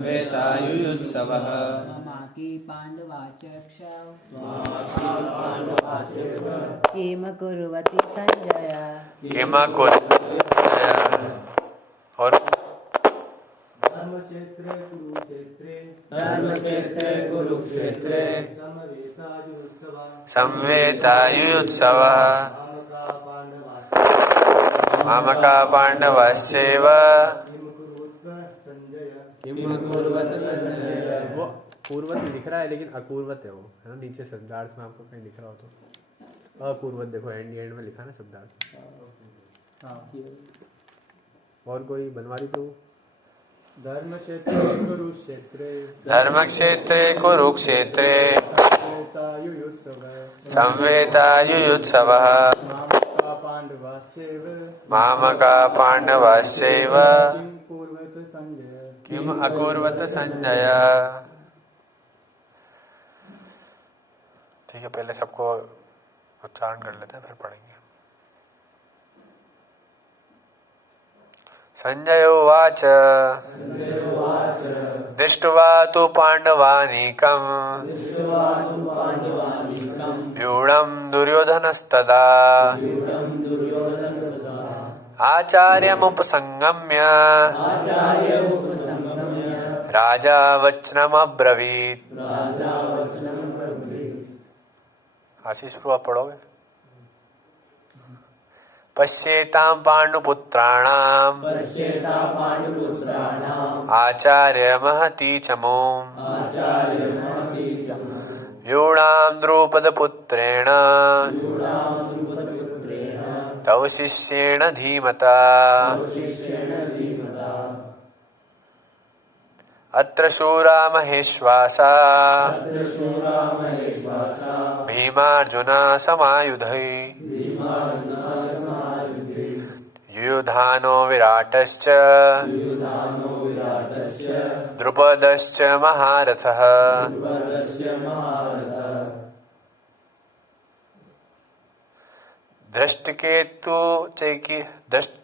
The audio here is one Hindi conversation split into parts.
वेतायुयुत्सवः ममाकी पाण्डवाचक्ष किम कुर्वति संजय किम कुर्वति और धर्मक्षेत्रे कुरुक्षेत्रे संवेतायुयुत्सवः मामका पांडवास्यैव किम कुर्वत संजय। वो पूर्वत लिख रहा है लेकिन अपूर्वत है वो, है ना। नीचे शब्दार्थ में आपको कहीं दिख रहा हो तो अपूर्वत देखो, एंड में लिखा ना शब्दार्थ। और कोई बनवारी प्रभु? धर्मक्षेत्रे कुरुक्षेत्रे धर्मक्षेत्रे कुरुक्षेत्रे संवेतायुयुत्सवः मामका पाण्डवाश्चैव मामका पांडवास्यैव किम कुर्वत संजय। किम अकुर्वत संजय। ठीक है, पहले सबको उच्चारण कर लेते हैं फिर पढ़ेंगे। संजय उवाच दृष्ट्वा तु पाण्डवानीकम् व्यूढं दुर्योधनस्तदा आचार्यमुपसंगम्य राजा वचनमब्रवीत्। आशीष प्रभु आप पढ़ोगे? पश्येतां पाण्डुपुत्राणाम् आचार्य महती चमूं व्यूढां द्रुपदपुत्रेण तव शिष्येण धीमता। अत्र शूरा महेश्वासा भीमार्जुना समायुधै युयुधानो विराटश्च द्रुपदश्च महारथः।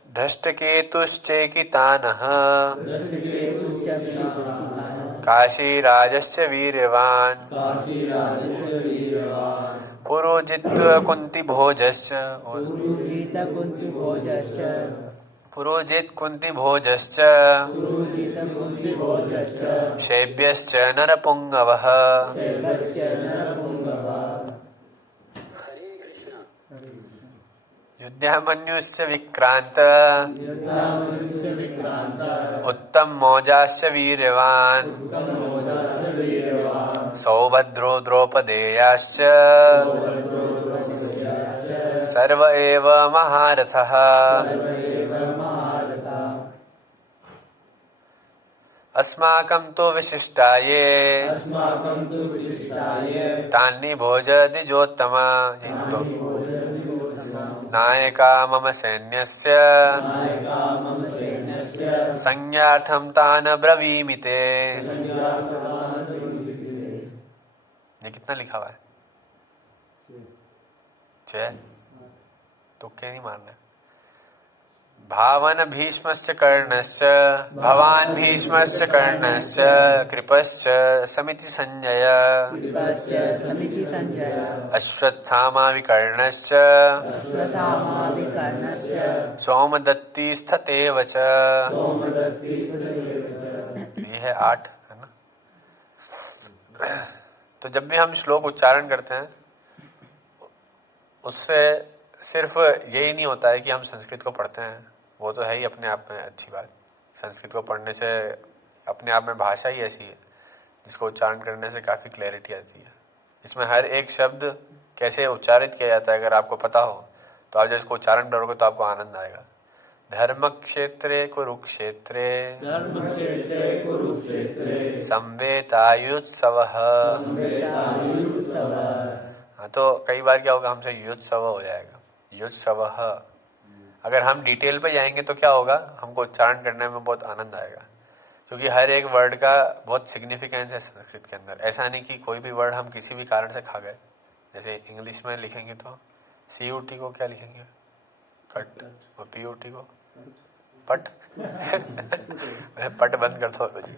धृष्टकेतुश्चैकितानः काशीराजश्च वीर्यवान् पुरोजित कुन्तिभोजश्च शैब्यश्च नरपुङ्गवः। युद्धामन्युश्च विक्रान्त उत्तमौजाश्च वीर्यवान् सौभद्रो द्रौपदेयाश्च सर्व एव महारथः। अस्माकं तु विशिष्टाये तान्नि भोजदिजोत्तम। नायका मम सैन्यस्य संज्ञार्थं तान् ब्रवीमि ते। ये कितना लिखा हुआ है? 6। तुक्के नहीं मारने। भावन भीष्मस्य कर्णश्च भवान् भीष्मस्य कर्णश्च कृपश्च समिति संजय अश्वत्थामा विकर्णश्च सोमदत्तिस्तथैव च। ये है 8, है ना। तो जब भी हम श्लोक उच्चारण करते हैं उससे सिर्फ यही नहीं होता है कि हम संस्कृत को पढ़ते हैं, वो तो है ही अपने आप में अच्छी बात। संस्कृत को पढ़ने से अपने आप में भाषा ही ऐसी है जिसको उच्चारण करने से काफ़ी क्लैरिटी आती है। इसमें हर एक शब्द कैसे उच्चारित किया जाता है अगर आपको पता हो तो आप जब इसको उच्चारण करोगे तो आपको आनंद आएगा। धर्मक्षेत्रे कुरुक्षेत्रे संवेतायुत्सवः। हाँ, तो कई बार क्या होगा, हमसे युत्सव हो जाएगा, युत्सवः। अगर हम डिटेल पे जाएंगे तो क्या होगा, हमको उच्चारण करने में बहुत आनंद आएगा, क्योंकि हर एक वर्ड का बहुत सिग्निफिकेंस है संस्कृत के अंदर। ऐसा नहीं कि कोई भी वर्ड हम किसी भी कारण से खा गए। जैसे इंग्लिश में लिखेंगे तो CUT को क्या लिखेंगे, कट, और PUT को पट। पट बंद कर दो जी।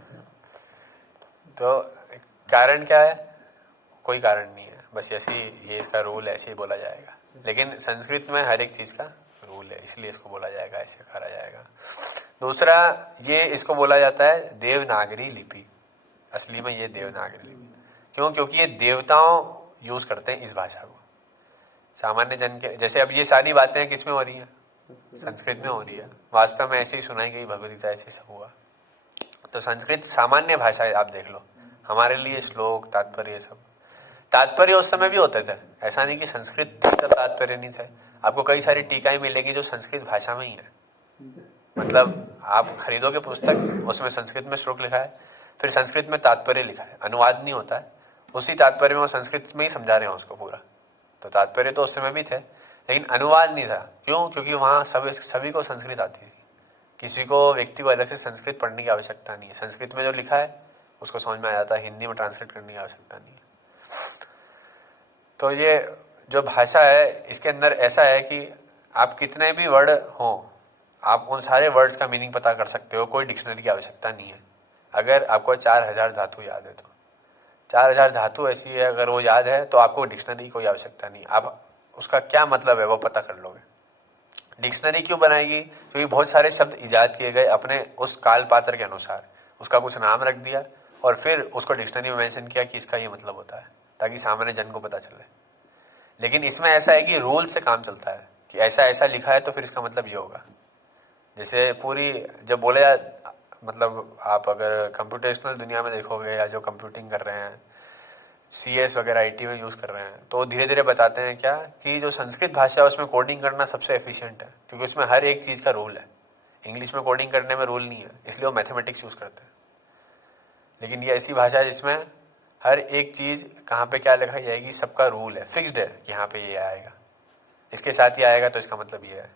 तो कारण क्या है? कोई कारण नहीं है, बस ऐसे ही ये इसका रूल ऐसे ही बोला जाएगा। लेकिन संस्कृत में हर एक चीज का रूल है, इसलिए इसको बोला जाएगा, ऐसे कहा जाएगा। दूसरा, ये इसको बोला जाता है देवनागरी लिपि। असली में ये देवनागरी लिपि क्यों? क्योंकि ये देवताओं यूज करते हैं इस भाषा को। सामान्य जन के जैसे अब ये सारी बातें किस में हो रही है? संस्कृत में हो रही है। वास्तव में ऐसे ही सुनाई गई भगवदगीता, ऐसे सब हुआ। तो संस्कृत सामान्य भाषा है, आप देख लो। हमारे लिए श्लोक, तात्पर्य, सब तात्पर्य उस समय भी होते थे। ऐसा नहीं कि संस्कृत का तात्पर्य नहीं थे। आपको कई सारी टीकाएं मिलेगी जो संस्कृत भाषा में ही है। मतलब आप खरीदोगे पुस्तक, उसमें संस्कृत में श्लोक लिखा है, फिर संस्कृत में तात्पर्य लिखा है, अनुवाद नहीं होता है। उसी तात्पर्य में वो संस्कृत में ही समझा रहे हैं उसको पूरा। तो तात्पर्य तो उस समय भी थे, लेकिन अनुवाद नहीं था। क्यों? क्योंकि वहां सभी को संस्कृत आती थी। किसी को, व्यक्ति को अलग से संस्कृत पढ़ने की आवश्यकता नहीं है। संस्कृत में जो लिखा है उसको समझ में आ जाता है, हिंदी में ट्रांसलेट करने की आवश्यकता नहीं है। तो ये जो भाषा है, इसके अंदर ऐसा है कि आप कितने भी वर्ड हो, आप उन सारे वर्ड्स का मीनिंग पता कर सकते हो। कोई डिक्शनरी की आवश्यकता नहीं है। अगर आपको 4000 धातु याद है तो 4000 धातु ऐसी है, अगर वो याद है तो आपको डिक्शनरी की कोई आवश्यकता नहीं। आप उसका क्या मतलब है वो पता कर लोगे। डिक्शनरी क्यों बनाएगी? क्योंकि बहुत सारे शब्द इजाद किए गए अपने उस काल पात्र के अनुसार, उसका कुछ नाम रख दिया और फिर उसको डिक्शनरी में मेंशन किया कि इसका ये मतलब होता है, ताकि सामान्य जन को पता चले। लेकिन इसमें ऐसा है कि रूल से काम चलता है कि ऐसा ऐसा लिखा है तो फिर इसका मतलब ये होगा। जैसे पूरी जब बोले मतलब आप अगर कंप्यूटेशनल दुनिया में देखोगे, या जो कंप्यूटिंग कर रहे हैं, CS वगैरह IT में यूज कर रहे हैं, तो धीरे धीरे बताते हैं क्या कि जो संस्कृत भाषा है उसमें कोडिंग करना सबसे एफिशिएंट है, क्योंकि उसमें हर एक चीज का रूल है। इंग्लिश में कोडिंग करने में रूल नहीं है, इसलिए वो मैथमेटिक्स यूज करते हैं। लेकिन ये ऐसी भाषा है जिसमें हर एक चीज कहाँ पे क्या लिखाई जाएगी, सबका रूल है, फिक्स्ड है कि यहाँ पे ये आएगा, इसके साथ ही आएगा तो इसका मतलब ये है।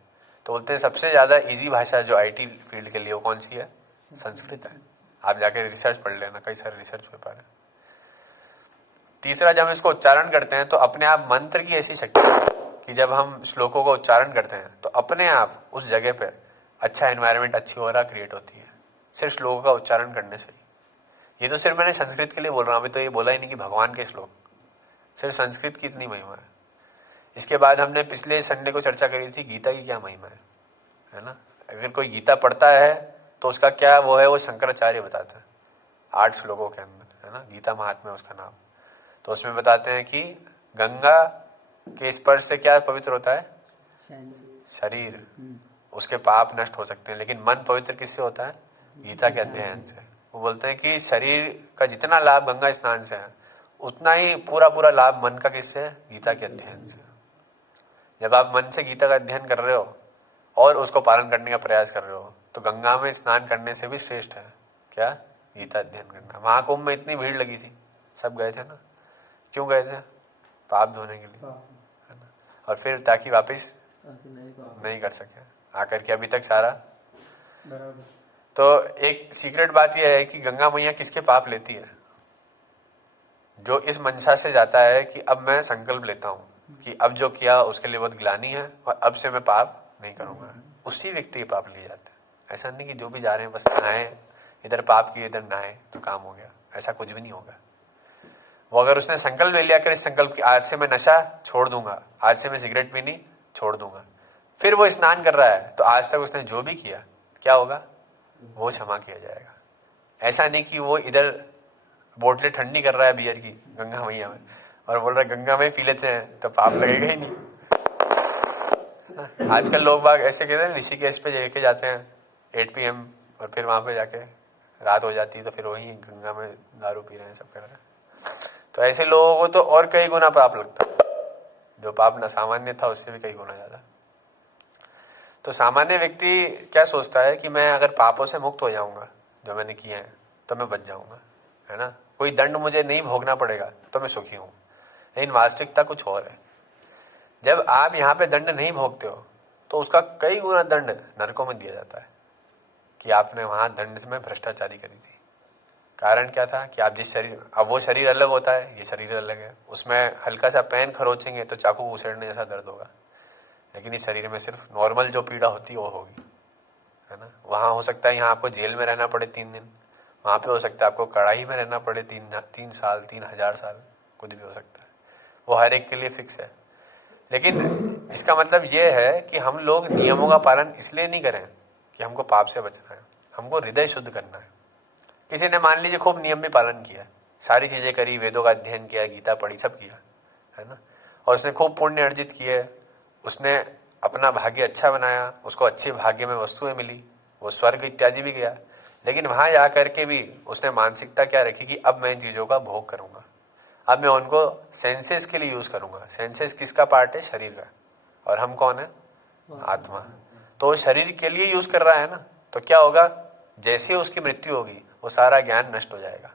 तो बोलते हैं सबसे ज्यादा इजी भाषा जो IT फील्ड के लिए, वो कौन सी है? संस्कृत है। आप जाके रिसर्च पढ़ लेना, कई सारे रिसर्च पेपर है। तीसरा, जब हम इसको उच्चारण करते हैं तो अपने आप मंत्र की ऐसी शक्ति है कि जब हम श्लोकों का उच्चारण करते हैं तो अपने आप उस जगह पे अच्छा एनवायरनमेंट, अच्छी ऑरा क्रिएट होती है, सिर्फ श्लोकों का उच्चारण करने से ही। ये तो सिर्फ मैंने संस्कृत के लिए बोल रहा हूँ, अभी तो ये बोला ही नहीं कि भगवान के श्लोक, सिर्फ संस्कृत की इतनी महिमा है। इसके बाद हमने पिछले संडे को चर्चा करी थी गीता की क्या महिमा है ना। अगर कोई गीता पढ़ता है तो उसका क्या वो है, वो शंकराचार्य बताता है 8 श्लोकों के अंदर, है ना। गीता महात्म्य उसका नाम। तो उसमें बताते हैं कि गंगा के स्पर्श से क्या पवित्र होता है? शरीर। उसके पाप नष्ट हो सकते हैं, लेकिन मन पवित्र किससे होता है? गीता के अध्ययन से। वो बोलते हैं कि शरीर का जितना लाभ गंगा स्नान से है, उतना ही पूरा लाभ मन का किससे है? गीता के अध्ययन से। जब आप मन से गीता का अध्ययन कर रहे हो और उसको पालन करने का प्रयास कर रहे हो, तो गंगा में स्नान करने से भी श्रेष्ठ है क्या? गीता अध्ययन करना। महाकुंभ में इतनी भीड़ लगी थी, सब गए थे ना। क्यों गए थे? पाप धोने के लिए, है ना। और फिर ताकि वापस नहीं कर सके, आकर के अभी तक सारा। तो एक सीक्रेट बात यह है कि गंगा मैया किसके पाप लेती है? जो इस मंशा से जाता है कि अब मैं संकल्प लेता हूँ कि अब जो किया उसके लिए बहुत ग्लानि है और अब से मैं पाप नहीं करूंगा, उसी व्यक्ति के पाप लिए जाते हैं। ऐसा नहीं कि जो भी जा रहे हैं बस नहाए, इधर पाप किए इधर नहाए तो काम हो गया, ऐसा कुछ भी नहीं होगा। वो अगर उसने संकल्प ले लिया कर इस संकल्प की आज से मैं नशा छोड़ दूंगा, आज से मैं सिगरेट पीनी छोड़ दूंगा, फिर वो स्नान कर रहा है तो आज तक उसने जो भी किया क्या होगा? वो क्षमा किया जाएगा। ऐसा नहीं कि वो इधर बोतलें ठंडी कर रहा है बियर की गंगा मैया में और बोल रहा है गंगा में पी लेते हैं तो पाप लगेगा ही नहीं। आजकल लोग बाग ऐसे कहते हैं ऋषिकेश पे लेके जाते हैं 8 PM और फिर वहां पे जाके रात हो जाती है तो फिर वही गंगा में दारू पी रहे हैं, सब कर रहे हैं। तो ऐसे लोगों को तो और कई गुना पाप लगता है, जो पाप न सामान्य था उससे भी कई गुना ज्यादा। तो सामान्य व्यक्ति क्या सोचता है कि मैं अगर पापों से मुक्त हो जाऊंगा जो मैंने किए हैं तो मैं बच जाऊंगा, है ना, कोई दंड मुझे नहीं भोगना पड़ेगा तो मैं सुखी हूं। लेकिन वास्तविकता कुछ और है। जब आप यहाँ पे दंड नहीं भोगते हो तो उसका कई गुना दंड नरकों में दिया जाता है कि आपने वहां दंड में भ्रष्टाचारी करी थी। कारण क्या था कि आप जिस शरीर, अब वो शरीर अलग होता है, ये शरीर अलग है, उसमें हल्का सा पेन खरोचेंगे तो चाकू घुसेड़ने जैसा दर्द होगा, लेकिन इस शरीर में सिर्फ नॉर्मल जो पीड़ा होती है वो होगी, है ना। वहां हो सकता है यहाँ आपको जेल में रहना पड़े 3 दिन, वहाँ पे हो सकता है आपको कड़ाही में रहना पड़े 3 साल, 3,000 साल, कुछ भी हो सकता है। वो हर एक के लिए फिक्स है। लेकिन इसका मतलब ये है कि हम लोग नियमों का पालन इसलिए नहीं करें कि हमको पाप से बचना है, हमको हृदय शुद्ध करना है। किसी ने मान लीजिए खूब नियम भी पालन किया, सारी चीजें करी, वेदों का अध्ययन किया, गीता पढ़ी, सब किया, है ना, और उसने खूब पुण्य अर्जित किए, उसने अपना भाग्य अच्छा बनाया, उसको अच्छी भाग्य में वस्तुएं मिली, वो स्वर्ग इत्यादि भी गया। लेकिन वहां जा करके भी उसने मानसिकता क्या रखी कि अब मैं इन चीजों का भोग करूंगा, अब मैं उनको सेंसेस के लिए यूज करूंगा। सेंसेस किसका पार्ट है? शरीर का। और हम कौन है? आत्मा। तो वो शरीर के लिए यूज कर रहा है ना, तो क्या होगा, जैसे उसकी मृत्यु होगी वो सारा ज्ञान नष्ट हो जाएगा।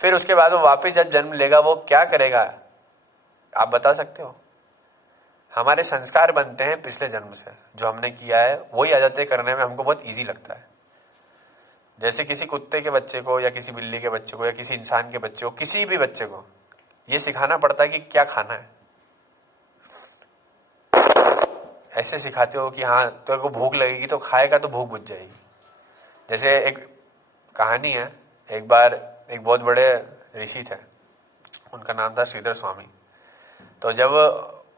फिर उसके बाद वो वापस जब जन्म लेगा वो क्या करेगा, आप बता सकते हो? हमारे संस्कार बनते हैं पिछले जन्म से, जो हमने किया है वही आदतें करने में हमको बहुत इजी लगता है। जैसे किसी कुत्ते के बच्चे को या किसी बिल्ली के बच्चे को या किसी इंसान के बच्चे को, किसी भी बच्चे को ये सिखाना पड़ता है कि क्या खाना है। ऐसे सिखाते हो कि हाँ तेरे को भूख लगेगी तो खाएगा तो भूख बुझ जाएगी। जैसे एक कहानी है, एक बार एक बहुत बड़े ऋषि थे, उनका नाम था श्रीधर स्वामी। तो जब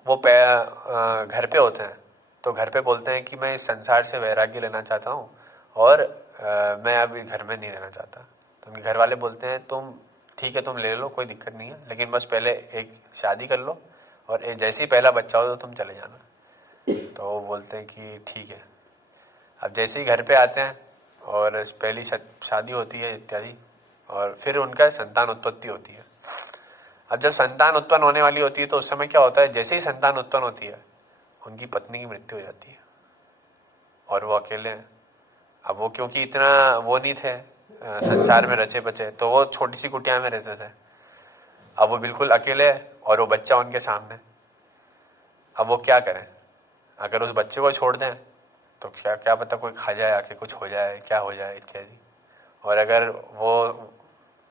वो घर पे होते हैं तो घर पे बोलते हैं कि मैं इस संसार से वैराग्य लेना चाहता हूँ और मैं अभी घर में नहीं रहना चाहता। तो उनके घर वाले बोलते हैं तुम ठीक है, तुम ले लो, कोई दिक्कत नहीं है, लेकिन बस पहले एक शादी कर लो और जैसे ही पहला बच्चा हो तो तुम चले जाना। तो वो बोलते हैं कि ठीक है। अब जैसे ही घर पे आते हैं और पहली शादी होती है इत्यादि, और फिर उनका संतान उत्पत्ति होती है। अब जब संतान उत्पन्न होने वाली होती है तो उस समय क्या होता है, जैसे ही संतान उत्पन्न होती है उनकी पत्नी की मृत्यु हो जाती है और वो अकेले हैं। अब वो क्योंकि इतना वो नहीं थे संसार में रचे बचे, तो वो छोटी सी कुटिया में रहते थे। अब वो बिल्कुल अकेले और वो बच्चा उनके सामने। अब वो क्या करें? अगर उस बच्चे को छोड़ दें तो क्या क्या पता कोई खा जाए, आके कुछ हो जाए, क्या हो जाए इत्यादि। और अगर वो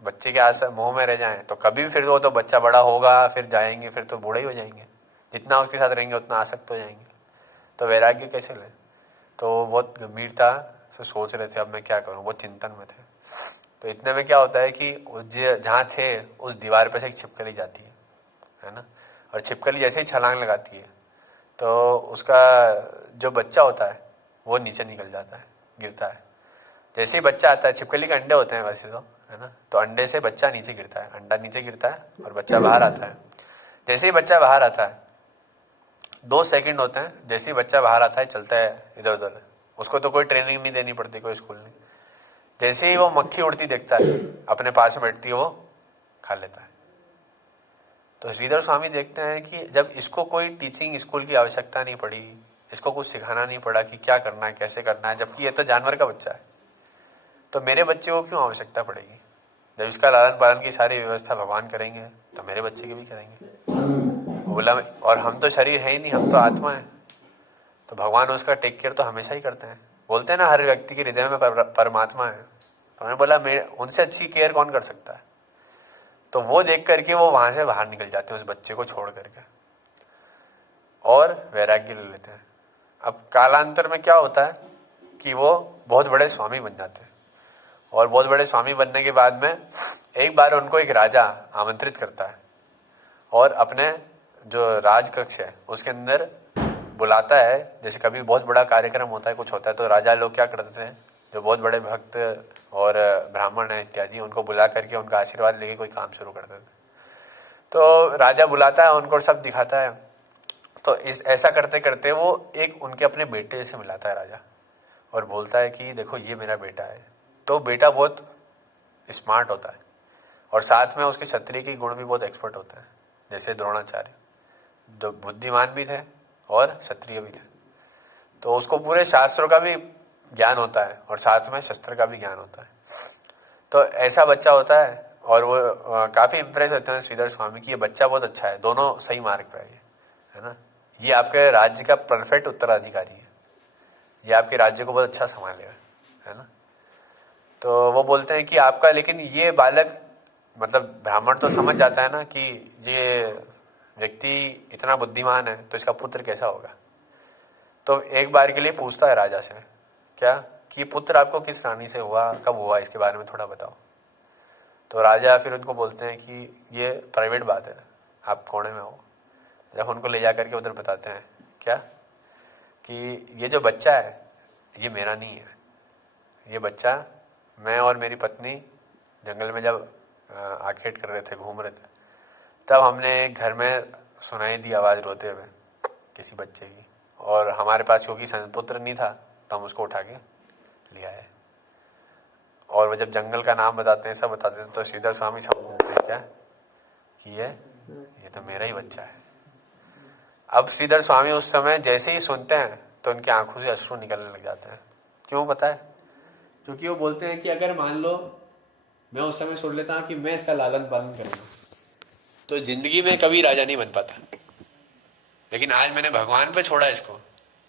बच्चे के आस मुंह में रह जाएं तो कभी फिर वो तो बच्चा बड़ा होगा, फिर जाएंगे, फिर तो बूढ़े ही हो जाएंगे। जितना उसके साथ रहेंगे उतना आसक्त हो जाएंगे। तो वैराग्य कैसे लें? तो वो बहुत गंभीरता से सोच रहे थे अब मैं क्या करूं, वो चिंतन में थे। तो इतने में क्या होता है कि जहाँ थे उस दीवार पे से एक छिपकली जाती है ना, और छिपकली जैसे ही छलांग लगाती है तो उसका जो बच्चा होता है वो नीचे निकल जाता है, गिरता है। जैसे ही बच्चा आता है, छिपकली के अंडे होते हैं वैसे तो, है ना, तो अंडे से बच्चा नीचे गिरता है, अंडा नीचे गिरता है और बच्चा बाहर आता है। जैसे ही बच्चा बाहर आता है 2 सेकंड होते हैं, जैसे ही बच्चा बाहर आता है चलता है इधर उधर, उसको तो कोई ट्रेनिंग नहीं देनी पड़ती, कोई स्कूल नहीं। जैसे ही वो मक्खी उड़ती देखता है अपने पास में बैठती है वो खा लेता है। तो श्रीधर स्वामी देखते हैं कि जब इसको कोई टीचिंग स्कूल की आवश्यकता नहीं पड़ी, इसको कुछ सिखाना नहीं पड़ा कि क्या करना है, कैसे करना है, जबकि ये तो जानवर का बच्चा है, तो मेरे बच्चे को क्यों आवश्यकता पड़ेगी? जब इसका लालन पालन की सारी व्यवस्था भगवान करेंगे तो मेरे बच्चे की भी करेंगे। बोला और हम तो शरीर है ही नहीं, हम तो आत्मा है, तो भगवान उसका टेक केयर तो हमेशा ही करते हैं। बोलते हैं ना हर व्यक्ति के हृदय में परमात्मा है। तो मैंने बोला उनसे अच्छी केयर कौन कर सकता है? तो वो देख करके वो वहां से बाहर निकल जाते हैं उस बच्चे को छोड़ करके और वैराग्य ले लेते हैं। अब कालांतर में क्या होता है कि वो बहुत बड़े स्वामी बन जाते हैं, और बहुत बड़े स्वामी बनने के बाद में एक बार उनको एक राजा आमंत्रित करता है और अपने जो राजकक्ष है उसके अंदर बुलाता है। जैसे कभी बहुत बड़ा कार्यक्रम होता है, कुछ होता है, तो राजा लोग क्या करते थे, जो बहुत बड़े भक्त और ब्राह्मण है इत्यादि, उनको बुला करके उनका आशीर्वाद लेके कोई काम शुरू करते थे। तो राजा बुलाता है उनको, सब दिखाता है। तो ऐसा करते करते वो एक उनके अपने बेटे से मिलाता है राजा, और बोलता है कि देखो ये मेरा बेटा है। तो बेटा बहुत स्मार्ट होता है और साथ में उसके क्षत्रिय के गुण भी बहुत एक्सपर्ट होते हैं, जैसे द्रोणाचार्य जो बुद्धिमान भी थे और क्षत्रिय भी थे। तो उसको पूरे शास्त्रों का भी ज्ञान होता है और साथ में शस्त्र का भी ज्ञान होता है। तो ऐसा बच्चा होता है और वो काफी इंप्रेस होते हैं श्रीधर स्वामी की, ये बच्चा बहुत अच्छा है, दोनों सही मार्ग पे है ना, ये आपके राज्य का परफेक्ट उत्तराधिकारी है, ये आपके राज्य को बहुत अच्छा संभालेगा, है ना। तो वो बोलते हैं कि आपका, लेकिन ये बालक, मतलब ब्राह्मण तो समझ जाता है ना कि ये व्यक्ति इतना बुद्धिमान है तो इसका पुत्र कैसा होगा। तो एक बार के लिए पूछता है राजा से, क्या कि पुत्र आपको किस रानी से हुआ, कब हुआ, इसके बारे में थोड़ा बताओ। तो राजा फिर उनको बोलते हैं कि ये प्राइवेट बात है, आप कोने में हो। जब उनको ले जा करके उधर बताते हैं क्या कि ये जो बच्चा है ये मेरा नहीं है, ये बच्चा मैं और मेरी पत्नी जंगल में जब आखेट कर रहे थे, घूम रहे थे, तब हमने घर में सुनाई दी आवाज़ रोते हुए किसी बच्चे की, और हमारे पास क्योंकि पुत्र नहीं था तो हम उसको उठा के लिया है। और वो जब जंगल का नाम बताते हैं, सब बताते हैं, तो श्रीधर स्वामी समझ जाते हैं क्या कि ये तो मेरा ही बच्चा है। अब श्रीधर स्वामी उस समय जैसे ही सुनते हैं तो उनकी आंखों से अश्रु निकलने लग जाते हैं। क्यों पता है? क्योंकि वो बोलते हैं कि अगर मान लो मैं उस समय सोच लेता हूँ कि मैं इसका लालन पालन करूँगा तो जिंदगी में कभी राजा नहीं बन पाता, लेकिन आज मैंने भगवान पे छोड़ा इसको,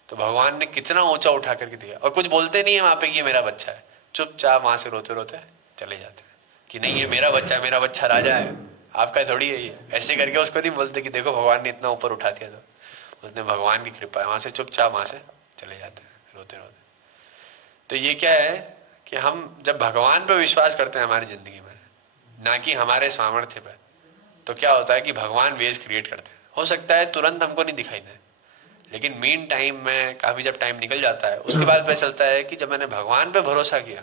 तो भगवान ने कितना ऊंचा उठा करके दिया। और कुछ बोलते नहीं है वहां पे कि ये मेरा बच्चा है, चुपचाप वहां से रोते रोते चले जाते हैं कि नहीं ये मेरा बच्चा है, मेरा बच्चा राजा है, आपका थोड़ी है ये। ऐसे करके उसको नहीं बोलते कि देखो भगवान ने इतना ऊपर उठा दिया, तो उसने भगवान की कृपा है, वहां से चुपचाप वहां से चले जाते हैं रोते रोते। तो ये क्या है कि हम जब भगवान पर विश्वास करते हैं हमारी जिंदगी में, ना कि हमारे सामर्थ्य पर, तो क्या होता है कि भगवान वेज क्रिएट करते हैं। हो सकता है तुरंत हमको नहीं दिखाई दे, लेकिन मीन टाइम में काफी जब टाइम निकल जाता है उसके बाद पता चलता है कि जब मैंने भगवान पे भरोसा किया,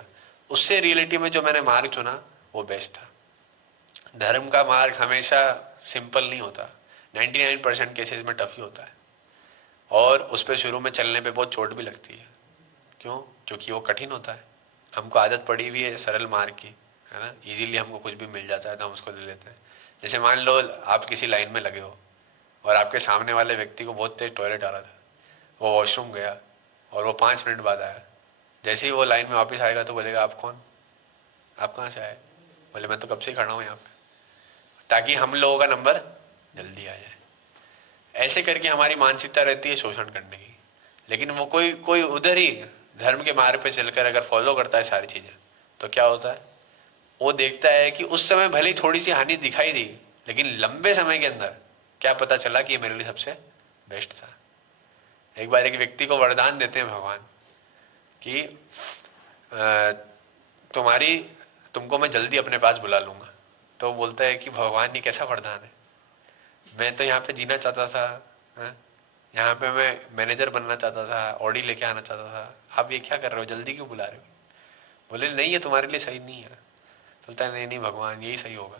उससे रियलिटी में जो मैंने मार्ग चुना वो बेस्ट था। धर्म का मार्ग हमेशा सिंपल नहीं होता, 99% केसेस में टफ ही होता है, और उस पर शुरू में चलने पे बहुत चोट भी लगती है। क्यों? क्योंकि वो कठिन होता है। हमको आदत पड़ी हुई है सरल मार्ग की, है ना, इजीली हमको कुछ भी मिल जाता है तो हम उसको ले लेते हैं। जैसे मान लो आप किसी लाइन में लगे हो और आपके सामने वाले व्यक्ति को बहुत तेज टॉयलेट आ रहा था, वो वॉशरूम गया और वो 5 मिनट बाद आया। जैसे ही वो लाइन में वापस आएगा तो बोलेगा आप कौन, आप कहाँ से आए? बोले मैं तो कब से खड़ा हूँ यहाँ पे, ताकि हम लोगों का नंबर जल्दी आ जाए। ऐसे करके हमारी मानसिकता रहती है शोषण करने की। लेकिन वो कोई उधर ही धर्म के मार्ग पे चलकर अगर फॉलो करता है सारी चीजें, तो क्या होता है, वो देखता है कि उस समय भले ही थोड़ी सी हानि दिखाई दी, लेकिन लंबे समय के अंदर क्या पता चला कि ये मेरे लिए सबसे बेस्ट था। एक बार एक व्यक्ति को वरदान देते हैं भगवान कि तुमको मैं जल्दी अपने पास बुला लूंगा। तो बोलता है कि भगवान ये कैसा वरदान है, मैं तो यहाँ पे जीना चाहता था, यहाँ पे मैं मैनेजर बनना चाहता था, ऑडी लेके आना चाहता था, आप ये क्या कर रहे हो, जल्दी क्यों बुला रहे हो? बोले नहीं ये तुम्हारे लिए सही नहीं है। बोलता है नहीं भगवान यही सही होगा।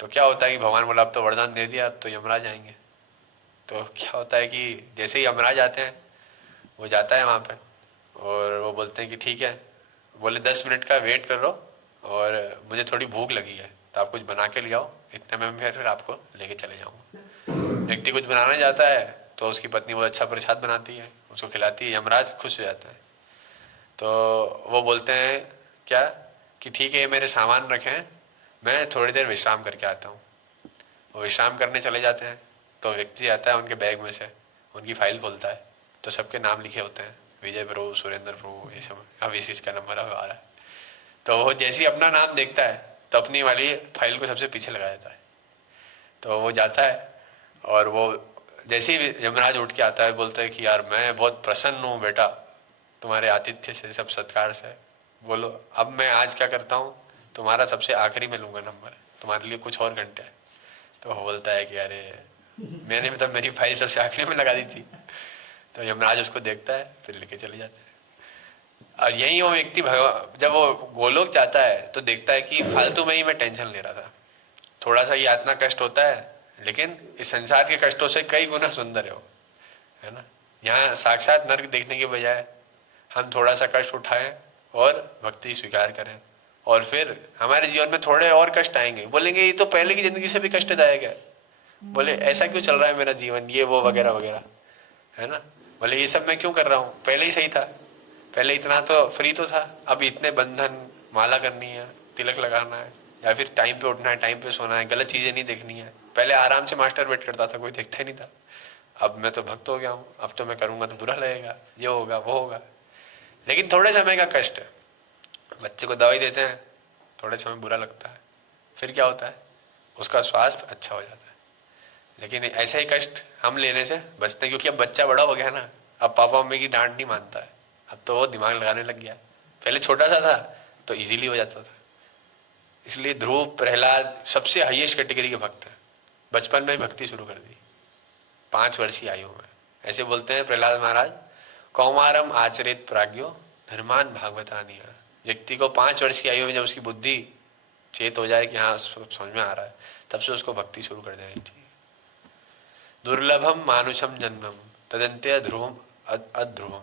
तो क्या होता है कि भगवान बोला अब तो वरदान दे दिया, अब तो यमराज आएंगे। तो क्या होता है कि जैसे ही यमराज आते हैं, वो जाता है वहाँ पे और वो बोलते हैं कि ठीक है, बोले 10 मिनट का वेट कर लो और मुझे थोड़ी भूख लगी है तो आप कुछ बना के ले आओ, इतने में मैं फिर आपको लेके चले जाऊँगा। व्यक्ति कुछ बनाने जाता है तो उसकी पत्नी बहुत अच्छा प्रसाद बनाती है, उसको खिलाती है, यमराज खुश हो जाता है। तो वो बोलते हैं क्या कि ठीक है ये मेरे सामान रखें, मैं थोड़ी देर विश्राम करके आता हूँ। वो विश्राम करने चले जाते हैं तो व्यक्ति आता है उनके बैग में से, उनकी फाइल खोलता है तो सबके नाम लिखे होते हैं, विजय प्रभु, सुरेंद्र प्रभु, ये सब। अब इसका नंबर अब आ रहा है। तो वो जैसे ही अपना नाम देखता है तो अपनी वाली फाइल को सबसे पीछे लगा देता है। तो वो जाता है और वो जैसे ही यमराज उठ के आता है बोलता है कि यार मैं बहुत प्रसन्न हूँ बेटा तुम्हारे आतिथ्य से, सब सत्कार से। बोलो अब मैं आज क्या करता हूँ, तुम्हारा सबसे आखिरी में लूंगा नंबर, तुम्हारे लिए कुछ और घंटे है। तो वो बोलता है कि अरे मैंने मतलब मेरी फाइल सबसे आखिरी में लगा दी थी। तो यमराज उसको देखता है फिर लेके चले जाते हैं। और यही वो व्यक्ति जब वो गोलोक जाता है तो देखता है कि फालतू में ही मैं टेंशन ले रहा था, थोड़ा सा ये यातना कष्ट होता है लेकिन इस संसार के कष्टों से कई गुना सुंदर है ना। यहाँ साक्षात नर्क देखने के बजाय हम थोड़ा सा कष्ट उठाएं और भक्ति स्वीकार करें, और फिर हमारे जीवन में थोड़े और कष्ट आएंगे, बोलेंगे ये तो पहले की जिंदगी से भी कष्टदायक है, बोले ऐसा क्यों चल रहा है मेरा जीवन, ये वो वगैरह वगैरह, है ना। बोले ये सब मैं क्यों कर रहा हूँ, पहले ही सही था, पहले इतना तो फ्री तो था, अब इतने बंधन, माला करनी है, तिलक लगाना है, या फिर टाइम पे उठना है, टाइम पे सोना है, गलत चीजें नहीं देखनी है। पहले आराम से मास्टर वेट करता था, कोई देखता ही नहीं था। अब मैं तो भक्त हो गया हूँ, अब तो मैं करूंगा तो बुरा लगेगा, ये होगा वो होगा। लेकिन थोड़े समय का कष्ट है, बच्चे को दवाई देते हैं, थोड़े समय बुरा लगता है, फिर क्या होता है उसका स्वास्थ्य अच्छा हो जाता है। लेकिन ऐसे ही कष्ट हम लेने से बचते हैं, क्योंकि अब बच्चा बड़ा हो गया ना, अब पापा मम्मी की डांट नहीं मानता है, अब तो वो दिमाग लगाने लग गया। पहले छोटा सा था तो इजीली हो जाता था। इसलिए ध्रुव प्रहलाद सबसे हाईएस्ट कैटेगरी के भक्त हैं। बचपन में भक्ति शुरू कर दी 5 वर्षीय आयु में। ऐसे बोलते हैं प्रहलाद महाराज, कौमारम आचरित प्राज्ञो धर्मान भागवतानिया। व्यक्ति को 5 वर्ष की आयु में जब उसकी बुद्धि चेत हो जाए कि हाँ समझ में आ रहा है, तब से उसको भक्ति शुरू कर देनी चाहिए। दुर्लभम मानुषम जन्मम तदंत्य ध्रुवम अध्रुवम।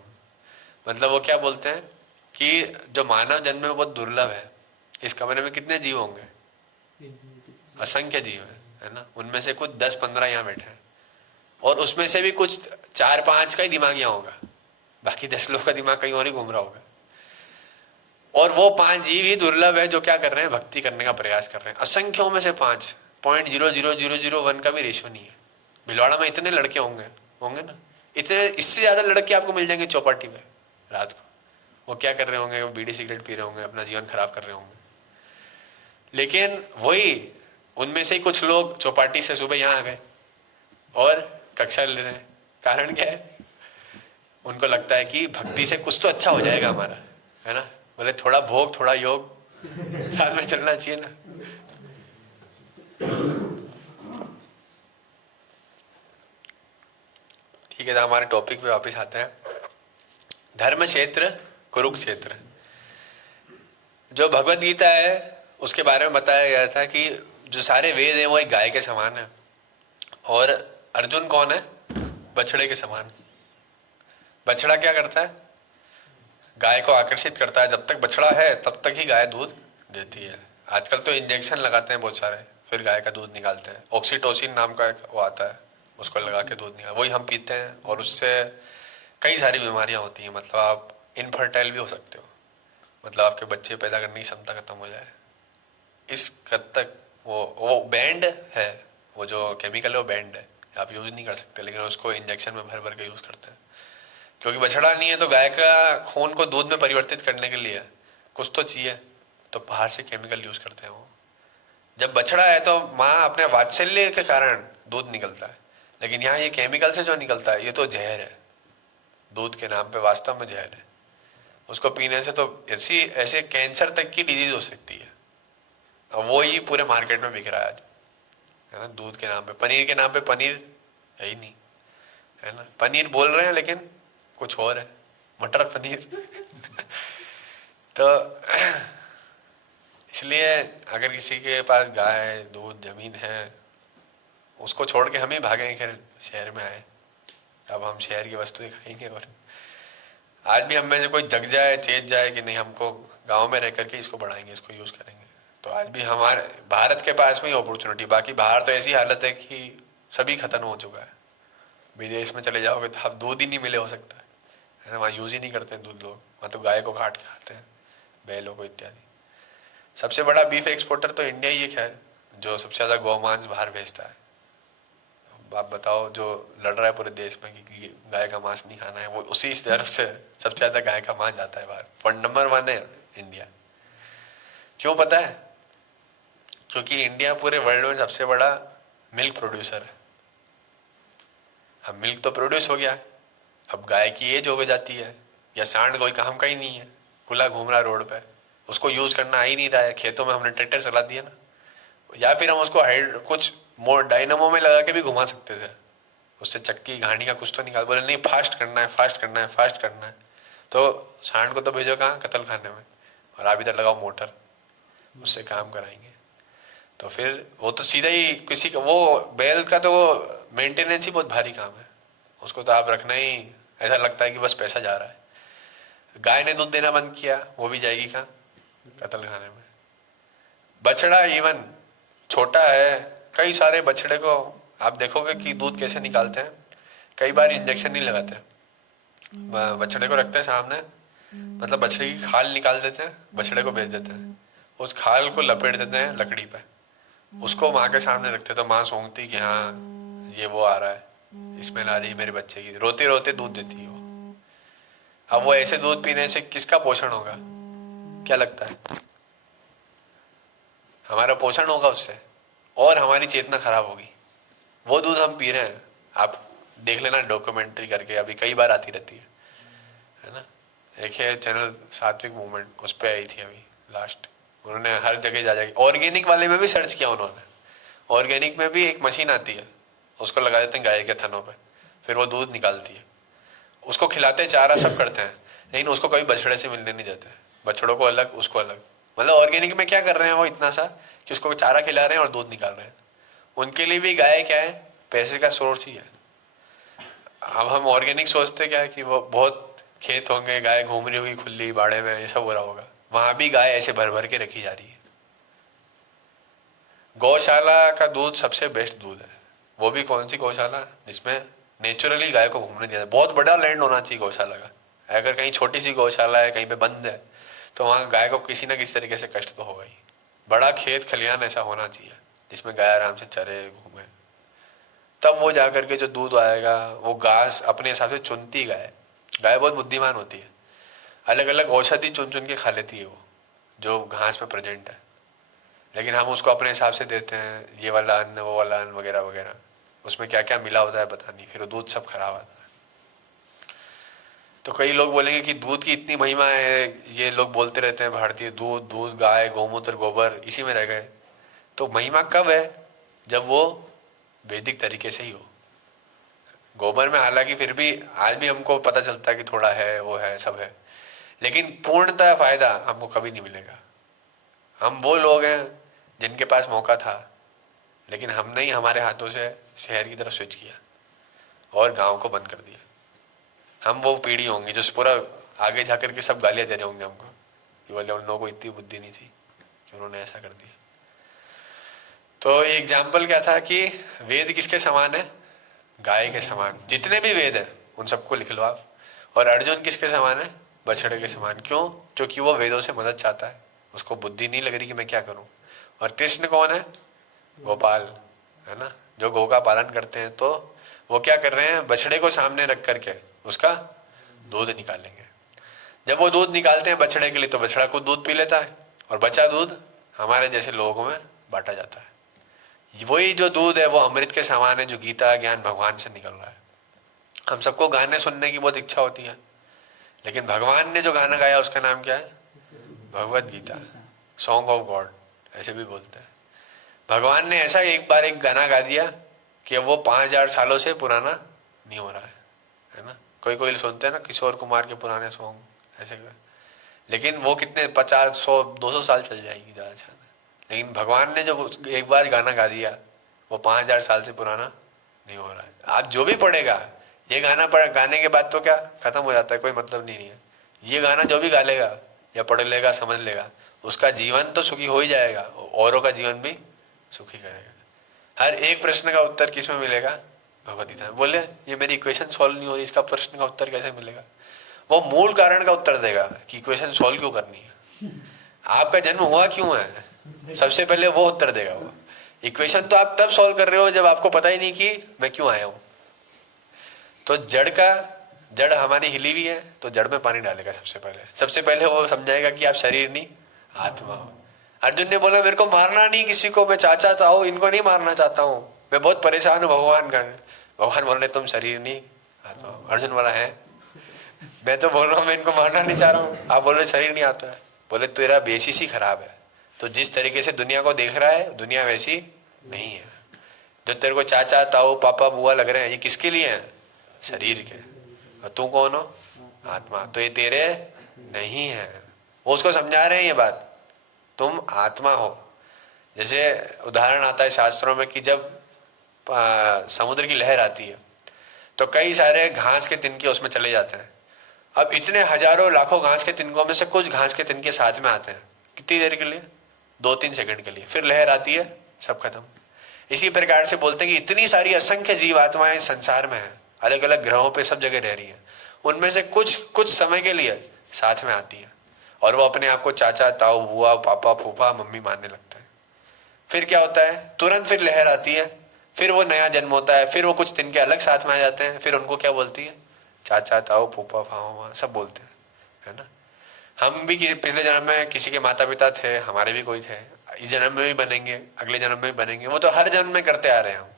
मतलब वो क्या बोलते हैं कि जो मानव जन्म है बहुत दुर्लभ है। इस कमरे में कितने जीव होंगे? असंख्य जीव है ना। उनमें से कुछ 10-15 यहाँ बैठे हैं और उसमें से भी कुछ 4-5 का ही दिमाग यहाँ होगा, बाकी 10 लोग का दिमाग कहीं और ही घूम रहा होगा। और वो 5 जीव ही दुर्लभ है जो क्या कर रहे हैं? भक्ति करने का प्रयास कर रहे हैं। असंख्यों में से 5, 0.00001 का भी रेशो नहीं है। भिलवाड़ा में इतने लड़के होंगे ना, इतने, इससे ज्यादा लड़के आपको मिल जाएंगे चौपाटी पे रात को। वो क्या कर रहे होंगे? वो बीड़ी सिगरेट पी रहे होंगे, अपना जीवन खराब कर रहे होंगे। लेकिन वही उनमें से ही कुछ लोग चौपाटी से सुबह यहाँ आ गए और कक्षा ले रहे हैं। कारण क्या है? उनको लगता है कि भक्ति से कुछ तो अच्छा हो जाएगा हमारा, है ना। बोले थोड़ा भोग थोड़ा योग साथ में चलना चाहिए ना। ठीक है, तो हमारे टॉपिक पे वापस आते हैं। धर्म क्षेत्र कुरुक्षेत्र। जो भगवत गीता है उसके बारे में बताया गया था कि जो सारे वेद हैं वो एक गाय के समान है और अर्जुन कौन है? बछड़े के समान। बछड़ा क्या करता है? गाय को आकर्षित करता है। जब तक बछड़ा है तब तक ही गाय दूध देती है। आजकल तो इंजेक्शन लगाते हैं बहुत सारे, फिर गाय का दूध निकालते हैं। ऑक्सीटोसिन नाम का वो आता है, उसको लगा के दूध निकाल, वही हम पीते हैं और उससे कई सारी बीमारियां होती हैं। मतलब आप इनफर्टाइल भी हो सकते हो, मतलब आपके बच्चे पैदा करने की क्षमता खत्म हो जाए। इस हद तक वो बैंड है, वो जो केमिकल है वो बैंड है, आप यूज नहीं कर सकते, लेकिन उसको इंजेक्शन में भर भर के यूज करते हैं। क्योंकि बछड़ा नहीं है तो गाय का खून को दूध में परिवर्तित करने के लिए कुछ तो चाहिए, तो बाहर से केमिकल यूज करते हैं वो। जब बछड़ा है तो माँ अपने वात्सल्य के कारण दूध निकलता है, लेकिन यहाँ ये केमिकल से जो निकलता है ये तो जहर है। दूध के नाम पे वास्तव में जहर है। उसको पीने से तो ऐसे कैंसर तक की डिजीज हो सकती है। और वो ही पूरे मार्केट में बिक रहा है आज, है ना। दूध के नाम पे, पनीर के नाम पे पनीर है ही नहीं, है ना। पनीर बोल रहे हैं लेकिन कुछ और है, मटर पनीर। तो इसलिए अगर किसी के पास गाय दूध जमीन है, उसको छोड़ के हम ही भागें फिर शहर में आए। अब हम शहर की वस्तुएं खाएंगे। और आज भी हम में से कोई जग जाए, चेत जाए कि नहीं हमको गांव में रह करके इसको बढ़ाएंगे, इसको यूज करेंगे, तो आज भी हमारे भारत के पास में ही अपॉर्चुनिटी। बाकी बाहर तो ऐसी हालत है कि सभी खत्म हो चुका है। विदेश में चले जाओगे तो आप दूध ही नहीं मिले हो सकता है ना। वहाँ यूज ही नहीं करते हैं दूध लोग, वहाँ तो गाय को काट के खाते हैं, बैलों को इत्यादि। सबसे बड़ा बीफ एक्सपोर्टर तो इंडिया ही है खैर, जो सबसे ज्यादा गौमांस बाहर भेजता है। आप बताओ, जो लड़ रहा है पूरे देश में कि गाय का मांस नहीं खाना है, वो उसी तरफ से सबसे ज्यादा गाय का मांस जाता है बाहर। नंबर 1 है इंडिया। क्यों पता है? क्योंकि इंडिया पूरे वर्ल्ड में सबसे बड़ा मिल्क प्रोड्यूसर है। अब मिल्क तो प्रोड्यूस हो गया, अब गाय की एज हो जाती है या सांड कोई काम का ही नहीं है, खुला घूम रहा है रोड पे, उसको यूज करना आ ही नहीं रहा है। खेतों में हमने ट्रैक्टर चला दिया ना, या फिर हम उसको कुछ मोर डायनामो में लगा के भी घुमा सकते थे, उससे चक्की घानी का कुछ तो निकाल। बोले नहीं फास्ट करना है, फास्ट करना है, फास्ट करना है, तो सांड को तो भेजो कहाँ? कत्ल खाने में। और आप इधर लगाओ मोटर, उससे काम कराएंगे। तो फिर वो तो सीधा ही किसी का, वो बैल का तो मेंटेनेंस ही बहुत भारी काम है, उसको तो आप रखना ही ऐसा लगता है कि बस पैसा जा रहा है। गाय ने दूध देना बंद किया, वो भी जाएगी कहाँ? कत्ल खाने में। बछड़ा इवन छोटा है, कई सारे बछड़े को आप देखोगे कि दूध कैसे निकालते हैं, कई बार इंजेक्शन नहीं लगाते, बछड़े को रखते हैं सामने, मतलब बछड़े की खाल निकाल देते हैं, बछड़े को बेच देते हैं, उस खाल को लपेट देते हैं लकड़ी पे, उसको माँ के सामने रखते, तो माँ सूंघती कि हाँ ये वो आ रहा है, स्मेल आ रही है मेरे बच्चे की, रोते रोते दूध देती है वो। अब वो ऐसे दूध पीने से किसका पोषण होगा? क्या लगता है? हमारा पोषण होगा उससे, और हमारी चेतना खराब होगी। वो दूध हम पी रहे हैं, आप देख लेना डॉक्यूमेंट्री करके, अभी कई बार आती रहती है ना। एक है चैनल सात्विक मूवमेंट, उस पर आई थी अभी लास्ट। उन्होंने हर जगह जा जाके ऑर्गेनिक वाले में भी सर्च किया उन्होंने। ऑर्गेनिक में भी एक मशीन आती है, उसको लगा देते हैं गाय के थनों पे, फिर वो दूध निकालती है, उसको खिलाते चारा सब करते हैं, लेकिन उसको कभी बछड़े से मिलने नहीं देते। बछड़ों को अलग, उसको अलग। मतलब ऑर्गेनिक में क्या कर रहे हैं वो इतना सा कि उसको चारा खिला रहे हैं और दूध निकाल रहे हैं। उनके लिए भी गाय क्या है, पैसे का सोर्स ही है। अब हम ऑर्गेनिक सोचते क्या है कि वो बहुत खेत होंगे, गाय घूम रही होगी खुली बाड़े में, ये सब हो रहा होगा। वहां भी गाय ऐसे भर भर के रखी जा रही है। गौशाला का दूध सबसे बेस्ट दूध है। वो भी कौन सी गौशाला, जिसमें नेचुरली गाय को घूमने दिया। बहुत बड़ा लैंड होना चाहिए गौशाला का। अगर कहीं छोटी सी गौशाला है, कहीं पे बंद है, तो वहां गाय को किसी ना किसी तरीके से कष्ट तो होगा ही। बड़ा खेत खलियान ऐसा होना चाहिए जिसमें गाय आराम से चरे घूमे, तब वो जाकर के जो दूध आएगा वो घास अपने हिसाब से चुनती गाय। गाय बहुत बुद्धिमान होती है, अलग अलग औषधि चुन चुन के खा लेती है वो जो घास में प्रेजेंट है। लेकिन हम उसको अपने हिसाब से देते हैं, ये वाला अन्न, वो वाला अन्न वगैरह वगैरह। उसमें क्या क्या मिला होता है पता नहीं, फिर वो दूध सब खराब आता है। तो कई लोग बोलेंगे कि दूध की इतनी महिमा है, ये लोग बोलते रहते हैं भारतीय दूध, दूध, गाय, गौमूत्र, गोबर, इसी में रह गए। तो महिमा कब है, जब वो वैदिक तरीके से ही हो। गोबर में हालांकि फिर भी आज भी हमको पता चलता है कि थोड़ा है, वो है, सब है, लेकिन पूर्णतः फायदा हमको कभी नहीं मिलेगा। हम वो लोग हैं जिनके पास मौका था, लेकिन हमने ही हमारे हाथों से शहर की तरफ स्विच किया और गांव को बंद कर दिया। हम वो पीढ़ी होंगे जो पूरा आगे जाकर के सब गालियां दे रहे होंगे हमको कि बोले उन लोगों को इतनी बुद्धि नहीं थी कि उन्होंने ऐसा कर दिया। तो एग्जाम्पल क्या था कि वेद किसके समान है, गाय के समान। जितने भी वेद हैं उन सबको लिख लो आप। और अर्जुन किसके समान है, बछड़े के समान। क्यों? क्योंकि वो वेदों से मदद चाहता है, उसको बुद्धि नहीं लग रही कि मैं क्या करूं। और कृष्ण कौन है, गोपाल है ना, जो गौ का पालन करते हैं। तो वो क्या कर रहे हैं, बछड़े को सामने रख करके उसका दूध निकालेंगे। जब वो दूध निकालते हैं बछड़े के लिए, तो बछड़ा खुद दूध पी लेता है और बचा दूध हमारे जैसे लोगों में बांटा जाता है। वही जो दूध है वो अमृत के समान है, जो गीता ज्ञान भगवान से निकल रहा है। हम सबको गाने सुनने की बहुत इच्छा होती है, लेकिन भगवान ने जो गाना गाया उसका नाम क्या है, Bhagavad Gita, song of God ऐसे भी बोलते हैं। भगवान ने ऐसा एक बार एक गाना गा दिया कि वो 5000 सालों से पुराना नहीं हो रहा है ना। कोई कोई सुनते हैं ना किशोर कुमार के पुराने सॉन्ग ऐसे, लेकिन वो कितने 50, 100, 200 साल चल जाएगी ज्यादा से। लेकिन भगवान ने जो एक बार गाना गा दिया वो 5000 साल से पुराना नहीं हो रहा है। आप जो भी पढ़ेगा ये गाना गाने के बाद तो क्या खत्म हो जाता है, कोई मतलब नहीं है। ये गाना जो भी गा लेगा या पढ़ लेगा, समझ लेगा, उसका जीवन तो सुखी हो ही जाएगा, औरों का जीवन भी सुखी करेगा। हर एक प्रश्न का उत्तर किसमें मिलेगा, भगवत गीता में। बोले ये मेरी इक्वेशन सॉल्व नहीं हो रही, इसका प्रश्न का उत्तर कैसे मिलेगा? वो मूल कारण का उत्तर देगा कि इक्वेशन सॉल्व क्यों करनी है, आपका जन्म हुआ क्यों है, सबसे पहले वो उत्तर देगा। वो इक्वेशन तो आप तब सॉल्व कर रहे हो जब आपको पता ही नहीं कि मैं क्यों आया हूं। तो जड़ हमारी हिली हुई है, तो जड़ में पानी डालेगा सबसे पहले वो समझाएगा कि आप शरीर नहीं आत्मा हो। अर्जुन ने बोला मेरे को मारना नहीं किसी को, मैं चाहता हूं, इनको नहीं मारना चाहता हूं, मैं बहुत परेशान हूं भगवान का। भगवान बोल रहे तुम शरीर नहीं आत्मा हो। अर्जुन बोला है, मैं तो बोल रहा हूं मैं इनको मारना नहीं चाह रहा हूं, आप बोल रहे शरीर नहीं आता है। बोले तेरा बेसिस ही खराब है, तो जिस तरीके से दुनिया को देख रहा है दुनिया वैसी नहीं है। जो तेरे को चाचा ताऊ पापा बुआ लग रहे हैं ये किसके लिए हैं, शरीर के। और तू कौन हो, आत्मा, तो ये तेरे नहीं है। वो उसको समझा रहे हैं ये बात, तुम आत्मा हो। जैसे उदाहरण आता है शास्त्रों में कि जब समुद्र की लहर आती है तो कई सारे घास के तिनके उसमें चले जाते हैं। अब इतने हजारों लाखों घास के तिनकों में से कुछ घास के तिनके साथ में आते हैं, कितनी देर के लिए, 2-3 सेकंड के लिए, फिर लहर आती है, सब खत्म। इसी प्रकार से बोलते हैं कि इतनी सारी असंख्य जीव आत्माएं संसार में हैं, अलग अलग ग्रहों पे सब जगह रह रही है, उनमें से कुछ समय के लिए साथ में आती है और वो अपने आप को चाचा ताऊ बुआ पापा फूफा मम्मी मानने लगते हैं। फिर क्या होता है, तुरंत फिर लहर आती है, फिर वो नया जन्म होता है, फिर वो कुछ दिन के अलग साथ में आ जाते हैं, फिर उनको क्या बोलती है, चाचा ताऊ फूफा फामा सब बोलते हैं, है ना। हम भी पिछले जन्म में किसी के माता पिता थे, हमारे भी कोई थे, इस जन्म में भी बनेंगे, अगले जन्म में भी बनेंगे, वो तो हर जन्म में करते आ रहे हैं हम।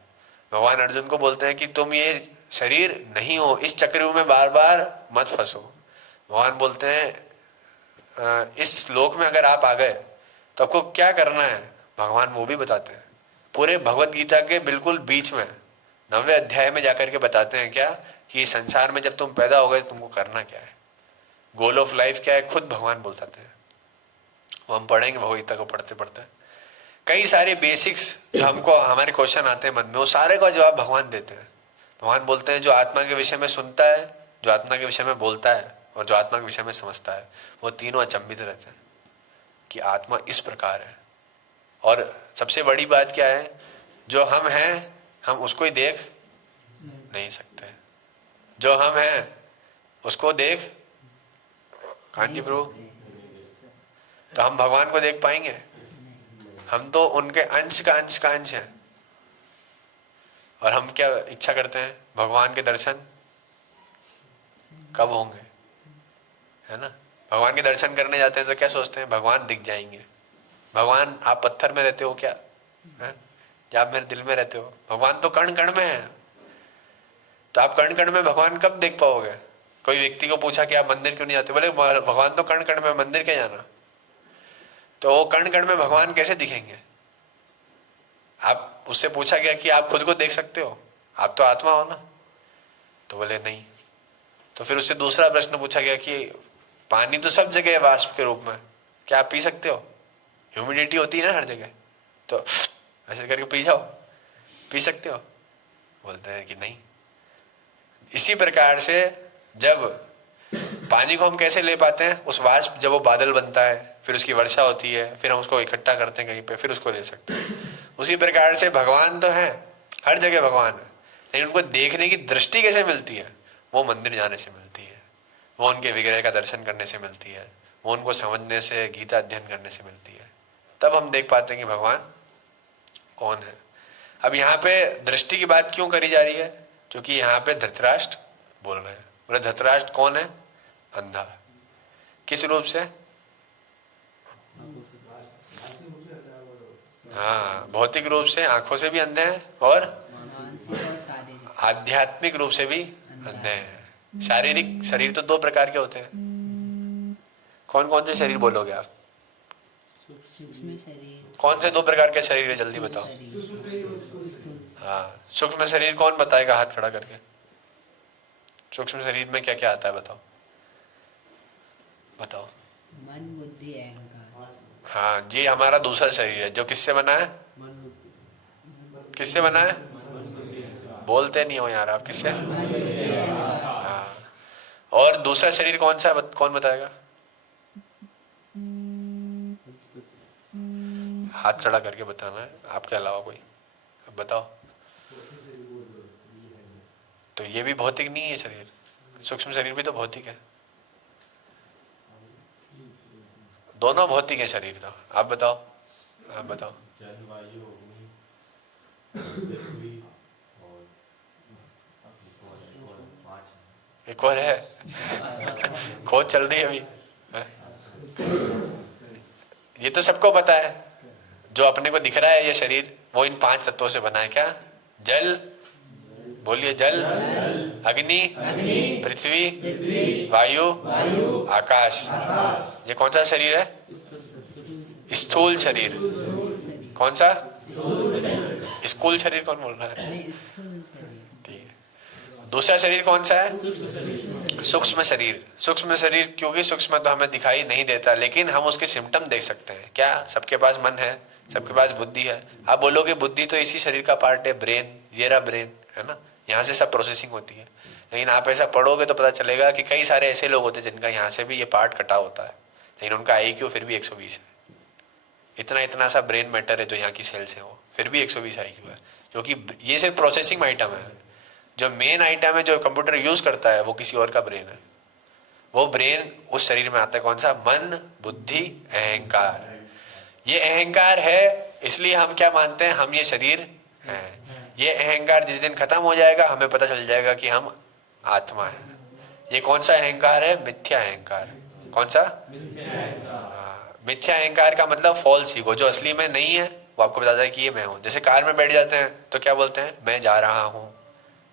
भगवान अर्जुन को बोलते हैं कि तुम ये शरीर नहीं हो, इस चक्र में बार बार मत फंसो। भगवान बोलते हैं इस श्लोक में अगर आप आ गए तो आपको क्या करना है, भगवान वो भी बताते हैं। पूरे भगवत गीता के बिल्कुल बीच में 9वें अध्याय में जाकर के बताते हैं क्या कि संसार में जब तुम पैदा हो गए तुमको करना क्या है, गोल ऑफ लाइफ क्या है, खुद भगवान बोलते हैं। वो हम पढ़ेंगे भगवत गीता को पढ़ते पढ़ते। कई सारे बेसिक्स जो हमको हमारे क्वेश्चन आते हैं मन में, वो सारे का जवाब भगवान देते हैं। भगवान बोलते हैं जो आत्मा के विषय में सुनता है, जो आत्मा के विषय में बोलता है और जो आत्मा के विषय में समझता है, वो तीनों अचंभित रहते हैं कि आत्मा इस प्रकार है। और सबसे बड़ी बात क्या है, जो हम हैं हम उसको ही देख नहीं सकते, जो हम हैं उसको देख कांटी ब्रो, तो हम भगवान को देख पाएंगे? हम तो उनके अंश का अंश है। और हम क्या इच्छा करते हैं, भगवान के दर्शन कब होंगे, है ना। भगवान के दर्शन करने जाते हैं तो क्या सोचते हैं, भगवान दिख जाएंगे। भगवान आप पत्थर में रहते हो क्या है? या आप मेरे दिल में रहते हो? भगवान तो कण कण में है। तो आप कण कण में भगवान कब देख पाओगे? कोई व्यक्ति को पूछा कि आप मंदिर क्यों नहीं जाते, बोले भगवान तो कण कण में, मंदिर क्या जाना। तो वो कण कण में भगवान कैसे दिखेंगे? आप उससे पूछा गया कि आप खुद को देख सकते हो, आप तो आत्मा हो ना। तो बोले नहीं। तो फिर उससे दूसरा प्रश्न पूछा गया कि पानी तो सब जगह है वाष्प के रूप में, क्या आप पी सकते हो? ह्यूमिडिटी होती है ना हर जगह, तो ऐसे करके पी जाओ, पी सकते हो? बोलते हैं कि नहीं। इसी प्रकार से जब पानी को हम कैसे ले पाते हैं, उस वाष्प जब वो बादल बनता है, फिर उसकी वर्षा होती है, फिर हम उसको इकट्ठा करते हैं कहीं पे, फिर उसको ले सकते हैं। उसी प्रकार से भगवान तो है, हर जगह भगवान है, लेकिन उनको देखने की दृष्टि कैसे मिलती है? वो मंदिर जाने से मिलती है, वो उनके विग्रह का दर्शन करने से मिलती है, वो उनको समझने से, गीता अध्ययन करने से मिलती है। तब हम देख पाते हैं कि भगवान कौन है। अब यहाँ पे दृष्टि की बात क्यों करी जा रही है? क्योंकि यहाँ पे धृतराष्ट्र बोल रहे हैं। बोले धृतराष्ट्र कौन है? अंधा। किस रूप से? हाँ, भौतिक रूप से आंखों से भी अंधे हैं और आध्यात्मिक रूप से भी अंधे हैं। शारीरिक शरीर तो दो प्रकार के होते हैं। कौन कौन से शरीर बोलोगे आप? सूक्ष्म शरीर। कौन से दो प्रकार के शरीर है, जल्दी बताओ। हाँ, सूक्ष्म शरीर कौन बताएगा हाथ खड़ा करके? सूक्ष्म शरीर में क्या क्या आता है बताओ, बताओ। मन, बुद्धि, अहंकार। हाँ जी, हमारा दूसरा शरीर है जो किससे बना है? किससे बना है? बोलते नहीं हो यार आप, किससे? हाँ, और दूसरा शरीर कौन सा है, कौन बताएगा? हाथ खड़ा करके बताना है आपके अलावा कोई, अब बताओ। तो ये भी भौतिक नहीं है शरीर, सूक्ष्म शरीर भी तो भौतिक है। दोनों भौतिक है शरीर तो। आप बताओ, आप बताओ। एक और है, खोज चल रही है अभी। ये तो सबको पता है, जो अपने को दिख रहा है ये शरीर, वो इन 5 तत्वों से बना है। क्या? जल, बोलिए, जल, अग्नि, पृथ्वी, वायु, आकाश। ये कौन सा शरीर है? स्थूल शरीर। कौन सा? स्कूल शरीर कौन बोल रहा है? ठीक है। दूसरा शरीर कौन सा है? सूक्ष्म शरीर। सूक्ष्म शरीर क्योंकि सूक्ष्म तो हमें दिखाई नहीं देता, लेकिन हम उसके सिम्टम देख सकते हैं। क्या? सबके पास मन है, सबके पास बुद्धि है। आप बोलोगे बुद्धि तो इसी शरीर का पार्ट है, ब्रेन, ये रहा ब्रेन, है ना, यहाँ से सब प्रोसेसिंग होती है। लेकिन आप ऐसा पढ़ोगे तो पता चलेगा कि कई सारे ऐसे लोग होते हैं जिनका यहाँ से भी ये पार्ट कटा होता है, लेकिन उनका IQ फिर भी 120 है। इतना सा ब्रेन मैटर है जो यहाँ की सेल्स है, वो फिर भी 120 IQ है, क्योंकि ये सिर्फ प्रोसेसिंग आइटम है। जो मेन आइटम है जो कंप्यूटर यूज करता है वो किसी और का ब्रेन है। वो ब्रेन उस शरीर में आता है, कौन सा? मन, बुद्धि, अहंकार। ये अहंकार है, इसलिए हम क्या मानते हैं? हम ये शरीर है। ये अहंकार जिस दिन खत्म हो जाएगा हमें पता चल जाएगा कि हम आत्मा है। ये कौन सा अहंकार है? मिथ्या अहंकार। कौन सा? मिथ्या अहंकार का मतलब फॉल्स ईगो, जो असली में नहीं है, वो आपको बताता है कि ये मैं हूं। जैसे कार में बैठ जाते हैं तो क्या बोलते हैं? मैं जा रहा हूं।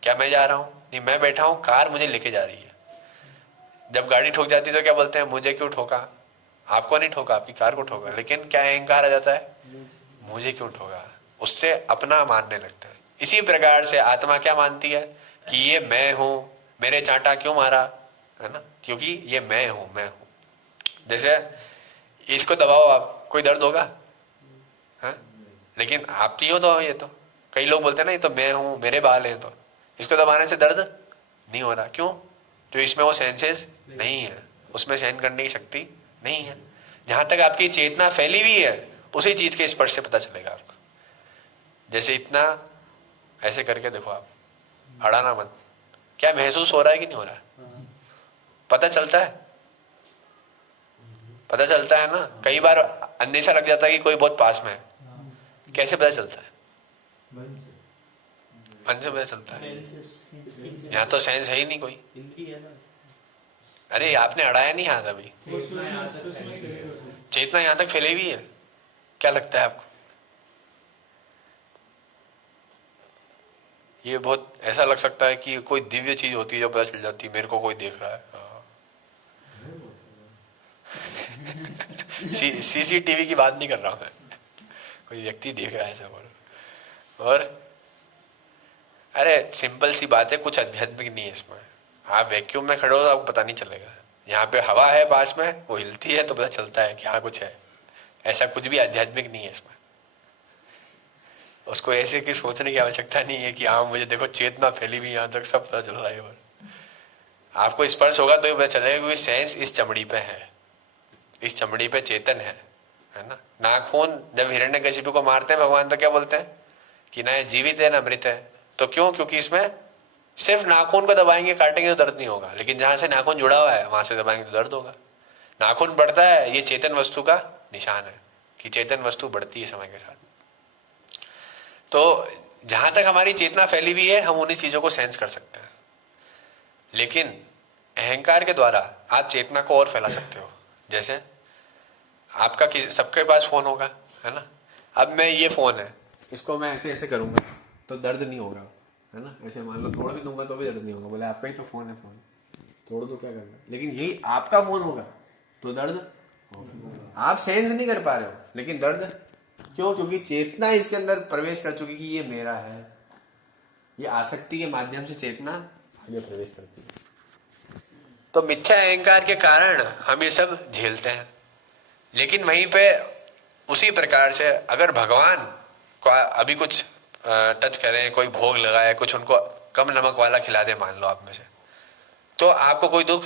क्या मैं जा रहा हूं? नहीं, मैं बैठा हूं, कार मुझे लेके जा रही है। जब गाड़ी ठोक जाती है तो क्या बोलते हैं, मुझे क्यों ठोका? आपको नहीं ठोका, आपकी कार को ठोका। लेकिन क्या अहंकार आ जाता है, मुझे क्यों ठोका, उससे अपना मानने लगता है। इसी प्रकार से आत्मा क्या मानती है कि ये मैं हूं, मेरे चांटा क्यों मारा, है ना, क्योंकि ये मैं हूं, मैं हूं। जैसे इसको दबाओ आप, कोई दर्द होगा? हाँ? लेकिन आप तो ही हो, तो ये तो कई लोग बोलते हैं ना, ये तो मैं हूं, मेरे बाल हैं, तो इसको दबाने से दर्द नहीं हो रहा। क्यों? तो इसमें वो सेंसेस नहीं है, उसमें सहन करने की शक्ति नहीं है। जहां तक आपकी चेतना फैली हुई है, उसी चीज के स्पर्श से पता चलेगा आपको। जैसे इतना ऐसे करके देखो आप, अड़ाना मत, क्या महसूस हो रहा है कि नहीं हो रहा है? पता चलता है, पता चलता है ना। कई बार अंदेशा लग जाता है कि कोई बहुत पास में है। कैसे पता चलता है? मन से पता चलता है। यहाँ तो सेंस है ही नहीं कोई। अरे आपने अड़ाया नहीं हाथ अभी, चेतना यहाँ तक फैली हुई है। क्या लगता है आपको? ये बहुत ऐसा लग सकता है कि कोई दिव्य चीज होती है जो पता चल जाती है, मेरे को कोई देख रहा है। सीसीटीवी की बात नहीं कर रहा हूं मैं, कोई व्यक्ति देख रहा है ऐसा बोलो। और अरे सिंपल सी बात है, कुछ आध्यात्मिक नहीं है इसमें। आप वैक्यूम में खड़े हो तो आपको पता नहीं चलेगा। यहाँ पे हवा है पास में, वो हिलती है तो पता चलता है कि हाँ कुछ है। ऐसा कुछ भी आध्यात्मिक नहीं है इसमें। उसको ऐसे की सोचने की आवश्यकता नहीं है कि हाँ मुझे देखो चेतना फैली हुई, यहाँ तक सब पता चल रहा है। और आपको स्पर्श होगा तो ये पता चलेगा क्योंकि सेंस इस चमड़ी पे है, इस चमड़ी पे चेतन है ना। नाखून जब हिरण्यकशिपु को मारते हैं भगवान तो क्या बोलते हैं कि ना जीवित है ना मृत है। तो क्यों? क्योंकि इसमें सिर्फ नाखून को दबाएंगे काटेंगे तो दर्द नहीं होगा, लेकिन जहां से नाखून जुड़ा हुआ है वहां से दबाएंगे तो दर्द होगा। नाखून बढ़ता है, ये चेतन वस्तु का निशान है कि चेतन वस्तु बढ़ती है समय के साथ। तो जहां तक हमारी चेतना फैली हुई है हम उन्हीं चीजों को सेंस कर सकते हैं। लेकिन अहंकार के द्वारा आप चेतना को और फैला सकते हो। जैसे आपका सबके पास फोन होगा, है ना। अब मैं ये फोन है, इसको मैं ऐसे ऐसे करूंगा तो दर्द नहीं होगा, है ना। ऐसे मान लो तोड़ भी दूंगा तो भी दर्द नहीं होगा। बोले आपका ही तो फोन है, फोन तोड़ दो क्या करना। लेकिन यही आपका फोन होगा तो दर्द होगा। आप सेंस नहीं कर पा रहे हो लेकिन दर्द क्यों? क्योंकि चेतना इसके अंदर प्रवेश कर चुकी कि ये मेरा है। ये आसक्ति के माध्यम से चेतना आगे प्रवेश करती है। तो मिथ्या अहंकार के कारण हम ये सब झेलते हैं। लेकिन वहीं पे उसी प्रकार से अगर भगवान को अभी कुछ टच करें, कोई भोग लगाए, कुछ उनको कम नमक वाला खिला दे मान लो आप में से, तो आपको कोई दुख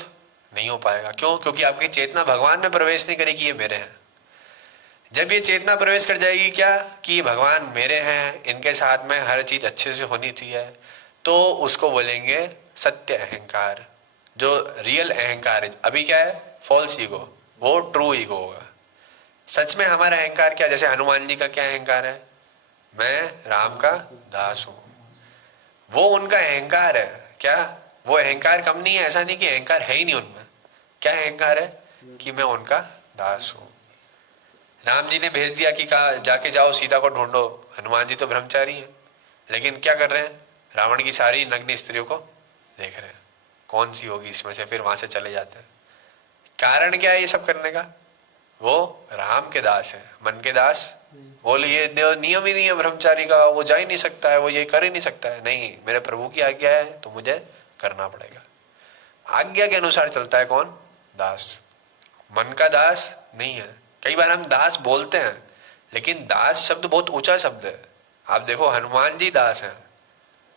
नहीं हो पाएगा। क्यों? क्योंकि आपकी चेतना भगवान में प्रवेश नहीं करेगी ये मेरे हैं। जब ये चेतना प्रवेश कर जाएगी क्या कि ये भगवान मेरे हैं, इनके साथ में हर चीज अच्छे से होनी चाहिए, तो उसको बोलेंगे सत्य अहंकार। जो रियल अहंकार है अभी क्या है, फॉल्स ईगो, वो ट्रू ईगो होगा। सच में हमारा अहंकार क्या? जैसे हनुमान जी का क्या अहंकार है, मैं राम का दास हूं। वो उनका अहंकार है। क्या वो अहंकार कम नहीं है? ऐसा नहीं कि अहंकार है ही नहीं उनमें। क्या अहंकार है कि मैं उनका दास हूं। राम जी ने भेज दिया कि कहा जाके जाओ सीता को ढूंढो। हनुमान जी तो ब्रह्मचारी हैं, लेकिन क्या कर रहे हैं, रावण की सारी नग्न स्त्रियों को देख रहे हैं, कौन सी होगी इसमें से, फिर वहां से चले जाते हैं। कारण क्या है ये सब करने का? वो राम के दास है, मन के दास। बोले ये नियम ही नहीं है ब्रह्मचारी का, वो जा ही नहीं सकता है, वो ये कर ही नहीं सकता है। नहीं, मेरे प्रभु की आज्ञा है तो मुझे करना पड़ेगा। आज्ञा के अनुसार चलता है कौन? दास। मन का दास नहीं है। कई बार हम दास बोलते हैं, लेकिन दास शब्द बहुत ऊंचा शब्द है। आप देखो हनुमान जी दास हैं,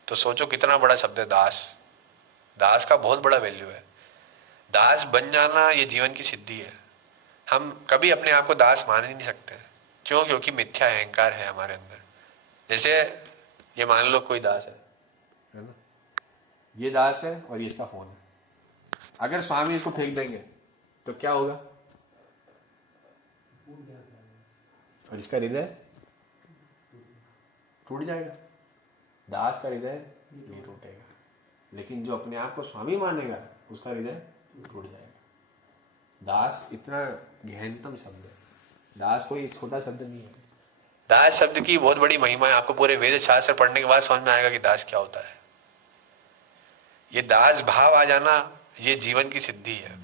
तो सोचो कितना बड़ा शब्द है दास। दास का बहुत बड़ा वैल्यू है। दास बन जाना ये जीवन की सिद्धि है। हम कभी अपने आप को दास मान ही नहीं सकते। क्यों? क्योंकि मिथ्या अहंकार है हमारे अंदर। जैसे ये मान लो कोई दास है ना, ये दास है और ये इसका फोन है। अगर स्वामी इसको फेंक देंगे तो क्या होगा? और इसका हृदय टूट जाएगा। दास का हृदय नहीं टूटेगा, लेकिन जो अपने आप को स्वामी मानेगा उसका हृदय टूट जाएगा। दास इतना गहनतम शब्द है। दास कोई छोटा शब्द नहीं है। दास शब्द की बहुत बड़ी महिमा है। आपको पूरे वेद शास्त्र पढ़ने के बाद समझ में आएगा कि दास क्या होता है। ये दास भाव आ जाना ये जीवन की सिद्धि है।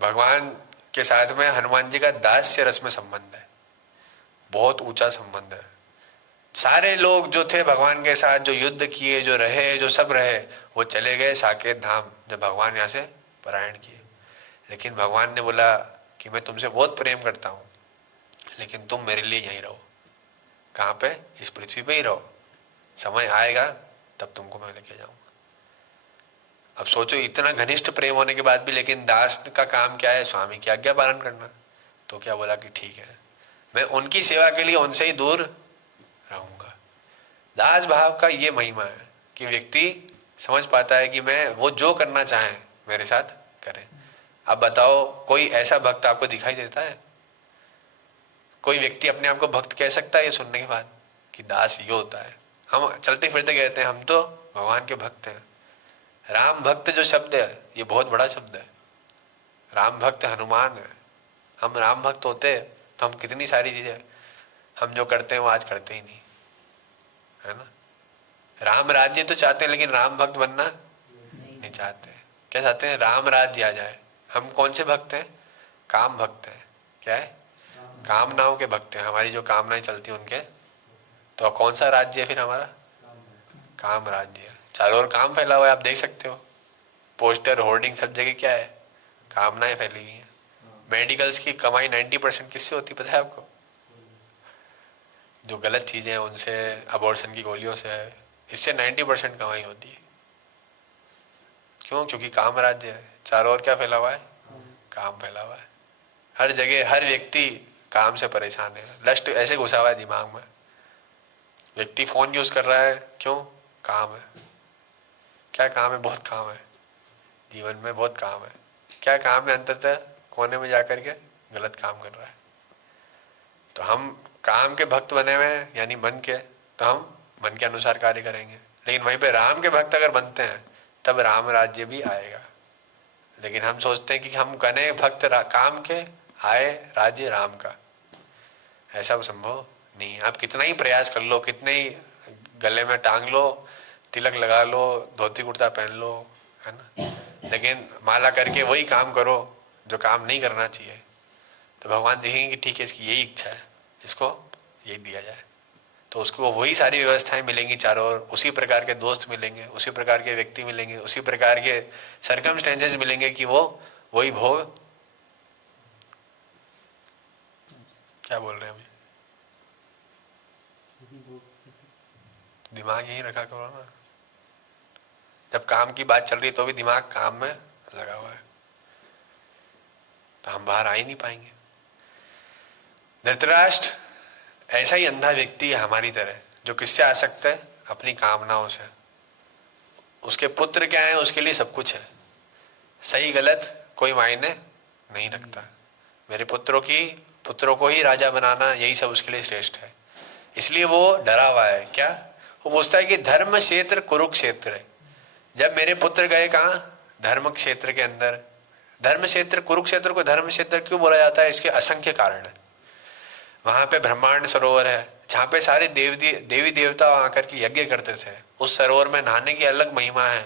भगवान के साथ में हनुमान जी का दास्य रस में संबंध है, बहुत ऊंचा संबंध है। सारे लोग जो थे भगवान के साथ, जो युद्ध किए, जो रहे, जो सब रहे, वो चले गए साकेत धाम जब भगवान यहाँ से पलायन किए। लेकिन भगवान ने बोला कि मैं तुमसे बहुत प्रेम करता हूँ, लेकिन तुम मेरे लिए यहीं रहो। कहाँ पे? इस पृथ्वी पे ही रहो, समय आएगा तब तुमको मैं लेके जाऊंगा। अब सोचो, इतना घनिष्ठ प्रेम होने के बाद भी, लेकिन दास का काम क्या है? स्वामी की आज्ञा पालन करना। तो क्या बोला कि ठीक है, मैं उनकी सेवा के लिए उनसे ही दूर रहूंगा। दास भाव का ये महिमा है कि व्यक्ति समझ पाता है कि मैं, वो जो करना चाहे मेरे साथ करें। अब बताओ, कोई ऐसा भक्त आपको दिखाई देता है? कोई व्यक्ति अपने आप को भक्त कह सकता है ये सुनने के बाद कि दास ये होता है? हम चलते फिरते कहते हैं हम तो भगवान के भक्त हैं। राम भक्त जो शब्द है ये बहुत बड़ा शब्द है। राम भक्त हनुमान है। हम राम भक्त होते तो हम कितनी सारी चीजें हम जो करते हैं वो आज करते ही नहीं, है ना। राम राज्य तो चाहते हैं, लेकिन राम भक्त बनना नहीं चाहते। क्या चाहते हैं? राम राज्य आ जाए। हम कौन से भक्त हैं? काम भक्त हैं। क्या है? कामनाओं के भक्त हैं। हमारी जो कामनाएं चलती हैं उनके। तो कौन सा राज्य है फिर हमारा? काम राज्य है। चारों ओर काम फैला हुआ है, आप देख सकते हो। पोस्टर, होर्डिंग, सब जगह क्या है? कामनाएं फैली हुई हैं। मेडिकल्स की कमाई 90% किससे होती पता है आपको? जो गलत चीजें हैं उनसे, अबॉर्शन की गोलियों से, इससे 90% कमाई होती है। क्यों? क्योंकि काम राज्य है। चारों ओर क्या फैला हुआ है? काम फैला हुआ है। हर जगह हर व्यक्ति काम से परेशान है। लस्ट ऐसे घुसा हुआ है दिमाग में। व्यक्ति फोन यूज कर रहा है, क्यों? काम है। क्या काम है? बहुत काम है। जीवन में बहुत काम है। क्या काम है? अंततः कोने में जाकर के गलत काम कर रहा है। तो हम काम के भक्त बने हुए हैं, यानी मन के, तो हम मन के अनुसार कार्य करेंगे। लेकिन वहीं पे राम के भक्त अगर बनते हैं तब राम राज्य भी आएगा। लेकिन हम सोचते हैं कि हम बने भक्त काम के, आए राज्य राम का। ऐसा संभव नहीं। आप कितना ही प्रयास कर लो, कितने ही गले में टांग लो, तिलक लगा लो, धोती कुर्ता पहन लो, है ना, लेकिन माला करके वही काम करो जो काम नहीं करना चाहिए, तो भगवान देखेंगे कि ठीक है, इसकी यही इच्छा है, इसको यही दिया जाए। तो उसको वही सारी व्यवस्थाएं मिलेंगी चारों ओर, उसी प्रकार के दोस्त मिलेंगे, उसी प्रकार के व्यक्ति मिलेंगे, उसी प्रकार के सर्कमस्टेंसेस मिलेंगे कि वो वही भोग। क्या बोल रहे हैं अभी? दिमाग यही रखा करो ना। जब काम की बात चल रही है तो भी दिमाग काम में लगा हुआ है, तो हम बाहर आ ही नहीं पाएंगे। धृतराष्ट्र ऐसा ही अंधा व्यक्ति है हमारी तरह, जो किससे आसक्त है? अपनी कामनाओं से। उसके पुत्र क्या है? उसके लिए सब कुछ है। सही गलत कोई मायने नहीं रखता। मेरे पुत्रों को ही राजा बनाना, यही सब उसके लिए श्रेष्ठ है। इसलिए वो डरा हुआ है। क्या? वो पूछता है कि धर्म क्षेत्र कुरुक्षेत्र है। जब मेरे पुत्र गए कहाँ? धर्म क्षेत्र के अंदर। धर्म क्षेत्र, कुरुक्षेत्र को धर्म क्षेत्र क्यों बोला जाता है? इसके असंख्य कारण है। वहां पे ब्रह्मांड सरोवर है, जहाँ पे सारे देवी देवता आकर के यज्ञ करते थे। उस सरोवर में नहाने की अलग महिमा है।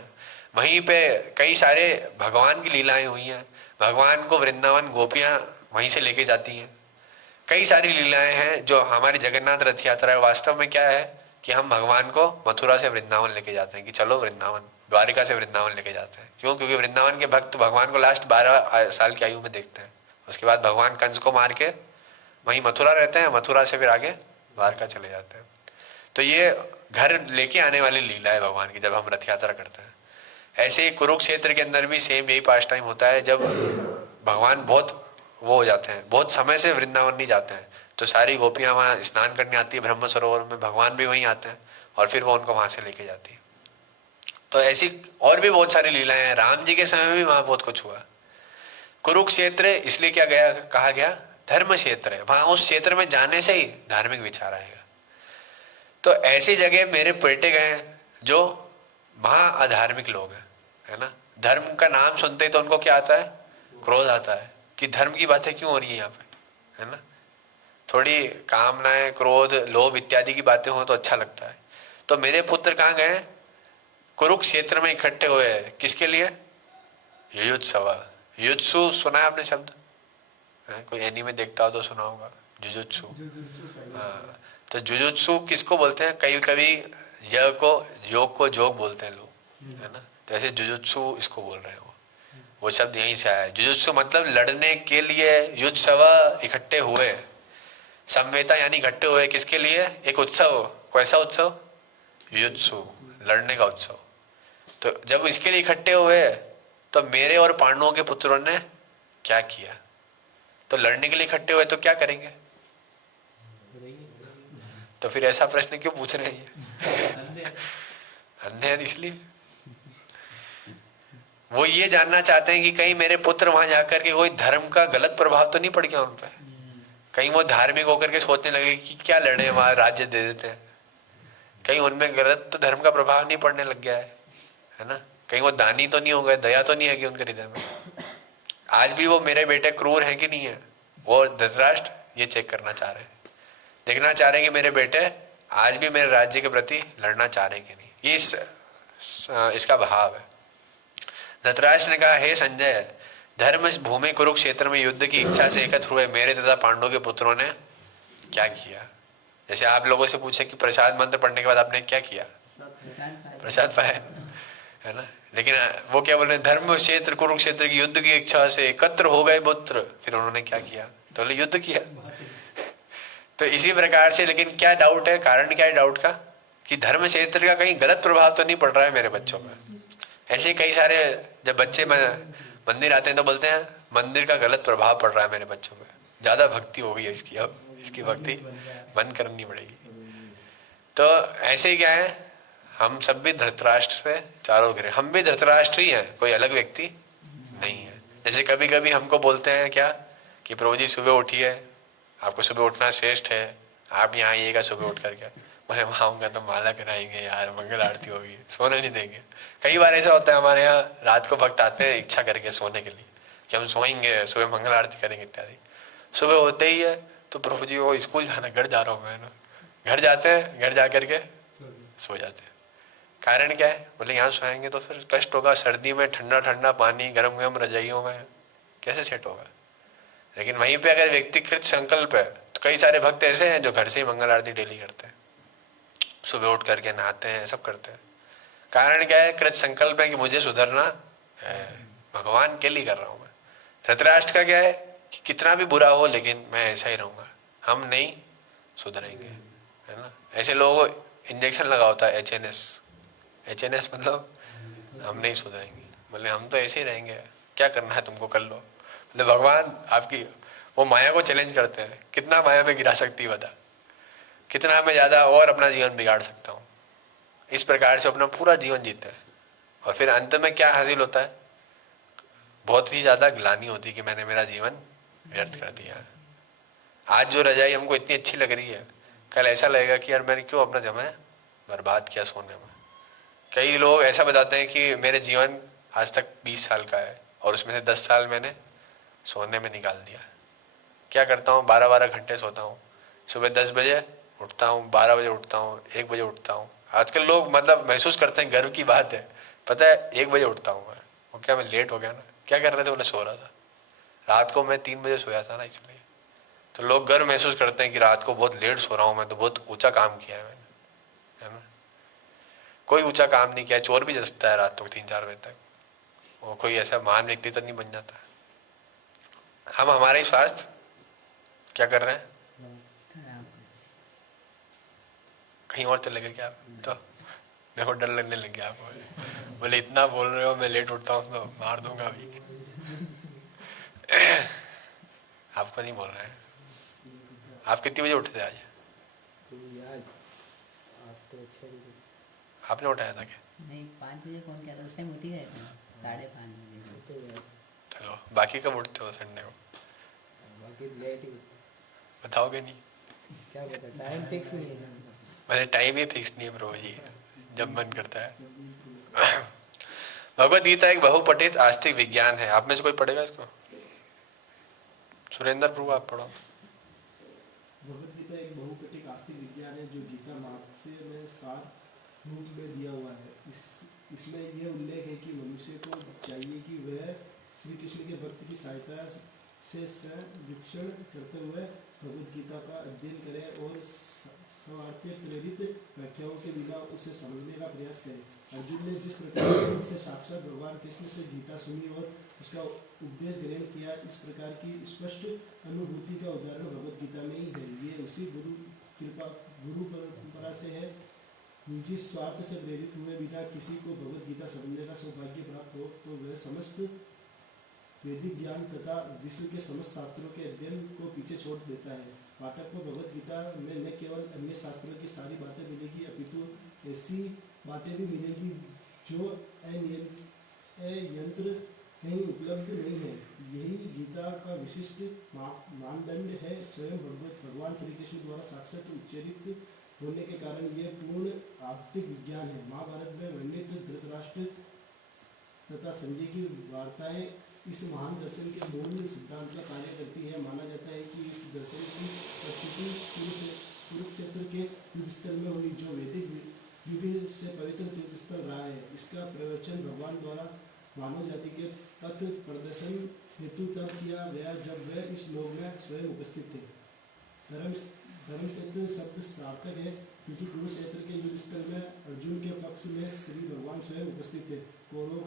वहीं पे कई सारे भगवान की लीलाएं हुई हैं। भगवान को वृंदावन गोपियां वहीं से लेके जाती हैं। कई सारी लीलाएं हैं जो हमारी जगन्नाथ रथ यात्रा है। वास्तव में क्या है कि हम भगवान को मथुरा से वृंदावन लेके जाते हैं, कि चलो वृंदावन, द्वारिका से वृंदावन लेके जाते हैं। क्यों? क्योंकि वृंदावन के भक्त भगवान को लास्ट 12 साल की आयु में देखते हैं। उसके बाद भगवान कंस को मार के वहीं मथुरा रहते हैं, मथुरा से फिर आगे द्वारका चले जाते हैं। तो ये घर लेके आने वाली लीला है भगवान की, जब हम रथ यात्रा करते हैं। ऐसे ही कुरुक्षेत्र के अंदर भी सेम यही पास टाइम होता है। जब भगवान बहुत वो हो जाते हैं, बहुत समय से वृंदावन नहीं जाते हैं, तो सारी गोपियां वहां स्नान करने आती है ब्रह्म सरोवर में। भगवान भी वहीं आते हैं और फिर वो उनको वहां से लेके जाती है। तो ऐसी और भी बहुत सारी लीलाएं हैं। राम जी के समय में भी वहां बहुत कुछ हुआ। कुरुक्षेत्र इसलिए क्या गया, कहा गया? धर्म क्षेत्र है। वहां उस क्षेत्र में जाने से ही धार्मिक विचार आएगा। तो ऐसी जगह मेरे बेटे गए जो वहां अधार्मिक लोग हैं, है ना। धर्म का नाम सुनते ही तो उनको क्या आता है? क्रोध आता है कि धर्म की बातें क्यों हो रही है यहाँ पे, है ना। थोड़ी कामनाएं, क्रोध, लोभ इत्यादि की बातें हो तो अच्छा लगता है। तो मेरे पुत्र कहाँ गए? कुरुक्षेत्र में इकट्ठे हुए। किसके लिए? युयुत्सव, युयुत्सु सुना है आपने शब्द? कोई एनीमे देखता हो तो सुना होगा, जुजुत्सु। हाँ, तो जुजुत्सु किसको बोलते हैं? कई कभी योग को जोग बोलते हैं लोग, है ना? तो ऐसे जुजुत्सु इसको बोल रहे हैं। वो शब्द यहीं से आया है। जुजुत्सु मतलब लड़ने के लिए, युत्सव इकट्ठे हुए, संवेता यानी इकट्ठे हुए किसके लिए? एक उत्सव। कैसा उत्सव? युयुत्सु, लड़ने का उत्सव। तो जब इसके लिए इकट्ठे हुए तो मेरे और पांडवों के पुत्रों ने क्या किया? तो लड़ने के लिए इकट्ठे हुए तो क्या करेंगे? तो फिर ऐसा प्रश्न क्यों पूछ रहे हैं? अंधे हैं इसलिए। वो ये जानना चाहते हैं कि कहीं मेरे पुत्र वहां जाकर के कोई धर्म का गलत प्रभाव तो नहीं पड़ गया उन पर। कहीं वो धार्मिक होकर के सोचने लगे कि क्या लड़े, वहां राज्य दे देते हैं। कहीं उनमें गलत तो धर्म का प्रभाव नहीं पड़ने लग गया है ना? कहीं वो दानी तो नहीं हो गए, दया तो नहीं है कि उनके हृदय में। आज भी वो मेरे बेटे क्रूर हैं कि नहीं है, वो धृतराष्ट्र ये चेक करना चाह रहे हैं, देखना चाह रहे हैं कि मेरे बेटे आज भी मेरे राज्य के प्रति लड़ना चाह रहे हैं कि नहीं। ये इसका भाव है। धृतराष्ट्र ने कहा, हे संजय, धर्म भूमि कुरुक्षेत्र में युद्ध की इच्छा से एकत्र हुए मेरे तथा पांडवों के पुत्रों ने क्या किया? जैसे आप लोगों से पूछे कि प्रसाद मंत्र पढ़ने के बाद आपने क्या किया? प्रसाद पाया, है ना? लेकिन वो क्या बोल रहे हैं? धर्म क्षेत्र कुरुक्षेत्र की युद्ध की इच्छा से एकत्र हो गए पुत्र, फिर उन्होंने क्या किया? तो बोले युद्ध किया। तो इसी प्रकार से, लेकिन क्या डाउट है? कारण क्या है डाउट का? कि धर्म क्षेत्र का कहीं गलत प्रभाव तो नहीं पड़ रहा है मेरे बच्चों में। ऐसे कई सारे जब बच्चे मंदिर आते हैं तो बोलते हैं मंदिर का गलत प्रभाव पड़ रहा है मेरे बच्चों में, ज्यादा भक्ति हो गई है इसकी, अब इसकी भक्ति बंद करनी पड़ेगी। तो ऐसे क्या है, हम सब भी धृतराष्ट्र से चारों घिरे, हम भी धृतराष्ट्र ही हैं, कोई अलग व्यक्ति नहीं है। जैसे कभी कभी हमको बोलते हैं क्या कि प्रभु जी सुबह उठिए, आपको सुबह उठना श्रेष्ठ है, आप यहाँ आइएगा सुबह उठ करके। मैं वहां आऊंगा तो माला कराएंगे यार, मंगल आरती होगी, सोने नहीं देंगे। कई बार ऐसा होता है हमारे यहाँ, रात को भक्त आते हैं इच्छा करके सोने के लिए कि हम सोएंगे, सुबह मंगल आरती करेंगे इत्यादि। सुबह होते ही है तो प्रभु जी वो स्कूल जाना, घर जा रहा हूँ मैं ना। घर जाते हैं, घर जा करके सो जाते हैं। कारण क्या है? बोले यहाँ सोएंगे तो फिर कष्ट होगा, सर्दी में ठंडा ठंडा पानी, गर्म गर्म रजाइयों में कैसे सेट होगा। लेकिन वहीं पे अगर व्यक्तिकृत संकल्प है तो कई सारे भक्त ऐसे हैं जो घर से ही मंगल आरती डेली करते हैं, सुबह उठ करके नहाते हैं, सब करते हैं। कारण क्या है? कृत संकल्प है कि मुझे सुधरना है, भगवान के लिए कर रहा हूं मैं। धृतराष्ट्र का क्या है कि कितना भी बुरा हो लेकिन मैं ऐसा ही रहूंगा, हम नहीं सुधरेंगे, है ना? ऐसे लोगों को इंजेक्शन लगा होता है एचएनएस मतलब हम नहीं सुधरेंगे, बोले हम तो ऐसे ही रहेंगे, क्या करना है तुमको कर लो। बोले भगवान आपकी वो माया को चैलेंज करते हैं, कितना माया में गिरा सकती है बता, कितना मैं ज्यादा और अपना जीवन बिगाड़ सकता हूँ। इस प्रकार से अपना पूरा जीवन जीते हैं और फिर अंत में क्या हासिल होता है? बहुत ही ज्यादा ग्लानि होती है कि मैंने मेरा जीवन व्यर्थ कर दिया। आज जो रजाई हमको इतनी अच्छी लग रही है, कल ऐसा लगेगा कि यार मैंने क्यों अपना समय बर्बाद किया सोने में। कई लोग ऐसा बताते हैं कि मेरे जीवन आज तक 20 साल का है और उसमें से 10 साल मैंने सोने में निकाल दिया। क्या करता हूँ? 12-12 घंटे सोता हूँ, सुबह 10 बजे उठता हूँ, 12 बजे उठता हूँ, 1 बजे उठता हूँ। आजकल लोग मतलब महसूस करते हैं, गर्व की बात है, पता है 1 बजे उठता हूँ मैं। वो क्या, मैं लेट हो गया ना? क्या कर रहे थे? बोले सो रहा था, रात को मैं 3 बजे सोया था ना, इसलिए। तो लोग गर्व महसूस करते हैं कि रात को बहुत लेट सो रहा हूँ मैं, तो बहुत ऊंचा काम किया है मैंने, है ना? कोई ऊंचा काम नहीं किया। चोर भी जा सकता है रात को 3-4 बजे तक, वो कोई ऐसा महान व्यक्ति तो नहीं बन जाता। हम हमारे स्वास्थ्य क्या कर रहे हैं? कहीं और चले गए क्या आप? तो मेरे को डर लगने लग गया आपको, बोले इतना बोल रहे हो, मैं लेट उठता हूँ तो मार दूंगा अभी। आपको नहीं बोल रहे हैं। आप कितने बजे उठे थे आज? आपने उठाया था क्या? नहीं, 5 बजे फोन किया था, उस टाइम उठ ही गए थे, 5:30 बजे। चलो, बाकी कब उठते हो संडे को? बाकी लेट ही बताओगे नहीं? क्या पता, टाइम फिक्स नहीं है। मैंने टाइम ही फिक्स नहीं है ब्रो जी, जब मन करता है। भगवत गीता एक बहुपठित आस्तिक विज्ञान है। आप में से कोई पढ़ेगा इसको? सुरेंद्र प्रभु आप पढ़ो। भगवत गीता एक बहुपठित आस्तिक विज्ञान है जो गीता मार्क्स में सार रूप में दिया हुआ है। इसमें यह उल्लेख है कि मनुष्य को चाहिए कि वह श्री कृष्ण के भक्त की सहायता से संरक्षण करते हुए भगवद गीता का अध्ययन करे और स्वार्थ प्रेरित व्याख्याओं के बिना उसे समझने का प्रयास करे। अर्जुन ने जिस प्रकार से साक्षात भगवान कृष्ण से गीता सुनी और उसका उपदेश ग्रहण किया, इस प्रकार की स्पष्ट अनुभूति का उदाहरण भगवद गीता में ही है। ये उसी गुरु परंपरा से है। निजी स्वार्थ से प्रेरित हुए बिना किसी को भगवद गीता समझने का सौभाग्य प्राप्त हो तो वह समस्त वैदिक ज्ञान तथा विश्व के समस्त शास्त्रों के अध्ययन को पीछे छोड़ देता है। पाठक को भगवद गीता में न केवल अन्य शास्त्रों की सारी बातें मिलेगी, अपितु ऐसी बातें भी मिलेगी जो यंत्र कहीं उपलब्ध नहीं है। यही गीता का विशिष्ट मानदंड है। स्वयं भगवान श्री कृष्ण द्वारा साक्षात उच्चरित होने के कारण यह पूर्ण आस्तिक विज्ञान है। महाभारत में वर्णित धृतराष्ट्र तथा संजय की वार्ताएं इस महान दर्शन के मूल सिद्धांत का कार्य करती है। माना जाता है कि इस दर्शन की प्रस्तुति कुरुक्षेत्र के युद्धस्थल में हुई, जो वैदिक युग से पवित्र तीर्थस्थल रहा है। इसका प्रवचन भगवान द्वारा मानव जाति के पथ प्रदर्शन हेतु तब किया गया जब वे इस लोक में स्वयं उपस्थित थे। धर्मक्षेत्र शब्द सार्थक है क्योंकि कुरुक्षेत्र के युद्ध स्थल में अर्जुन के पक्ष में श्री भगवान स्वयं उपस्थित थे। कौरवों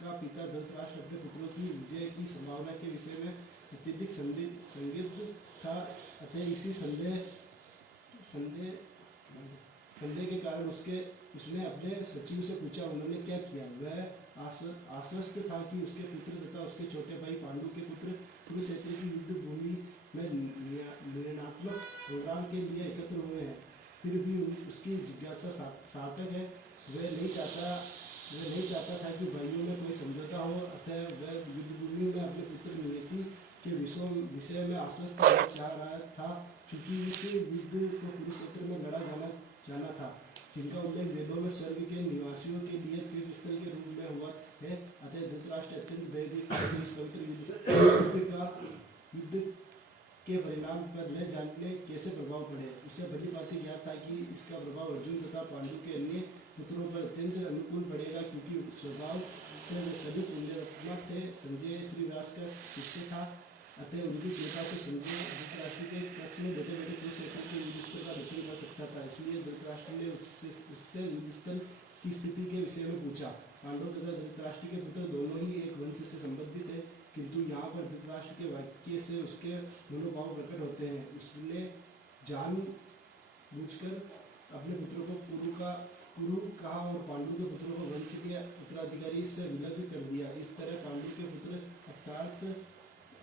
का पिता धृतराष्ट्र अपने पुत्रों की विजय की संभावना के विषय में अत्यधिक संदिग्ध था। अतः इसी संदेह के कारण उसने अपने सचिव से पूछा, उन्होंने क्या किया। वह आश्वस्त था कि उसके पुत्र तथा उसके छोटे भाई पांडु के पुत्र कुरुक्षेत्र की युद्ध भूमि में निर्णयात्मक संग्राम के लिए एकत्र हुए हैं। फिर भी उसकी जिज्ञासा सार्थक है। वह नहीं चाहता था कि भाइयों में कोई समझौता हो। अतः वह युद्ध भूमि में अपने पुत्र नियति के विषय में आश्वस्त होना चाह रहा था। चूंकि इस युद्ध को कुरुक्षेत्र में लड़ा जाना था, जिनका उल्लेख वेदों में स्वर्ग के निवासियों के लिए तीर्थस्थल के रूप में हुआ है। अतः धृतराष्ट्र अत्यंत भयभीत इस पवित्र युद्ध के परिणाम पर न जाने कैसे प्रभाव पड़े। उसे भली भांति ज्ञात था कि इसका प्रभाव अर्जुन तथा पांडु के अन्य पुत्रों पर अत्यंत अनुकूल पड़ेगा, क्योंकि स्वभाव से वे सभी पुण्यात्मा थे। संजय श्री व्यास का शिष्य था। अतः उनकी कृपा से संजय धृतराष्ट्र के पक्ष में बैठे बैठे कुरुक्षेत्र के युद्धस्थल का दर्शन कर सकता था। इसलिए धृतराष्ट्र ने उससे युद्धस्थल की स्थिति के विषय में पूछा। पांडव तथा धृतराष्ट्र के पुत्र दोनों ही एक वंश से संबंधित है, किंतु यहाँ पर धृतराष्ट्र के वाक्य से उसके मनोभाव प्रकट होते हैं। उसने जानबूझकर अपने पुत्रों को कुरु कहा और पांडु के पुत्रों को वंश के उत्तराधिकारी से विलग कर दिया। इस तरह पांडु के पुत्र अर्थात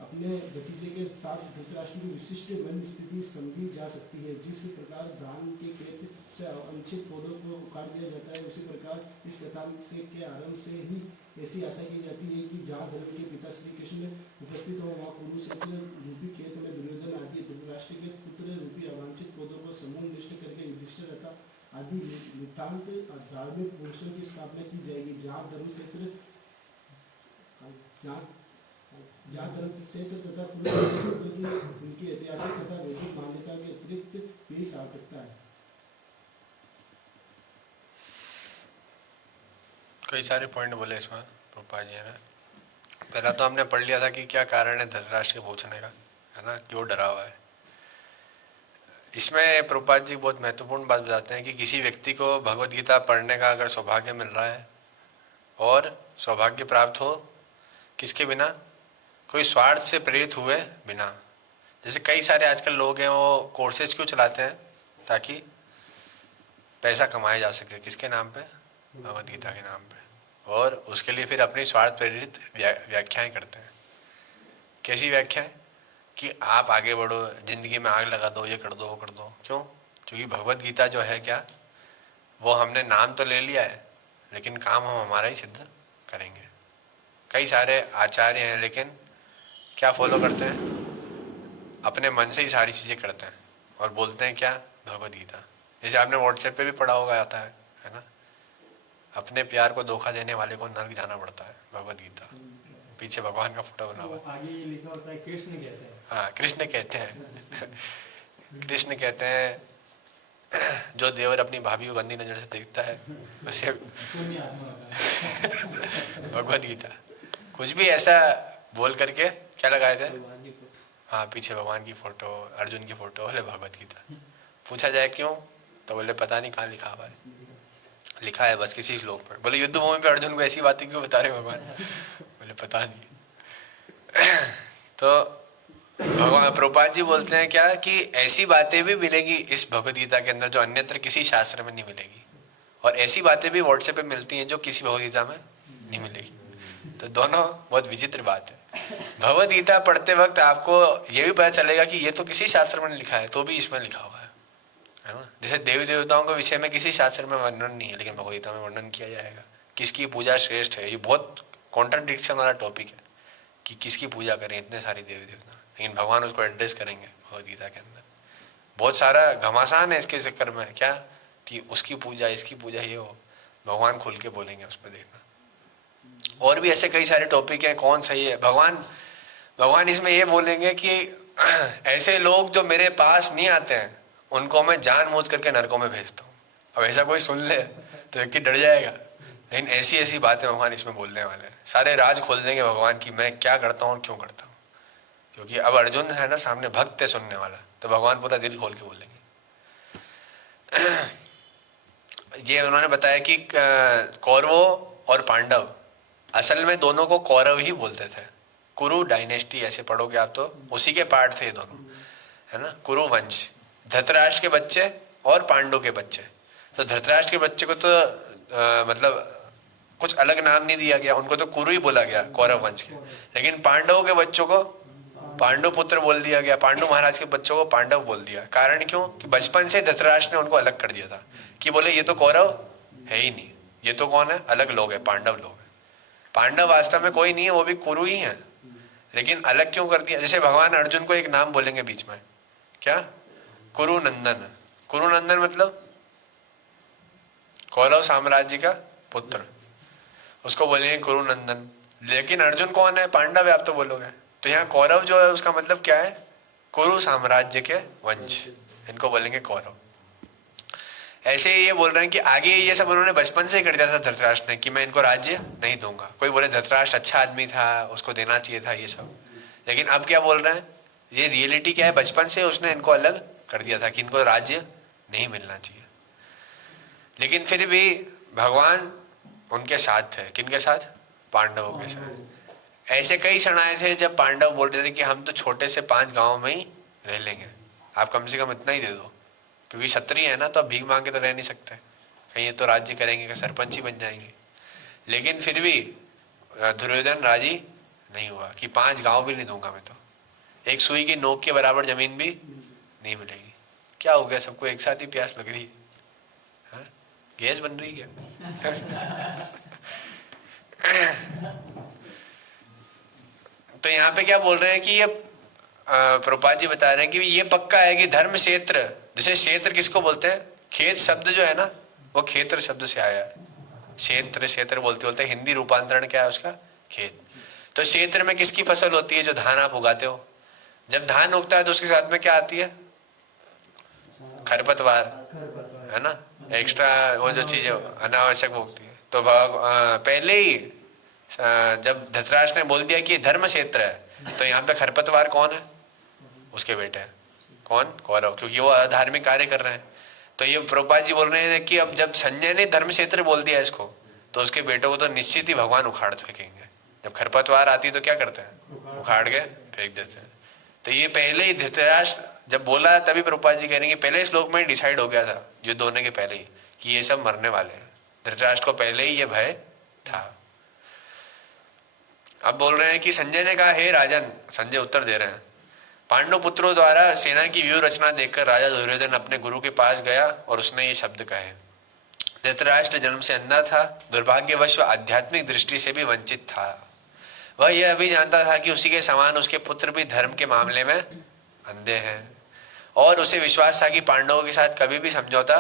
अपने भतीजे के साथ धृतराष्ट्र की विशिष्ट मन स्थिति समझी जा सकती है। जिस प्रकार धान के खेत से अवांछित पौधों को उखाड़ दिया जाता है, उसी प्रकार इस कथा के आरंभ से ही ऐसी आशा की जाती है कि जहाँ धर्म के पिता श्री कृष्ण उपस्थित हो, वहाँ कुरुक्षेत्र रूपी खेत में दुर्योधन आदि धृतराष्ट्र के पुत्र रूपी अवांछित पौधों को समूह नष्ट करके युधिष्ठिर तथा आदि नितांत धार्मिक पुरुषों की स्थापना की जाएगी। जहाँ धर्म क्षेत्र तथा कुरुक्षेत्र की उनकी ऐतिहासिक तथा वैदिक मान्यता के अतिरिक्त यही सार्थकता है। कई सारे पॉइंट बोले इसमें प्रभुपाद जी ने। पहला तो हमने पढ़ लिया था कि क्या कारण है धृतराष्ट्र के पूछने का, है ना, क्यों डरा हुआ है। इसमें प्रभुपाद जी बहुत महत्वपूर्ण बात बताते हैं कि किसी व्यक्ति को भगवत गीता पढ़ने का अगर सौभाग्य मिल रहा है, और सौभाग्य प्राप्त हो किसके बिना, कोई स्वार्थ से प्रेरित हुए बिना। जैसे कई सारे आजकल लोग हैं, वो कोर्सेज क्यों चलाते हैं, ताकि पैसा कमाया जा सके, किसके नाम पे, भगवत गीता के नाम पे, और उसके लिए फिर अपनी स्वार्थ प्रेरित व्याख्याएं करते हैं। कैसी व्याख्याएं, कि आप आगे बढ़ो, जिंदगी में आग लगा दो, ये कर दो, वो कर दो। क्यों? क्योंकि भगवत गीता जो है क्या, वो हमने नाम तो ले लिया है, लेकिन काम हम हमारा ही सिद्ध करेंगे। कई सारे आचार्य हैं, लेकिन क्या फॉलो करते हैं, अपने मन से ही सारी चीज़ें करते हैं और बोलते हैं क्या, भगवत गीता। जैसे आपने व्हाट्सएप पे भी पढ़ा होगा, आता है ना, अपने प्यार को धोखा देने वाले को नर्क जाना पड़ता है, भगवत गीता। पीछे भगवान का फोटो बना हुआ, आगे ये लिखा होता है कृष्ण कहते हैं। हाँ, कृष्ण कहते हैं। कृष्ण कहते हैं जो देवर अपनी भाभी को गंदी नजर से देखता है उसे भगवत गीता कुछ भी ऐसा बोल करके क्या लगाए थे, हाँ पीछे भगवान की फोटो, अर्जुन की फोटो, बोले भगवत गीता। पूछा जाए क्यों, तो बोले पता नहीं कहाँ लिखा हुआ है, लिखा है बस किसी श्लोक पर। बोले युद्ध भूमि पे अर्जुन को ऐसी बातें क्यों बता रहे भगवान, बोले पता नहीं। तो भगवान प्रभुपाद जी बोलते हैं क्या कि ऐसी बातें भी मिलेगी इस भगवत गीता के अंदर जो अन्यत्र किसी शास्त्र में नहीं मिलेगी, और ऐसी बातें भी व्हाट्सएप पे मिलती हैं जो किसी भगवत गीता में नहीं मिलेगी। तो दोनों बहुत विचित्र बात है। भगवत गीता पढ़ते वक्त आपको ये भी पता चलेगा कि ये तो किसी शास्त्र में नहीं लिखा है, तो भी इसमें लिखा हुआ है ना। जैसे देवी देवताओं के विषय में किसी शास्त्र में वर्णन नहीं है, लेकिन भगवत गीता में वर्णन किया जाएगा। किसकी पूजा श्रेष्ठ है, ये बहुत कॉन्ट्राडिक्शन वाला टॉपिक है कि किसकी पूजा करें, इतने सारे देवी देवता, लेकिन भगवान उसको एड्रेस करेंगे भगवत गीता के अंदर। बहुत सारा घमासान है इसके चक्कर में, क्या कि उसकी पूजा इसकी पूजा ये हो, भगवान खुल के बोलेंगे उस पर, देखना। और भी ऐसे कई सारे टॉपिक हैं, कौन सही है। भगवान इसमें ये बोलेंगे कि ऐसे लोग जो मेरे पास नहीं आते हैं उनको मैं जानबूझ करके नरकों में भेजता हूँ। अब ऐसा कोई सुन ले तो व्यक्ति डर जाएगा, लेकिन ऐसी ऐसी बातें भगवान इसमें बोलने वाले हैं। सारे राज खोल देंगे भगवान की, मैं क्या करता हूँ और क्यों करता हूँ। क्योंकि अब अर्जुन है ना सामने, भक्त है सुनने वाला, तो भगवान पूरा दिल खोल के बोलेंगे। ये उन्होंने बताया कि कौरवों और पांडव, असल में दोनों को कौरव ही बोलते थे। कुरु डायनेस्टी ऐसे पढ़ोगे आप तो उसी के पार्ट थे ये दोनों, है ना, कुरु वंश। धृतराष्ट्र के बच्चे और पांडव के बच्चे। तो धृतराष्ट्र के बच्चे को तो मतलब कुछ अलग नाम नहीं दिया गया, उनको तो कुरु ही बोला गया कौरव वंश के। लेकिन पांडवों के बच्चों को पांडु पुत्र बोल दिया गया, पांडु महाराज के बच्चों को पांडव बोल दिया। कारण क्यों, कि बचपन से धृतराष्ट्र ने उनको अलग कर दिया था कि बोले ये तो कौरव है ही नहीं, ये तो कौन है, अलग लोग है, पांडव लोग है। पांडव वास्तव में कोई नहीं है, वो भी कुरु ही है, लेकिन अलग क्यों कर दिया। जैसे भगवान अर्जुन को एक नाम बोलेंगे बीच में, क्या, कुरु नंदन। कुरु नंदन मतलब कौरव साम्राज्य का पुत्र, उसको बोलेंगे कुरु नंदन। लेकिन अर्जुन कौन है, पांडव है, आप तो बोलोगे। तो यहाँ कौरव जो है उसका मतलब क्या है, कुरु साम्राज्य के वंश, इनको बोलेंगे कौरव। ऐसे ही ये बोल रहे हैं कि आगे ये सब उन्होंने बचपन से ही कर दिया था धृतराष्ट्र ने कि मैं इनको राज्य नहीं दूंगा। कोई बोले धृतराष्ट्र अच्छा आदमी था, उसको देना चाहिए था ये सब, लेकिन अब क्या बोल रहे हैं, ये रियलिटी क्या है, बचपन से उसने इनको अलग कर दिया था कि इनको राज्य नहीं मिलना चाहिए। लेकिन फिर भी भगवान उनके साथ थे, किनके साथ, पांडवों के साथ। ऐसे कई क्षण आए थे जब पांडव बोल रहे थे कि हम तो छोटे से 5 गांव में ही रह लेंगे, आप कम से कम इतना ही दे दो, क्योंकि क्षत्रिय है ना, तो अब भीख मांग के तो रह नहीं सकते, कहीं ये तो राज्य करेंगे कि सरपंच ही बन जाएंगे। लेकिन फिर भी दुर्योधन राजी नहीं हुआ कि 5 गांव भी नहीं दूंगा मैं, तो एक सुई की नोक के बराबर जमीन भी नहीं मिलेगी। क्या हो गया, सबको एक साथ ही प्यास लग रही है, हाँ? गैस बन रही है तो यहाँ पे क्या बोल रहे हैं कि ये प्रभुपाद जी बता रहे हैं कि ये पक्का है कि धर्म क्षेत्र, जैसे क्षेत्र किसको बोलते हैं, खेत शब्द जो है ना वो क्षेत्र शब्द से आया है। क्षेत्र बोलते हिंदी रूपांतरण क्या है उसका, खेत। तो क्षेत्र में किसकी फसल होती है, जो धान आप उगाते हो। जब धान उगता है तो उसके साथ में क्या आती है, खरपतवार, है ना, एक्स्ट्रा वो जो चीजें अनावश्यक उगती है। तो पहले ही जब धृतराष्ट्र ने बोल दिया कि धर्म क्षेत्र है, तो यहाँ पे खरपतवार कौन है, उसके बेटे हैं, कौन, कौरव, क्योंकि वो अधार्मिक कार्य कर रहे हैं। तो ये प्रभुपाद जी बोल रहे हैं कि अब जब संजय ने धर्म क्षेत्र बोल दिया इसको, तो उसके बेटों को तो निश्चित ही भगवान उखाड़ फेंकेंगे। जब खरपतवार आती है तो क्या करते हैं, उखाड़ के फेंक देते हैं। तो ये पहले ही धृतराष्ट्र जब बोला, तभी प्रभुपाद जी कह रहे हैं कि पहले श्लोक में डिसाइड हो गया था, युद्ध होने के पहले ही, कि ये सब मरने वाले हैं। धृतराष्ट्र को पहले ही ये भय था। अब बोल रहे हैं कि संजय ने कहा, हे राजन, संजय उत्तर दे रहे हैं, पांडव पुत्रों द्वारा सेना की व्यूह रचना देखकर राजा दुर्योधन अपने गुरु के पास गया और उसने ये शब्द कहे। धृतराष्ट्र जन्म से अंधा था, दुर्भाग्यवश वह आध्यात्मिक दृष्टि से भी वंचित था। वह यह भी जानता था कि उसी के समान उसके पुत्र भी धर्म के मामले में अंधे हैं, और उसे विश्वास था कि पांडवों के साथ कभी भी समझौता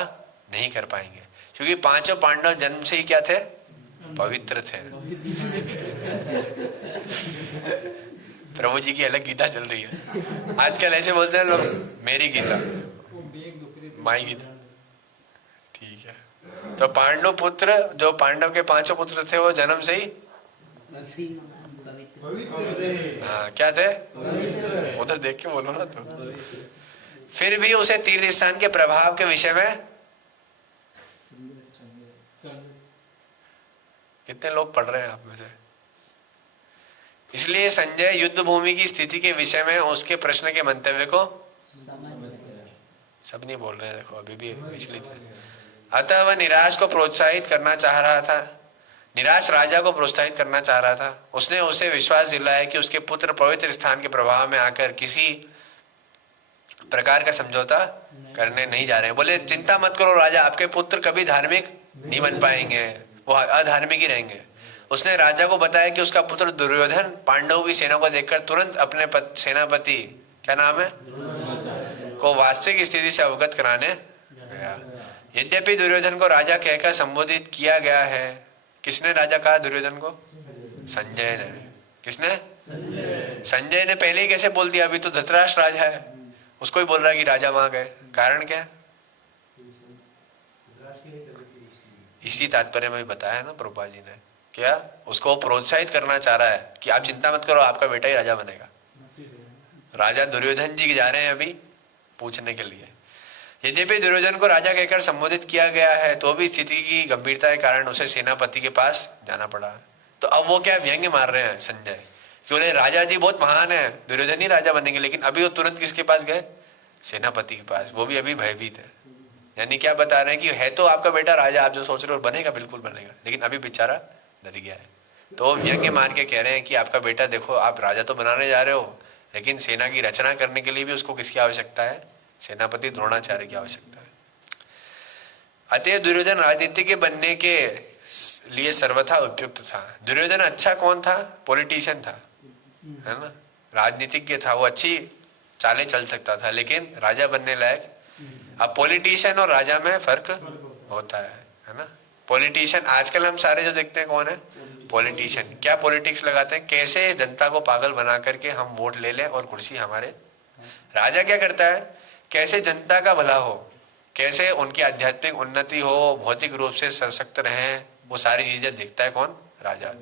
नहीं कर पाएंगे, क्योंकि 5 पांडव जन्म से ही क्या थे, पवित्र थे। प्रभु जी की अलग गीता चल रही है। आजकल ऐसे बोलते हैं लोग, मेरी गीता, माई गीता, ठीक है, तो पांडु पुत्र, जो पांडव के 5 पुत्र थे, वो जन्म से ही पवित्र हाँ क्या थे? पवित्र उधर देख के बोलो ना। तो फिर भी उसे तीर्थ स्थान के प्रभाव के विषय में कितने लोग पढ़ रहे हैं आप में से? इसलिए संजय युद्ध भूमि की स्थिति के विषय में उसके प्रश्न के मंतव्य को सब नहीं बोल रहे हैं, देखो अभी भी विचलित है। अतः वह निराश को प्रोत्साहित करना चाह रहा था, निराश राजा को प्रोत्साहित करना चाह रहा था। उसने उसे विश्वास दिलाया कि उसके पुत्र पवित्र स्थान के प्रभाव में आकर किसी प्रकार का समझौता करने नहीं जा रहे हैं। बोले चिंता मत करो राजा, आपके पुत्र कभी धार्मिक नहीं बन पाएंगे, वो अधार्मिक ही रहेंगे। उसने राजा को बताया कि उसका पुत्र दुर्योधन पांडवों की सेना को देखकर तुरंत अपने सेनापति, क्या नाम है, को वास्तविक स्थिति से अवगत कराने गया। यद्यपि दुर्योधन को राजा कहकर संबोधित किया गया है। किसने राजा कहा दुर्योधन को? संजय ने। किसने? संजय ने पहले ही कैसे बोल दिया? अभी तो धृतराष्ट्र राजा है, उसको ही बोल रहा है कि राजा वहां गए। कारण क्या? इसी तात्पर्य में भी बताया ना प्रभुपाद जी ने, क्या उसको प्रोत्साहित करना चाह रहा है कि आप चिंता मत करो, आपका बेटा ही राजा बनेगा। राजा दुर्योधन जी जा रहे हैं अभी पूछने के लिए। यद्यपि दुर्योधन को राजा कहकर संबोधित किया गया है, तो भी स्थिति की गंभीरता के कारण उसे सेनापति के पास जाना पड़ा। तो अब वो क्या व्यंग्य मार रहे हैं संजय, क्योंकि राजा जी बहुत महान है, दुर्योधन ही राजा बनेंगे। लेकिन अभी वो तुरंत किसके पास गए? सेनापति के पास, वो भी अभी भयभीत है। यानी क्या बता रहे हैं कि है तो आपका बेटा राजा, आप जो सोच रहे हो बनेगा, बिल्कुल बनेगा, लेकिन अभी बेचारा डर गया है। तो व्यंग्य मार के कह रहे हैं कि आपका बेटा देखो, आप राजा तो बनाने जा रहे हो, लेकिन सेना की रचना करने के लिए भी उसको किसकी आवश्यकता है? सेनापति द्रोणाचार्य की आवश्यकता है। अतः दुर्योधन राजनीति के बनने के लिए सर्वथा उपयुक्त था। दुर्योधन अच्छा कौन था? पॉलिटिशियन था, है ना, राजनीतिज्ञ था, वो अच्छी चालें चल सकता था, लेकिन राजा बनने लायक। अब पॉलिटिशियन और राजा में फर्क होता है ना। पॉलिटिशियन आजकल हम सारे जो देखते हैं कौन है? पॉलिटिशियन। क्या पॉलिटिक्स लगाते हैं? कैसे जनता को पागल बना करके हम वोट ले लें और कुर्सी हमारे। राजा क्या करता है? कैसे जनता का भला हो, कैसे उनकी आध्यात्मिक उन्नति हो, भौतिक रूप से सशक्त रहें, वो सारी चीजें देखता है कौन? राजा।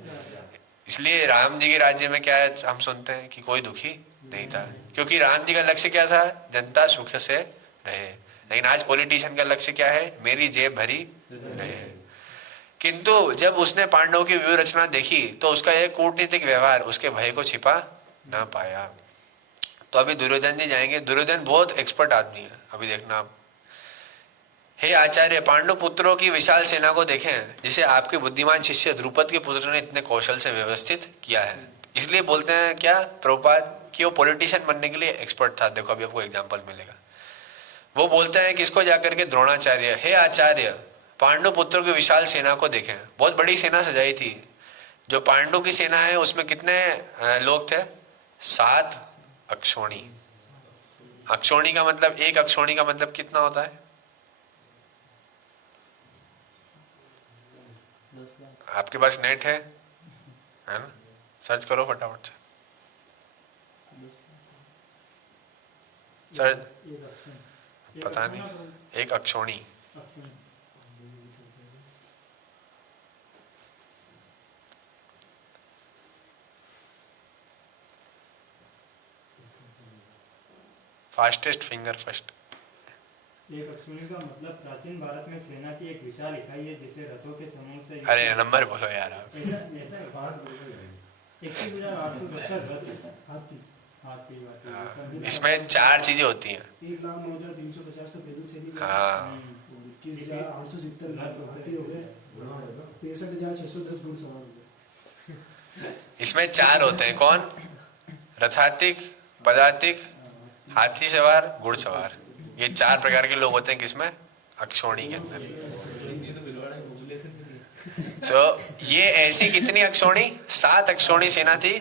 इसलिए राम जी के राज्य में क्या है, हम सुनते हैं कि कोई दुखी नहीं था, क्योंकि राम जी का लक्ष्य क्या था? जनता सुख से रहे। लेकिन आज पॉलिटिशियन का लक्ष्य क्या है? मेरी जेब भरी रहे। किंतु जब उसने पांडवों की व्यूह रचना देखी, तो उसका एक कूटनीतिक व्यवहार उसके भय को छिपा ना पाया। तो अभी दुर्योधन जी जाएंगे। दुर्योधन बहुत एक्सपर्ट आदमी है, अभी देखना आप। हे आचार्य, पांडु पुत्रों की विशाल सेना को देखें, जिसे आपके बुद्धिमान शिष्य द्रुपद के पुत्र ने इतने कौशल से व्यवस्थित किया है। इसलिए बोलते हैं क्या प्रभुपाद कि वो पॉलिटिशियन बनने के लिए एक्सपर्ट था। देखो अभी आपको एग्जांपल मिलेगा। वो बोलते हैं किसको जाकर के? द्रोणाचार्य, हे आचार्य, पांडु पुत्रों की विशाल सेना को देखें। बहुत बड़ी सेना सजाई थी। जो पांडु की सेना है उसमें कितने लोग थे? 7 अक्षोणी। अक्षोणी का मतलब, एक अक्षोणी का मतलब कितना होता है? आपके पास नेट है ना? सर्च करो फटाफट से। सर पता नहीं, एक अक्षोणी। Fastest finger first. एक अक्षोणी का मतलब प्राचीन भारत में सेना की एक विशाल इकाई है, जिसे रथों के समूह से। अरे नंबर बोलो यार आप। ऐसा 21,870 रथ, हाथी। इसमें 4 चीजें होती हैं। 1,09,350 तो पैदल सैनिक, हाँ, 21,870 हाथी हो गए, 65,610 घुड़सवार हो गए। इसमें 4 होते हैं। कौन? रथातिक, पदातिक, हाथी सवार, घुड़सवार। ये 4 प्रकार के लोग होते हैं किसमें? अक्षोणी के अंदर। तो ये ऐसी कितनी अक्षोणी? 7 अक्षोणी सेना थी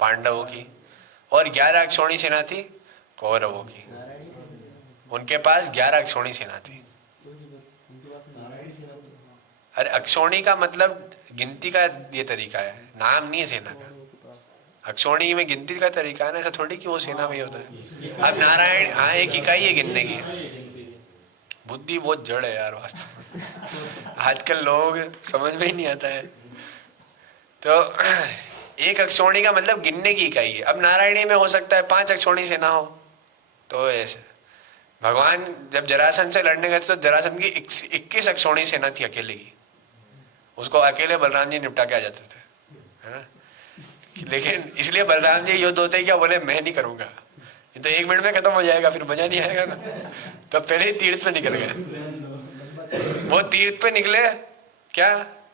पांडवों की, और 11 अक्षोणी सेना थी कौरवों की। उनके पास 11 अक्षोणी सेना थी। अरे अक्षोणी का मतलब गिनती का ये तरीका है, नाम नहीं है सेना का। अक्षोणी में गिनती का तरीका है ना, ऐसा थोड़ी कि वो सेना में होता है। अब नारायण, हाँ, एक इकाई है गिनने की। बुद्धि बहुत जड़ है यार वास्तव में। आजकल लोग समझ में ही नहीं आता है। तो एक अक्षौणी का मतलब गिनने की इकाई है। अब नारायणी में हो सकता है 5 अक्षौणी सेना हो, तो ऐसे भगवान जब जरासंध से लड़ने गए थे तो जरासंध की 21 अक्षौणी सेना थी अकेले की, उसको अकेले बलराम जी निपटा के आ जाते थे, है ना। लेकिन इसलिए बलराम जी युद्ध होते क्या बोले, मैं नहीं करूंगा, ये तो 1 मिनट में खत्म हो जाएगा, फिर मजा नहीं आएगा ना। तो पहले ही तीर्थ पे निकल गए। वो तीर्थ पे निकले क्या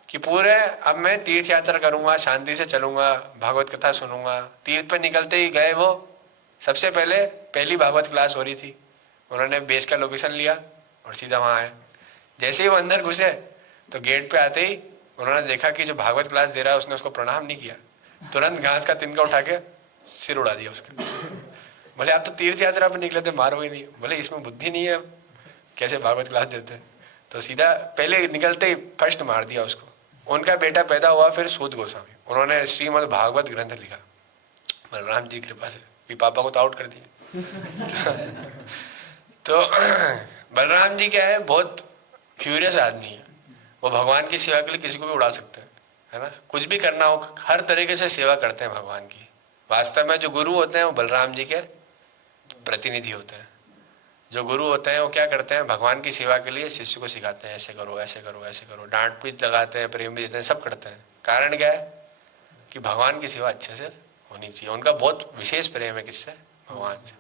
कि पूरे अब मैं तीर्थ यात्रा करूंगा, शांति से चलूंगा, भागवत कथा सुनूंगा। तीर्थ पे निकलते ही गए वो, सबसे पहली भागवत क्लास हो रही थी, उन्होंने बेस का लोकेशन लिया और सीधा वहां आए। जैसे ही वो अंदर घुसे तो गेट पे आते ही उन्होंने देखा कि जो भागवत क्लास दे रहा है उसने उसको प्रणाम नहीं किया, तुरंत घास का तिनका उठा के सिर उड़ा दिया उसका। बोले आप तो तीर्थ यात्रा पे निकले थे, मारोगे नहीं। बोले इसमें बुद्धि नहीं है, कैसे भागवत क्लास देते हैं। तो सीधा पहले निकलते ही फर्स्ट मार दिया उसको। उनका बेटा पैदा हुआ फिर सूत गोस्वामी, उन्होंने श्रीमद् भागवत ग्रंथ लिखा बलराम जी की कृपा से, भी पापा को तो आउट कर दिया। तो बलराम जी क्या है, बहुत फ्यूरियस आदमी है, वो भगवान की सेवा के लिए किसी को भी उड़ा सकते हैं, है ना। कुछ भी करना हो हर तरीके से सेवा करते हैं भगवान की। वास्तव में जो गुरु होते हैं वो बलराम जी के प्रतिनिधि होते हैं। जो गुरु होते हैं वो क्या करते हैं, भगवान की सेवा के लिए शिष्य को सिखाते हैं, ऐसे करो ऐसे करो ऐसे करो, डांट पीट लगाते हैं, प्रेम भी देते हैं, सब करते हैं। कारण क्या है कि भगवान की सेवा अच्छे से होनी चाहिए। उनका बहुत विशेष प्रेम है किससे, भगवान से।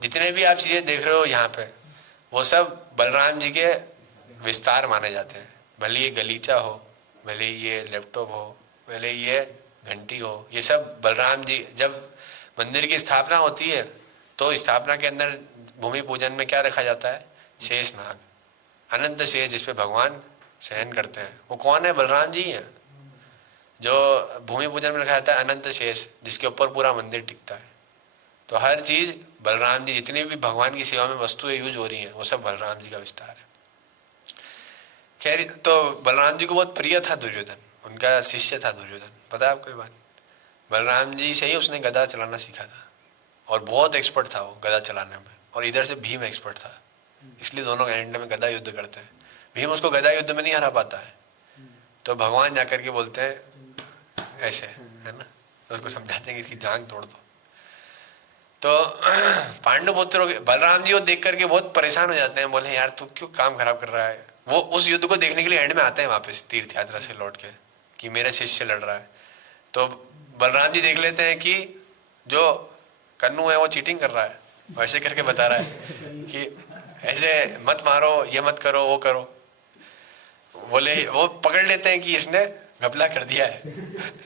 जितने भी आप चीजें देख रहे हो यहाँ पे, वो सब बलराम जी के विस्तार माने जाते हैं। भले ये गलीचा हो, भले ये लैपटॉप हो, भले ये घंटी हो, ये सब बलराम जी। जब मंदिर की स्थापना होती है तो स्थापना के अंदर भूमि पूजन में क्या रखा जाता है, शेष नाग, अनंत शेष, जिसपे भगवान शयन करते हैं। वो कौन है, बलराम जी हैं। जो भूमि पूजन में रखा जाता है अनंत शेष, जिसके ऊपर पूरा मंदिर टिकता है। तो हर चीज बलराम जी, जितनी भी भगवान की सेवा में वस्तुएं यूज हो रही हैं वो सब बलराम जी का विस्तार है। खैर, तो बलराम जी को बहुत प्रिय था दुर्योधन, उनका शिष्य था दुर्योधन। पता है आपको ये बात, बलराम जी से ही उसने गदा चलाना सीखा था और बहुत एक्सपर्ट था वो गदा चलाने में। और इधर से भीम एक्सपर्ट था, इसलिए दोनों एंड में गदा युद्ध करते हैं। भीम उसको गदा युद्ध में नहीं हरा पाता है, तो भगवान जाकर के बोलते हैं ऐसे, है ना, तो उसको समझाते हैं कि इसकी जांग तोड़ दो। तो पांडु पुत्रों के बलराम जी को देख करके बहुत परेशान हो जाते हैं, बोले यार तू क्यों काम खराब कर रहा है। वो उस युद्ध को देखने के लिए एंड में आते हैं वापस तीर्थ यात्रा से लौट के, कि मेरा शिष्य लड़ रहा है। तो बलराम जी देख लेते हैं कि जो कन्नू है वो चीटिंग कर रहा है, वैसे करके बता रहा है कि ऐसे मत मारो, ये मत करो, वो करो। बोले वो पकड़ लेते हैं कि इसने घपला कर दिया है।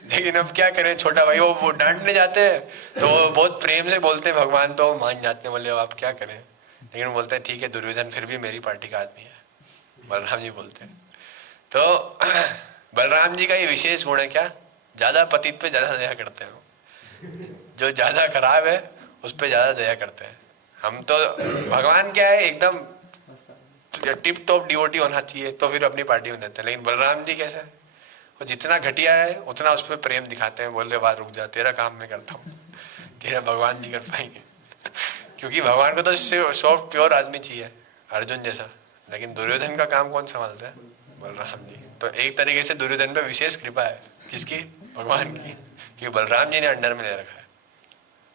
लेकिन अब क्या करें, छोटा भाई वो डांटने जाते हैं तो वो बहुत प्रेम से बोलते हैं, भगवान तो मान जाते हैं, बोले आप क्या करें। लेकिन वो बोलते हैं ठीक है दुर्योधन फिर भी मेरी पार्टी का आदमी है, बलराम जी बोलते हैं। तो बलराम जी का ये विशेष गुण है क्या, ज्यादा पतित पे ज्यादा दया करते हैं, जो ज्यादा खराब है उस पे ज्यादा दया करते हैं। हम तो भगवान क्या है एकदम टिप टॉप डिवोटी होना चाहिए तो फिर अपनी पार्टी में देते हैं। लेकिन बलराम जी कैसे, वो जितना घटिया है उतना उस पर प्रेम दिखाते हैं। बोले बात रुक जा, तेरा काम मैं करता हूँ, तेरा भगवान जी कर पाएंगे। क्योंकि भगवान को तो सॉफ्ट प्योर आदमी चाहिए, अर्जुन जैसा। लेकिन दुर्योधन का काम कौन संभालता है, बलराम जी। तो एक तरीके से दुर्योधन पे विशेष कृपा है, किसकी, भगवान की, क्योंकि बलराम जी ने अंडर में ले रखा है।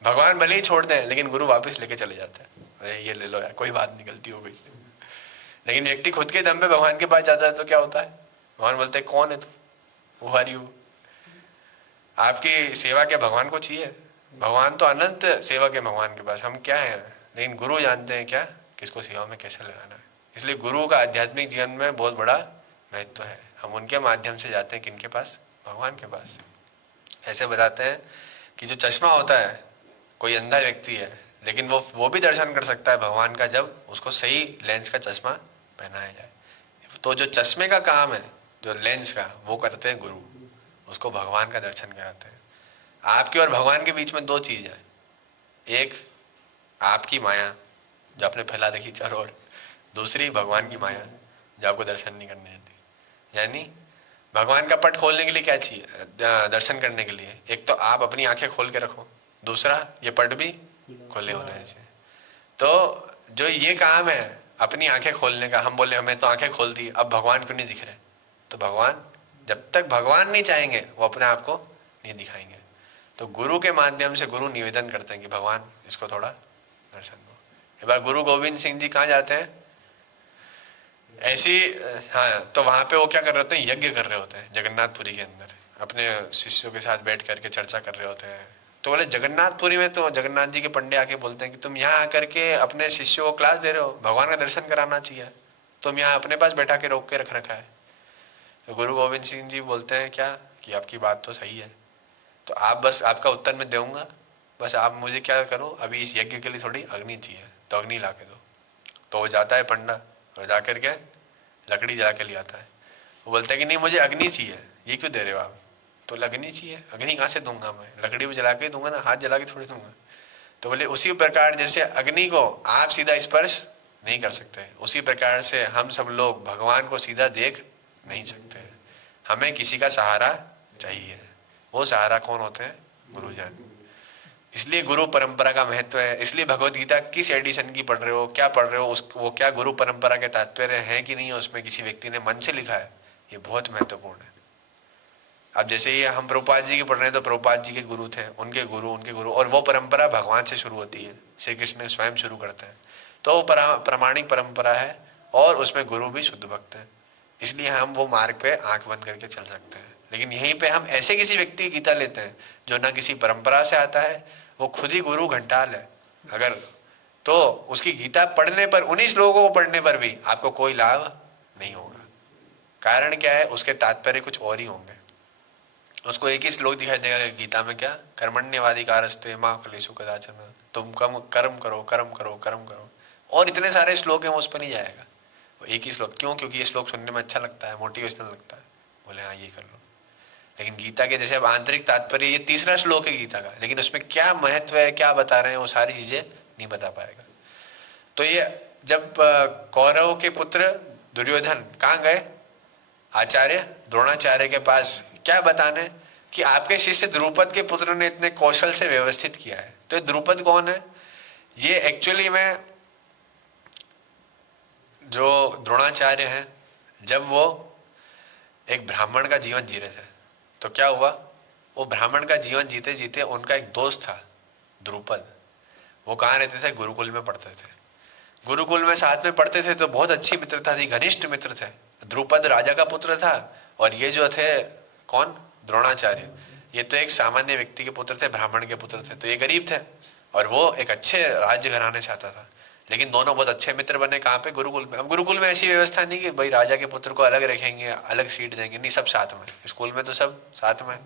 भगवान भले ही छोड़ दें लेकिन गुरु वापस लेके चले जाते हैं, अरे ये ले लो यार, कोई बात नहीं, गलती हो गई। लेकिन व्यक्ति खुद के दम पे भगवान के पास जाता है तो क्या होता है, भगवान बोलते हैं कौन है तू, वो आर यू। आपकी सेवा क्या भगवान को चाहिए, भगवान तो अनंत सेवा के भगवान के पास, हम क्या है। लेकिन गुरु जानते हैं क्या, किसको सेवा में कैसे लगाना है। इसलिए गुरु का आध्यात्मिक जीवन में बहुत बड़ा महत्व है। हम उनके माध्यम से जाते हैं किनके पास, भगवान के पास। ऐसे बताते हैं कि जो चश्मा होता है, कोई अंधा व्यक्ति है लेकिन वो भी दर्शन कर सकता है भगवान का जब उसको सही लेंस का चश्मा पहनाया जाए। तो जो चश्मे का काम है, जो लेंस का, वो करते हैं गुरु, उसको भगवान का दर्शन कराते हैं। आपके और भगवान के बीच में दो चीज है, एक आपकी माया जो आपने फैला रखी चारों ओर, दूसरी भगवान की माया जो आपको दर्शन नहीं करने देती। यानी भगवान का पट खोलने के लिए क्या चाहिए, दर्शन करने के लिए एक तो आप अपनी आंखें खोल के रखो, दूसरा ये पट भी खोले होने चाहिए। तो जो ये काम है अपनी आंखें खोलने का। हम बोले हमें तो आंखें खोल दी, अब भगवान क्यों नहीं दिख रहे? तो भगवान, जब तक भगवान नहीं चाहेंगे वो अपने आप को नहीं दिखाएंगे। तो गुरु के माध्यम से गुरु निवेदन करते हैं कि भगवान इसको थोड़ा दर्शन दो। एक बार गुरु गोविंद सिंह जी कहाँ जाते हैं ऐसी, हाँ, तो वहां पे वो क्या कर रहे होते हैं, यज्ञ कर रहे होते हैं जगन्नाथपुरी के अंदर, अपने शिष्यों के साथ बैठ करके चर्चा कर रहे होते हैं। तो बोले जगन्नाथपुरी में तो जगन्नाथ जी के पंडे आके बोलते हैं कि तुम यहाँ आकर के अपने शिष्यों को क्लास दे रहे हो, भगवान का दर्शन कराना चाहिए, तुम यहाँ अपने पास बैठा के रोक के रख रखा है। तो गुरु गोविंद सिंह जी बोलते हैं क्या कि आपकी बात तो सही है, तो आप बस, आपका उत्तर मैं दूंगा, बस आप मुझे क्या करो, अभी इस यज्ञ के लिए थोड़ी अग्नि चाहिए, तो अग्नि ला के दो। तो वो जाता है पंडा और जा करके लकड़ी जला के ले आता है। वो बोलता है कि नहीं मुझे अग्नि चाहिए, ये क्यों दे रहे हो आप? तो अग्नि चाहिए, अग्नि कहाँ से दूंगा मैं, लकड़ी भी जला के दूंगा ना, हाथ जला के थोड़ी दूंगा। तो बोले उसी प्रकार जैसे अग्नि को आप सीधा स्पर्श नहीं कर सकते, उसी प्रकार से हम सब लोग भगवान को सीधा देख नहीं सकते, हमें किसी का सहारा चाहिए। वो सहारा कौन होते हैं? गुरुजन। इसलिए गुरु परंपरा का महत्व है। इसलिए भगवत गीता किस एडिशन की पढ़ रहे हो, क्या पढ़ रहे हो, वो क्या गुरु परंपरा के तात्पर्य है कि नहीं है, उसमें किसी व्यक्ति ने मन से लिखा है, ये बहुत महत्वपूर्ण है। अब जैसे ये हम प्रभुपाद जी के पढ़ रहे हैं, तो प्रभुपाद जी के गुरु थे, उनके गुरु, और वो परंपरा भगवान से शुरू होती है, श्री कृष्ण स्वयं शुरू करते हैं, तो वो प्रामाणिक परंपरा है और उसमें गुरु भी शुद्ध भक्त है। इसलिए हम वो मार्ग पे आंख बंद करके चल सकते हैं। लेकिन यहीं पे हम ऐसे किसी व्यक्ति की गीता लेते हैं जो ना किसी परंपरा से आता है, वो खुद ही गुरु घंटाल है अगर, तो उसकी गीता पढ़ने पर, उन्हीं श्लोकों को पढ़ने पर भी आपको कोई लाभ नहीं होगा। कारण क्या है? उसके तात्पर्य कुछ और ही होंगे। उसको एक ही श्लोक दिखाई देगा गीता में, क्या कर्मण्यवाधिकारस्ते मां फलेषु कदाचन, तुम कर्म करो कर्म करो कर्म करो, और इतने सारे श्लोक हैं, वो उस पर नहीं जाएगा। वो एक ही श्लोक, क्यों? क्योंकि ये श्लोक सुनने में अच्छा लगता है, मोटिवेशनल लगता है, बोले हाँ ये कर लो। लेकिन गीता के जैसे अब आंतरिक तात्पर्य, ये तीसरा श्लोक है गीता का, लेकिन उसमें क्या महत्व है, क्या बता रहे हैं, वो सारी चीजें नहीं बता पाएगा। तो ये जब कौरव के पुत्र दुर्योधन कहाँ गए? आचार्य द्रोणाचार्य के पास, क्या बताने कि आपके शिष्य द्रुपद के पुत्र ने इतने कौशल से व्यवस्थित किया है। तो ये द्रुपद कौन है? ये एक्चुअली में जो द्रोणाचार्य हैं, जब वो एक ब्राह्मण का जीवन जी रहे थे, तो क्या हुआ, वो ब्राह्मण का जीवन जीते जीते उनका एक दोस्त था द्रुपद, वो कहाँ रहते थे? गुरुकुल में पढ़ते थे। गुरुकुल में साथ में पढ़ते थे, तो बहुत अच्छी मित्रता थी, घनिष्ठ मित्र थे। द्रुपद राजा का पुत्र था, और ये जो थे कौन? द्रोणाचार्य, ये तो एक सामान्य व्यक्ति के पुत्र थे, ब्राह्मण के पुत्र थे, तो ये गरीब थे, और वो एक अच्छे राज्य घराने से आता था। लेकिन दोनों बहुत अच्छे मित्र बने, कहाँ पे? गुरुकुल में। अब गुरुकुल में ऐसी व्यवस्था नहीं कि भाई राजा के पुत्र को अलग रखेंगे, अलग सीट देंगे, नहीं, सब साथ में, स्कूल में तो सब साथ में,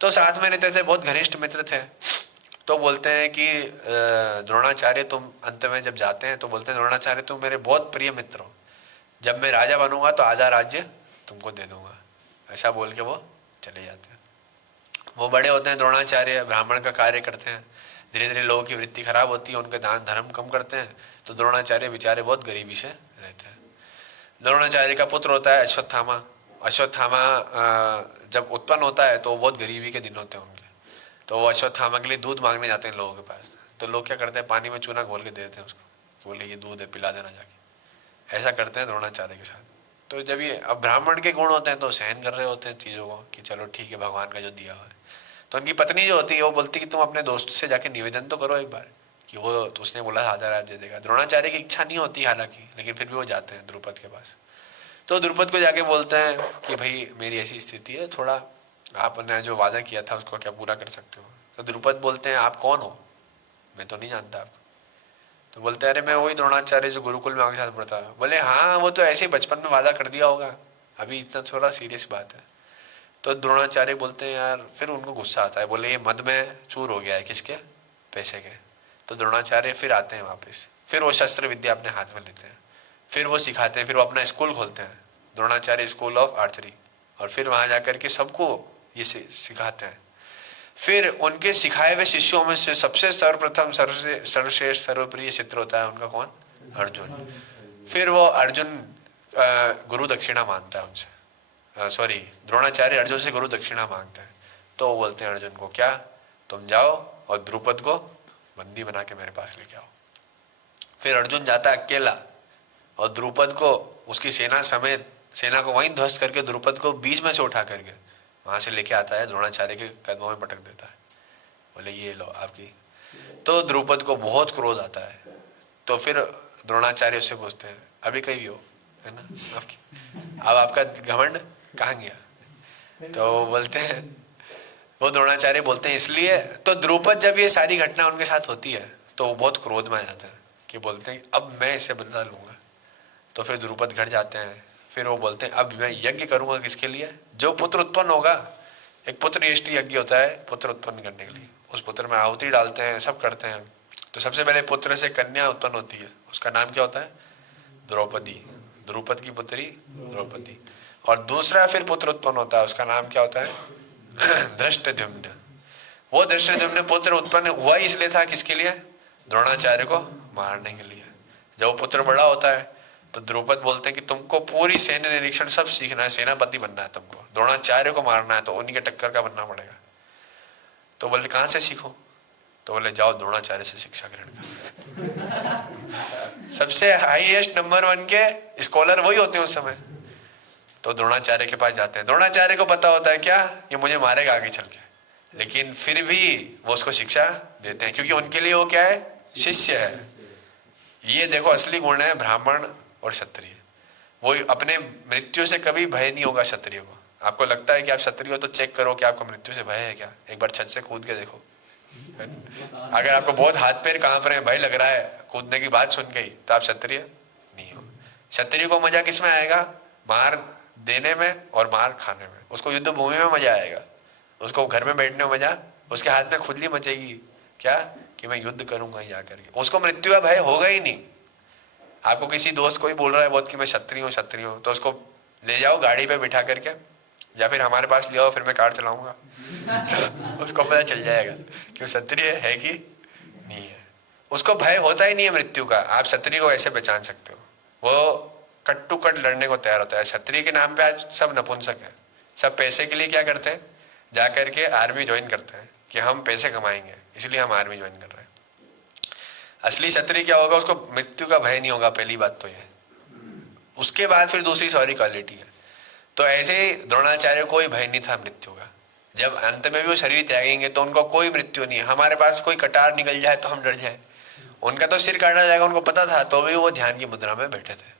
तो साथ में रहते थे, बहुत घनिष्ठ मित्र थे। तो बोलते हैं कि द्रोणाचार्य तुम, अंत में जब जाते हैं तो बोलते हैं द्रोणाचार्य तुम मेरे बहुत प्रिय मित्र हो, जब मैं राजा बनूंगा तो आधा राज्य तुमको दे दूंगा, ऐसा बोल के वो चले जाते हैं। वो बड़े होते हैं द्रोणाचार्य, ब्राह्मण का कार्य करते हैं, धीरे धीरे लोगों की वृत्ति खराब होती है, उनके दान धर्म कम करते हैं, तो द्रोणाचार्य बेचारे बहुत गरीबी से रहते हैं। द्रोणाचार्य का पुत्र होता है अश्वत्थामा। अश्वत्थामा जब उत्पन्न होता है तो बहुत गरीबी के दिन होते हैं उनके, तो वो अश्वत्थामा के लिए दूध मांगने जाते हैं लोगों के पास। तो लोग क्या करते हैं, पानी में चूना घोल के दे देते हैं उसको, बोले ये दूध है, पिला देना जाके। ऐसा करते हैं द्रोणाचार्य के साथ। तो जब ये, अब ब्राह्मण के गुण होते हैं तो सहन कर रहे होते हैं चीज़ों को कि चलो ठीक है, भगवान का जो दिया हुआ है। तो उनकी पत्नी जो होती है वो बोलती कि तुम अपने दोस्त से जाके निवेदन तो करो एक बार, कि वो, तो उसने बोला आधा राज्य देगा। द्रोणाचार्य की इच्छा नहीं होती हालांकि, लेकिन फिर भी वो जाते हैं द्रुपद के पास। तो द्रुपद को जाके बोलते हैं कि भाई मेरी ऐसी स्थिति है, थोड़ा आपने जो वादा किया था उसको क्या पूरा कर सकते हो? तो द्रुपद बोलते हैं आप कौन हो, मैं तो नहीं जानता आपको। तो बोलते हैं अरे मैं वही द्रोणाचार्य जो गुरुकुल में आपके साथ पढ़ता है। बोले हाँ वो तो ऐसे ही बचपन में वादा कर दिया होगा, अभी इतना थोड़ा सीरियस बात है। तो द्रोणाचार्य बोलते हैं यार, फिर उनको गुस्सा आता है, बोले ये मद में चूर हो गया है, किसके? पैसे के। तो द्रोणाचार्य फिर आते हैं वापस, फिर वो शस्त्र विद्या अपने हाथ में लेते हैं, फिर वो सिखाते हैं, फिर वो अपना स्कूल खोलते हैं, द्रोणाचार्य स्कूल ऑफ आर्चरी, और फिर वहां जाकर के सबको ये सिखाते हैं। फिर उनके सिखाए हुए शिष्यों में से सबसे सर्वप्रथम सर्वश्रेष्ठ सर्वप्रिय चित्र होता है उनका कौन? अर्जुन। फिर वो अर्जुन गुरु दक्षिणा मांगता है उनसे, सॉरी द्रोणाचार्य अर्जुन से गुरु दक्षिणा मांगते हैं। तो वो बोलते हैं अर्जुन को क्या, तुम जाओ और द्रुपद को बंदी बना के मेरे पास लेके आओ। फिर अर्जुन जाता है अकेला और द्रुपद को उसकी सेना समेत सेना को वहीं ध्वस्त करके द्रुपद को बीच में से उठा करके वहां से लेके आता है, द्रोणाचार्य के कदमों में पटक देता है, बोले ये लो आपकी। तो द्रुपद को बहुत क्रोध आता है। तो फिर द्रोणाचार्य उससे पूछते हैं अभी कहीं भी हो, है ना आपकी, अब आपका घमंड कहाँ गया? तो बोलते हैं, वो द्रोणाचार्य बोलते हैं इसलिए। तो द्रुपद जब ये सारी घटना उनके साथ होती है तो वो बहुत क्रोध में आ जाते हैं कि बोलते हैं अब मैं इससे बदला लूंगा। तो फिर द्रुपद घर जाते हैं। फिर वो बोलते हैं अब मैं यज्ञ करूंगा किसके लिए? जो पुत्र उत्पन्न होगा, एक पुत्र यष्टि यज्ञ होता है पुत्र उत्पन्न करने के लिए, उस पुत्र में आहुति डालते हैं, सब करते हैं। तो सबसे पहले पुत्र से कन्या उत्पन्न होती है, उसका नाम क्या होता है? द्रौपदी, द्रुपद की पुत्री द्रौपदी। और दूसरा फिर पुत्र उत्पन्न होता है, उसका नाम क्या होता है? धृष्टद्युम्न। वो धृष्टद्युम्न पुत्र उत्पन्न हुआ इसलिए था किसके लिए? द्रोणाचार्य को मारने के लिए। जब वो पुत्र बड़ा होता है तो द्रुपद बोलते हैं कि तुमको पूरी सैन्य निरीक्षण सब सीखना है, सेनापति बनना है तुमको, द्रोणाचार्य को मारना है तो उन्हीं के टक्कर का बनना पड़ेगा। तो बोले कहाँ से सीखो? तो बोले जाओ द्रोणाचार्य से शिक्षा ग्रहण करो। सबसे हाईएस्ट नंबर 1 के स्कॉलर वही होते हैं उस समय। तो द्रोणाचार्य के पास जाते हैं। द्रोणाचार्य को पता होता है क्या, ये मुझे मारेगा आगे चल के, लेकिन फिर भी वो उसको शिक्षा देते हैं क्योंकि उनके लिए वो क्या है? शिष्य है। ये देखो असली गुण है ब्राह्मण और क्षत्रिय। वो अपने मृत्यु से कभी भय नहीं होगा क्षत्रिय को। आपको लगता है कि आप क्षत्रिय हो तो चेक करो कि आपको मृत्यु से भय है क्या, एक बार छत से कूद के देखो। अगर आपको बहुत हाथ पैर कांप रहे हैं, भय लग रहा है कूदने की बात सुन गई, तो आप क्षत्रिय नहीं हो। क्षत्रिय को मजा किस में आएगा? मार देने में और मार खाने में। उसको युद्ध भूमि में मजा आएगा, उसको घर में बैठने में मजा, उसके हाथ में खुजली मचेगी क्या कि मैं युद्ध करूंगा या करके। उसको मृत्यु का भय होगा ही नहीं। आपको किसी दोस्त कोई बोल रहा है बहुत कि मैं क्षत्रिय हूँ, तो उसको ले जाओ गाड़ी पे बिठा करके, या फिर हमारे पास ले आओ, फिर मैं कार चलाऊंगा। तो उसको पता चल जाएगा कि वो क्षत्रिय है कि नहीं है। उसको भय होता ही नहीं है मृत्यु का। आप क्षत्रिय को ऐसे पहचान सकते हो, वो कट टू कट लड़ने को तैयार होता है। क्षत्रिय के नाम पे आज सब नपुंसक है। सब पैसे के लिए क्या करते हैं? जा करके आर्मी ज्वाइन करते हैं कि हम पैसे कमाएंगे, इसलिए हम आर्मी ज्वाइन कर रहे हैं। असली क्षत्रिय क्या होगा? उसको मृत्यु का भय नहीं होगा, पहली बात तो ये। उसके बाद फिर दूसरी सॉरी क्वालिटी है। तो ऐसे ही द्रोणाचार्य को कोई भय नहीं था मृत्यु का। जब अंत में भी वो शरीर त्यागेंगे तो उनको कोई मृत्यु नहीं है। हमारे पास कोई कटार निकल जाए तो हम डर जाए, उनका तो सिर काटा जाएगा उनको पता था, तो भी वो ध्यान की मुद्रा में बैठे थे।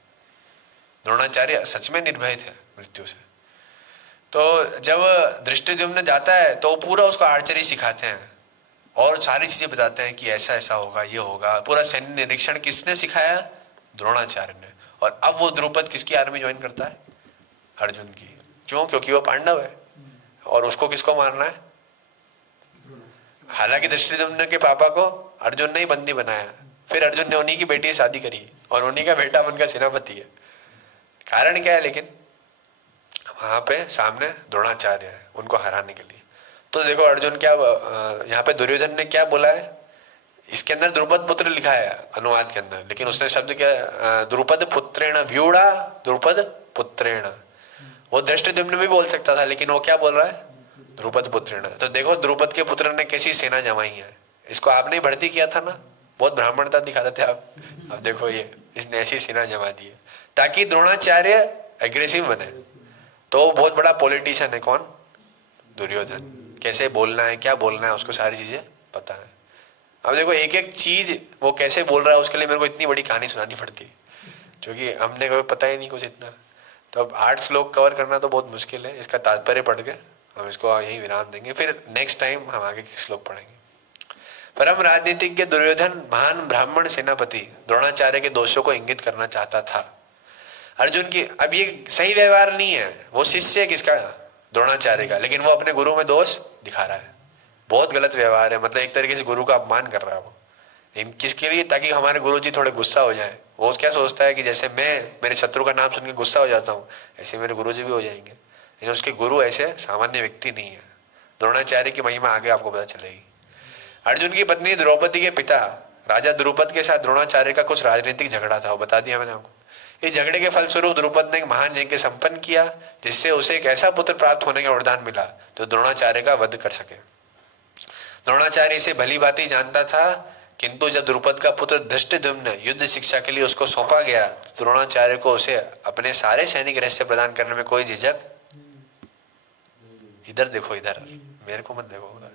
द्रोणाचार्य सच में निर्भय थे मृत्यु से। तो जब धृष्टद्युम्न जाता है तो पूरा उसको आर्चरी सिखाते हैं और सारी चीजें बताते हैं कि ऐसा ऐसा होगा, ये होगा। पूरा सैन्य निरीक्षण किसने सिखाया? द्रोणाचार्य ने। और अब वो द्रुपद किसकी आर्मी ज्वाइन करता है? अर्जुन की। क्यों? क्योंकि वो पांडव है और उसको किसको मारना है? हालांकि धृष्टद्युम्न के पापा को अर्जुन ने ही बंदी बनाया, फिर अर्जुन ने उन्हीं की बेटी से शादी करी और उन्हीं का बेटा बनकर सेनापति है। कारण क्या है? लेकिन वहां पे सामने द्रोणाचार्य है उनको हराने के लिए। तो देखो अर्जुन क्या, यहाँ पे दुर्योधन ने क्या बोला है? इसके अंदर द्रुपद पुत्र लिखा है अनुवाद के अंदर, लेकिन उसने शब्द क्या, द्रुपद पुत्रेण व्यूढ़ा द्रुपद पुत्रेण। वो धृष्टद्युम्न भी बोल सकता था, लेकिन वो क्या बोल रहा है? द्रुपद पुत्रेण। तो देखो द्रुपद के पुत्र ने कैसी सेना जमाई है। इसको आपने भर्ती किया था ना, बहुत ब्राह्मणता दिखा रहे थे आप। अब देखो ये इसने ऐसी सेना जमा दी है ताकि द्रोणाचार्य एग्रेसिव बने। तो बहुत बड़ा पॉलिटिशियन है कौन? दुर्योधन। कैसे बोलना है, क्या बोलना है, उसको सारी चीजें पता है। अब देखो एक एक चीज वो कैसे बोल रहा है, उसके लिए मेरे को इतनी बड़ी कहानी सुनानी पड़ती, क्योंकि हमने कभी पता ही नहीं कुछ इतना। तो अब 8 श्लोक कवर करना तो बहुत मुश्किल है। इसका तात्पर्य पढ़ के हम इसको यही विराम देंगे, फिर नेक्स्ट टाइम हम आगे के श्लोक पढ़ेंगे। परम राजनीतिज्ञ दुर्योधन महान ब्राह्मण सेनापति द्रोणाचार्य के दोषों को इंगित करना चाहता था अर्जुन की। अब ये सही व्यवहार नहीं है, वो शिष्य है किसका? द्रोणाचार्य का, लेकिन वो अपने गुरु में दोष दिखा रहा है। बहुत गलत व्यवहार है, मतलब एक तरीके से गुरु का अपमान कर रहा है वो। किसके लिए? ताकि हमारे गुरु जी थोड़े गुस्सा हो जाए। वो क्या सोचता है कि जैसे मैं मेरे शत्रु का नाम सुन के गुस्सा हो जाता हूँ, ऐसे मेरे गुरु जी भी हो जाएंगे। लेकिन उसके गुरु ऐसे सामान्य व्यक्ति नहीं है। द्रोणाचार्य की महिमा आगे आपको पता चलेगी। अर्जुन की पत्नी द्रौपदी के पिता राजा द्रुपद के साथ द्रोणाचार्य का कुछ राजनीतिक झगड़ा था, वो बता दिया मैंने आपको। इस झगड़े के फलस्वरूप द्रुपद ने एक महान यज्ञ संपन्न किया, जिससे उसे एक ऐसा पुत्र प्राप्त होने का वरदान मिला जो द्रोणाचार्य का वध कर सके। द्रोणाचार्य इसे भली भांति जानता था किंतु जब द्रुपद का पुत्र धृष्टद्युम्न युद्ध शिक्षा के लिए उसको सौंपा गया, द्रोणाचार्य को उसे अपने सारे सैनिक रहस्य प्रदान करने में कोई झिझक, इधर देखो, इधर मेरे को मत देखो, उधर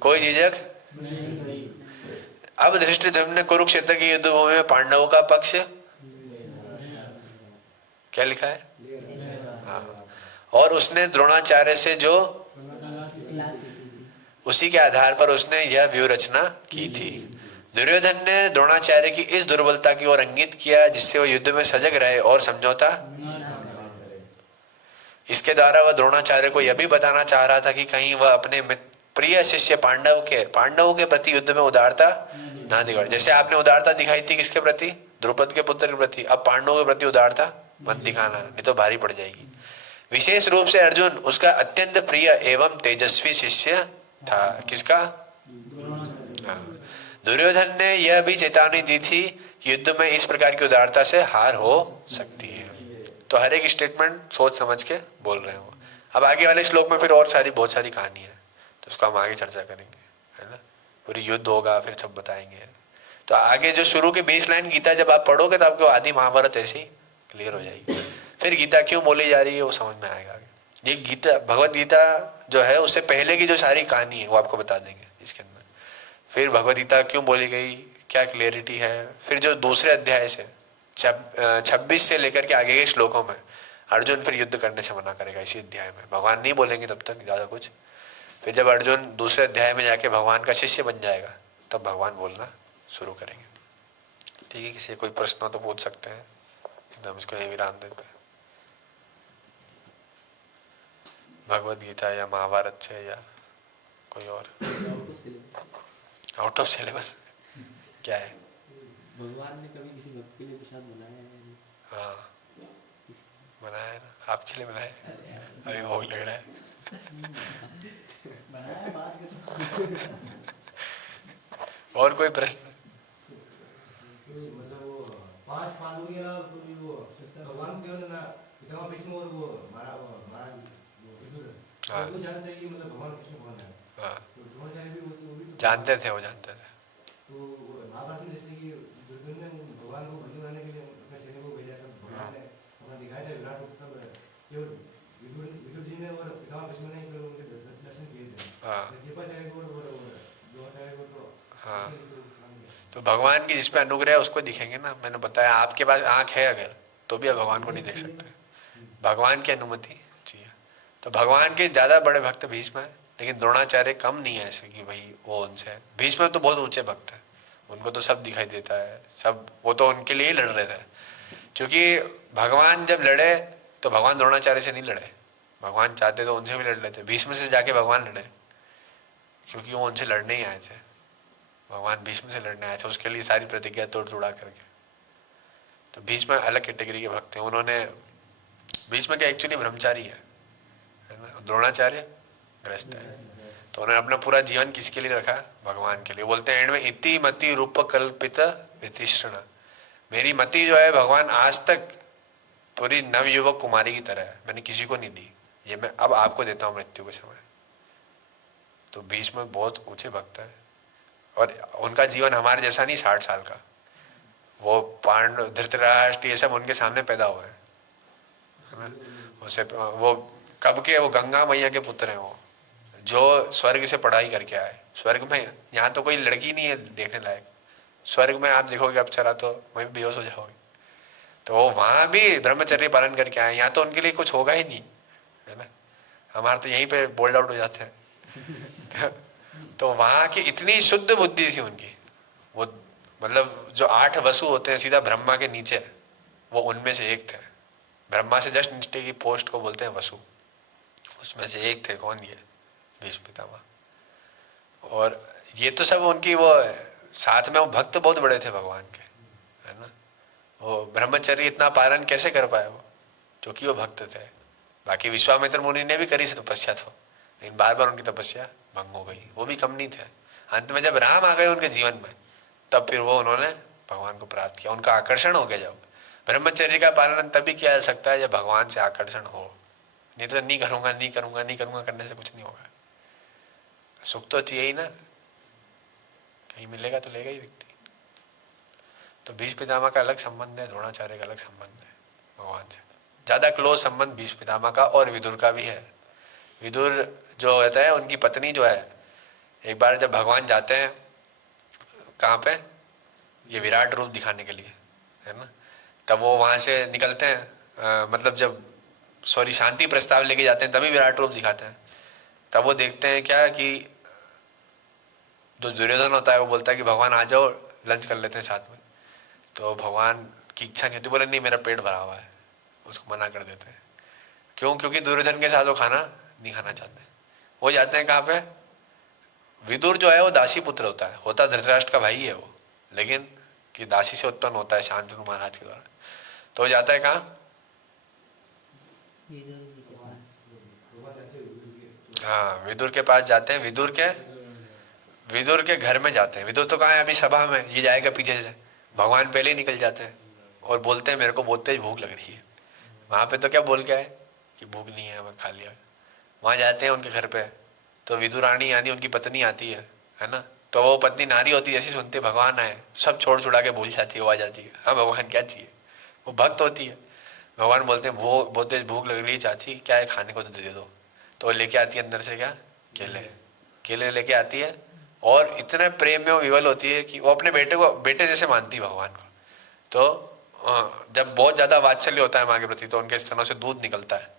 कोई झिझक। अब धृष्टद्युम्न ने कुरुक्षेत्र की युद्ध भूमि में पांडवों का पक्ष क्या लिखा है, हाँ, और उसने द्रोणाचार्य से जो उसी के आधार पर उसने यह व्यूह रचना की थी। दुर्योधन ने द्रोणाचार्य की इस दुर्बलता की ओर इंगित किया जिससे वह युद्ध में सजग रहे और समझौता, इसके द्वारा वह द्रोणाचार्य को यह भी बताना चाह रहा था कि कहीं वह अपने प्रिय शिष्य पांडवों के प्रति युद्ध में उदारता ना दिखाए। जैसे आपने उदारता दिखाई थी किसके प्रति, द्रुपद के पुत्र के प्रति, अब पांडवों के प्रति उदारता मत दिखाना, नहीं तो भारी पड़ जाएगी। विशेष रूप से अर्जुन उसका अत्यंत प्रिय एवं तेजस्वी शिष्य था। किसका, हाँ। दुर्योधन ने यह भी चेतावनी दी थी कि युद्ध में इस प्रकार की उदारता से हार हो सकती है। तो हर एक स्टेटमेंट सोच समझ के बोल रहे हो। अब आगे वाले श्लोक में फिर और बहुत सारी कहानी है, तो उसको हम आगे चर्चा करेंगे, है ना। पूरी युद्ध होगा, फिर सब बताएंगे। तो आगे जो शुरू के 20 लाइन गीता जब आप पढ़ोगे तो आपको आधी महाभारत ऐसी क्लियर हो जाएगी। फिर गीता क्यों बोली जा रही है वो समझ में आएगा आगे। ये गीता, भगवत गीता जो है उससे पहले की जो सारी कहानी है वो आपको बता देंगे इसके अंदर। फिर भगवत गीता क्यों बोली गई, क्या क्लियरिटी है। फिर जो दूसरे अध्याय से 26 से लेकर के आगे के श्लोकों में अर्जुन फिर युद्ध करने से मना करेगा इसी अध्याय में। भगवान नहीं बोलेंगे तब तक ज्यादा कुछ। फिर जब अर्जुन दूसरे अध्याय में जाके भगवान का शिष्य बन जाएगा तब भगवान बोलना शुरू करेंगे। ठीक है, किसी कोई प्रश्न हो तो पूछ सकते हैं, एकदम इसको यही विराम देते हैं। भगवत गीता या महाभारत से या कोई और आउट ऑफ सिलेबस क्या है। भगवान ने कभी किसी भक्त के लिए प्रसाद बनाया है? हाँ बनाया है ना, आपके लिए बनाया है, अभी भोग लग रहा है। और कोई प्रश्न? मतलब वो 5 पांडवों के ना वो भगवान केवल ना पितामह भीष्म और वो महाराज विदुर, वो जानते हैं कि मतलब भगवान कृष्ण कौन है। हाँ तो द्रोणाचार्य भी वो जानते थे, वो जानते थे। तो महाभारत में जैसे कि दुर्योधन ने भगवान को बंदी बनाने के लिए अपने सैनिकों को भेजा, सब भगवान ने अपना दिखाया था विराट रूप, तब केवल विदुर जी ने और पितामह भीष्म ने केवल उनके दर्शन किए थे। हाँ कृपाचार्य को और द्रोणाचार्य को तो हाँ, तो भगवान की जिस पे अनुग्रह है उसको दिखेंगे ना। मैंने बताया आपके पास आंख है अगर तो भी आप भगवान को नहीं देख सकते, भगवान की अनुमति चाहिए। तो भगवान के ज्यादा बड़े भक्त भीष्म है, लेकिन द्रोणाचार्य कम नहीं है ऐसे कि भाई वो उनसे है। भीष्म तो बहुत ऊंचे भक्त है, उनको तो सब दिखाई देता है, सब वो तो उनके लिए ही लड़ रहे थे। क्योंकि भगवान जब लड़े तो भगवान द्रोणाचार्य से नहीं लड़े, भगवान चाहते तो उनसे भी लड़ लेते। भीष्म से जाके भगवान लड़े क्योंकि वो उनसे लड़ने ही आए थे। भगवान भीष्म से लड़ने आए थे, उसके लिए सारी प्रतिज्ञा तोड़ तोड़ा करके। तो भीष्म अलग कैटेगरी के भक्त हैं। उन्होंने, भीष्म के एक्चुअली ब्रह्मचारी है ना, द्रोणाचार्य ग्रस्त है। तो उन्होंने अपना पूरा जीवन किसके लिए रखा, भगवान के लिए। बोलते हैं एंड में इति मति रूप कल्पित वितिष्ण, मेरी मति जो है भगवान आज तक पूरी नवयुवक कुमारी की तरह है, मैंने किसी को नहीं दी, ये मैं अब आपको देता हूँ मृत्यु के समय। तो भीष्म बहुत ऊंचे भक्त है और उनका जीवन हमारे जैसा नहीं 60 साल का। वो पांडव धृतराष्ट्र ये सब उनके सामने पैदा हुए हैं। उसे वो कब के, वो गंगा मैया के पुत्र हैं, वो जो स्वर्ग से पढ़ाई करके आए। स्वर्ग में यहाँ तो कोई लड़की नहीं है देखने लायक, स्वर्ग में आप देखोगे अप्सरा तो वहीं बेहोश हो जाओगे। तो वो वहां भी ब्रह्मचर्य पालन करके आए, यहाँ तो उनके लिए कुछ होगा ही नहीं, है ना। हमारे तो यहीं पे बोल्ड आउट हो जाते हैं। तो वहां की इतनी शुद्ध बुद्धि थी उनकी, वो मतलब जो 8 वसु होते हैं सीधा ब्रह्मा के नीचे, वो उनमें से एक थे। ब्रह्मा से जस्ट नीचे की पोस्ट को बोलते हैं वसु, उसमें से एक थे। कौन? ये भीष्म पितामह। और ये तो सब उनकी वो साथ में वो भक्त बहुत बड़े थे भगवान के, है ना। वो ब्रह्मचर्य इतना पालन कैसे कर पाए वो, क्योंकि वो भक्त थे। बाकी विश्वामित्र मुनि ने भी करी तपस्या तो, लेकिन बार बार उनकी तपस्या भंग हो गई, वो भी कम नहीं थे। अंत में जब राम आ गए उनके जीवन में तब फिर वो उन्होंने भगवान को प्राप्त किया, उनका आकर्षण हो गया। जब ब्रह्मचर्य का पालन तभी किया जा सकता है जब भगवान से आकर्षण हो, नहीं तो नहीं करूंगा नहीं करूंगा नहीं करूंगा करने से कुछ नहीं होगा। सुख तो चाहिए ही ना, कहीं मिलेगा तो लेगा ही व्यक्ति। तो भीष्म पितामह का अलग संबंध है, द्रोणाचार्य का अलग संबंध है भगवान से। ज्यादा क्लोज संबंध भीष्म पितामह का और विदुर का भी है। विदुर जो होता है, उनकी पत्नी जो है, एक बार जब भगवान जाते हैं कहाँ पे, ये विराट रूप दिखाने के लिए, है ना, तब वो वहां से निकलते हैं, मतलब जब शांति प्रस्ताव लेके जाते हैं तभी विराट रूप दिखाते हैं। तब वो देखते हैं क्या कि जो दुर्योधन होता है वो बोलता है कि भगवान आ जाओ लंच कर लेते हैं साथ में। तो भगवान की इच्छा नहीं होती, बोले नहीं मेरा पेट भरा हुआ है, उसको मना कर देते हैं। क्यों? क्योंकि दुर्योधन के साथ वो खाना नहीं खाना चाहते। वो जाते हैं कहाँ पे, विदुर जो है वो दासी पुत्र होता है धृतराष्ट्र का भाई है वो, लेकिन कि दासी से उत्पन्न होता है शांतनु महाराज के द्वारा। तो वो जाता है कहाँ, विदुर जी के पास। हाँ विदुर के पास जाते हैं, विदुर के घर में जाते हैं। विदुर तो कहाँ है अभी, सभा में, ये जाएगा पीछे से, भगवान पहले ही निकल जाते हैं और बोलते हैं मेरे को बहुत तेज भूख लग रही है। वहां पे तो क्या बोल के आए कि भूख नहीं है, मैं खा लिया। वहां जाते हैं उनके घर पे, तो विदुरानी यानी उनकी पत्नी आती है ना, तो वो पत्नी नारी होती है, जैसे सुनते भगवान आए सब छोड़ छुड़ा के भूल जाती है, वो आ जाती है, हाँ भगवान क्या चाहिए, वो भक्त होती है। भगवान बोलते हैं वो बहुत तेज भूख लग रही है चाची, क्या है खाने को तो दे दो। तो लेके आती है अंदर से क्या, केले लेके आती है, और इतने प्रेम में वो विवल होती है कि वो अपने बेटे को बेटे जैसे मानती है भगवान को। तो जब बहुत ज्यादा वात्सल्य होता है माँ के प्रति, तो उनके स्तनों से दूध निकलता है,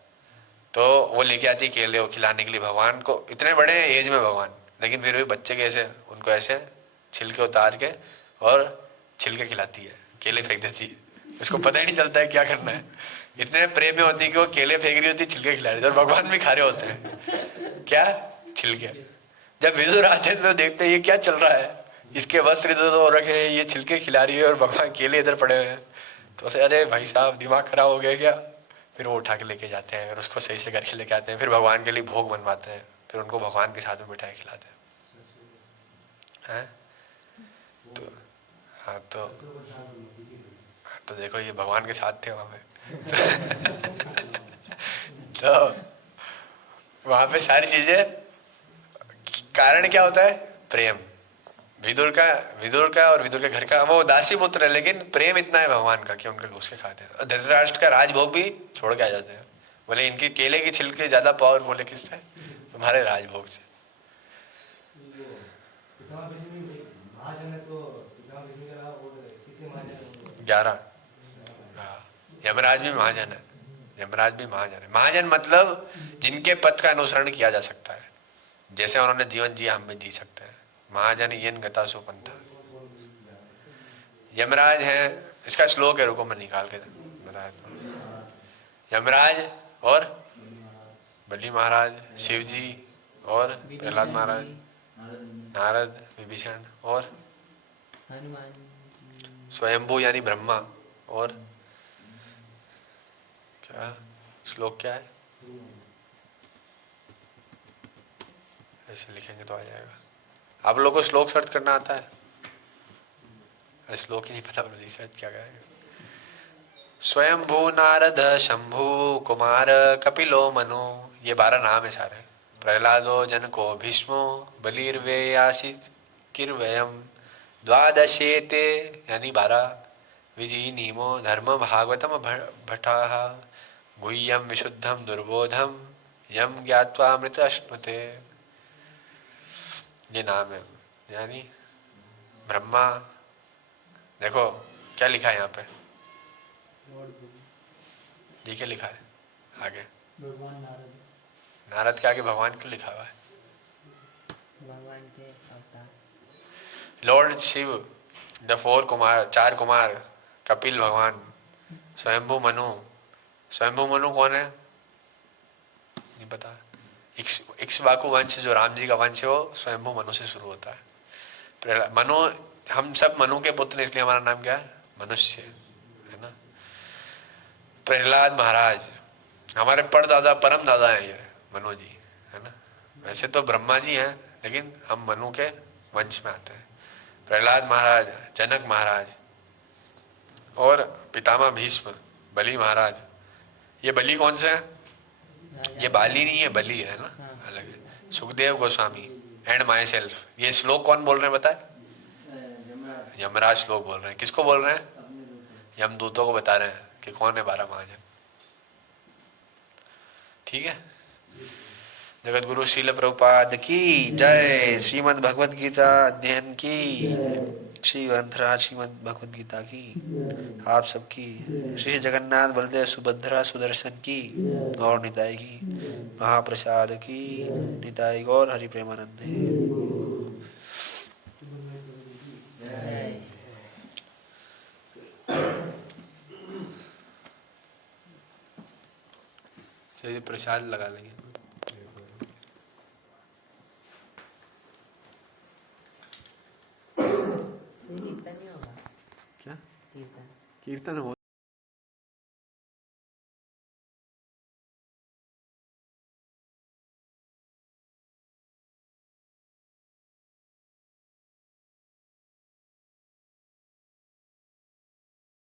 तो वो लेके आती है केले खिलाने के लिए भगवान को। इतने बड़े एज में भगवान, लेकिन फिर भी बच्चे कैसे उनको ऐसे छिलके उतार के और छिलके खिलाती है, केले फेंक देती है, उसको पता ही नहीं चलता है क्या करना है। इतने प्रेम में होती है कि वो केले फेंक रही होती है, छिलके खिला रही है, और भगवान भी खा रहे होते हैं क्या, छिलके। जब विदुर आते हैं तो देखते हैं ये क्या चल रहा है, इसके वस्त्र इधर हो रखे हैं, ये छिलके खिला रही है और भगवान केले इधर पड़े हुए हैं। तो अरे भाई साहब दिमाग खराब हो गया क्या। फिर वो उठा के लेके जाते हैं और उसको सही से घर के लेके आते हैं, फिर भगवान के लिए भोग बनवाते हैं, फिर उनको भगवान के साथ में बिठाए खिलाते हैं। तो हाँ तो देखो ये भगवान के साथ थे वहां पे। तो वहां पे सारी चीजें, कारण क्या होता है, प्रेम। विदुर का और विदुर के घर का, वो दासी पुत्र है लेकिन प्रेम इतना है भगवान का कि उनके घुस के खाते हैं। धृतराष्ट्र का राजभोग भी छोड़ के आ जाते हैं, बोले इनकी केले की छिलके ज्यादा पावरफुल है किससे, तुम्हारे राजभोग से। महाजन है तो 11। यमराज भी महाजन है, यमराज भी महाजन है। महाजन मतलब जिनके पथ का अनुसरण किया जा सकता है, जैसे उन्होंने जीवन जिया हम भी जी सकते हैं। महाजन येन गता सो पंथा। यमराज है, इसका श्लोक है, रुको मैं निकाल के बताया था। यमराज और बलि महाराज, शिव जी और प्रहलाद महाराज, नारद, विभीषण और हनुमान, स्वयंभू यानी ब्रह्मा, और क्या श्लोक क्या है, ऐसे लिखेंगे तो आ जाएगा। आप लोग को श्लोक सर्च करना आता है? श्लोक ही नहीं पता, रिसर्च क्या करेंगे। स्वयंभू नारद शंभु कुमार कपिलो मनु, ये 12 नाम है सारे। प्रहलादो जनको भीष्मो बलिर्वेयासित किर्वयम द्वादशेते यानी 12। विजयी नीमो धर्म भागवतम भटाः गुह्यम विशुद्धम दुर्बोधम यम ज्ञात्वा मृत अश्नुते। ये नाम है, यानी ब्रह्मा। देखो क्या लिखा है यहाँ पे, ये क्या लिखा है आगे, भगवान नारद, नारद के आगे भगवान क्यों लिखा हुआ है? भगवान के अवतार। लॉर्ड शिव, द 4 कुमार, कपिल भगवान, स्वयंभू मनु। स्वयंभू मनु कौन है नहीं पता। इक्ष्वाकु वंश जो राम जी का वंश है वो स्वयंभू मनु से शुरू होता है। मनु, हम सब मनु के पुत्र, इसलिए हमारा नाम क्या है, मनुष्य, है ना। प्रहलाद महाराज हमारे परदादा परम दादा हैं, ये मनु जी, है ना। वैसे तो ब्रह्मा जी हैं लेकिन हम मनु के वंश में आते हैं। प्रहलाद महाराज, जनक महाराज और पितामह भीष्म, बलि महाराज। ये बलि कौन से है? ये बाली नहीं है, बलि है ना, अलग है। Sukhdev Goswami and my self. ये श्लोक कौन बोल रहे हैं बताए? यमराज लोग बोल रहे हैं, किसको बोल रहे हैं? अपने दूर को। यमदूतों को बता रहे हैं कि कौन है 12 महाजन। ठीक है। जगत गुरु श्रील प्रभुपाद की जय। श्रीमद् भगवत गीता अध्ययन की, श्री ग्रंथराज श्रीमद् भगवत गीता की आप सबकी, श्री जगन्नाथ बलदेव सुभद्रा सुदर्शन की, गौर निताई की, महाप्रसाद की, निताई गौर हरि प्रेमानंदे। जय। से प्रसाद लगा लेंगे। ये कीर्तन नहीं होगा? क्या कीर्तन कीर्तन हो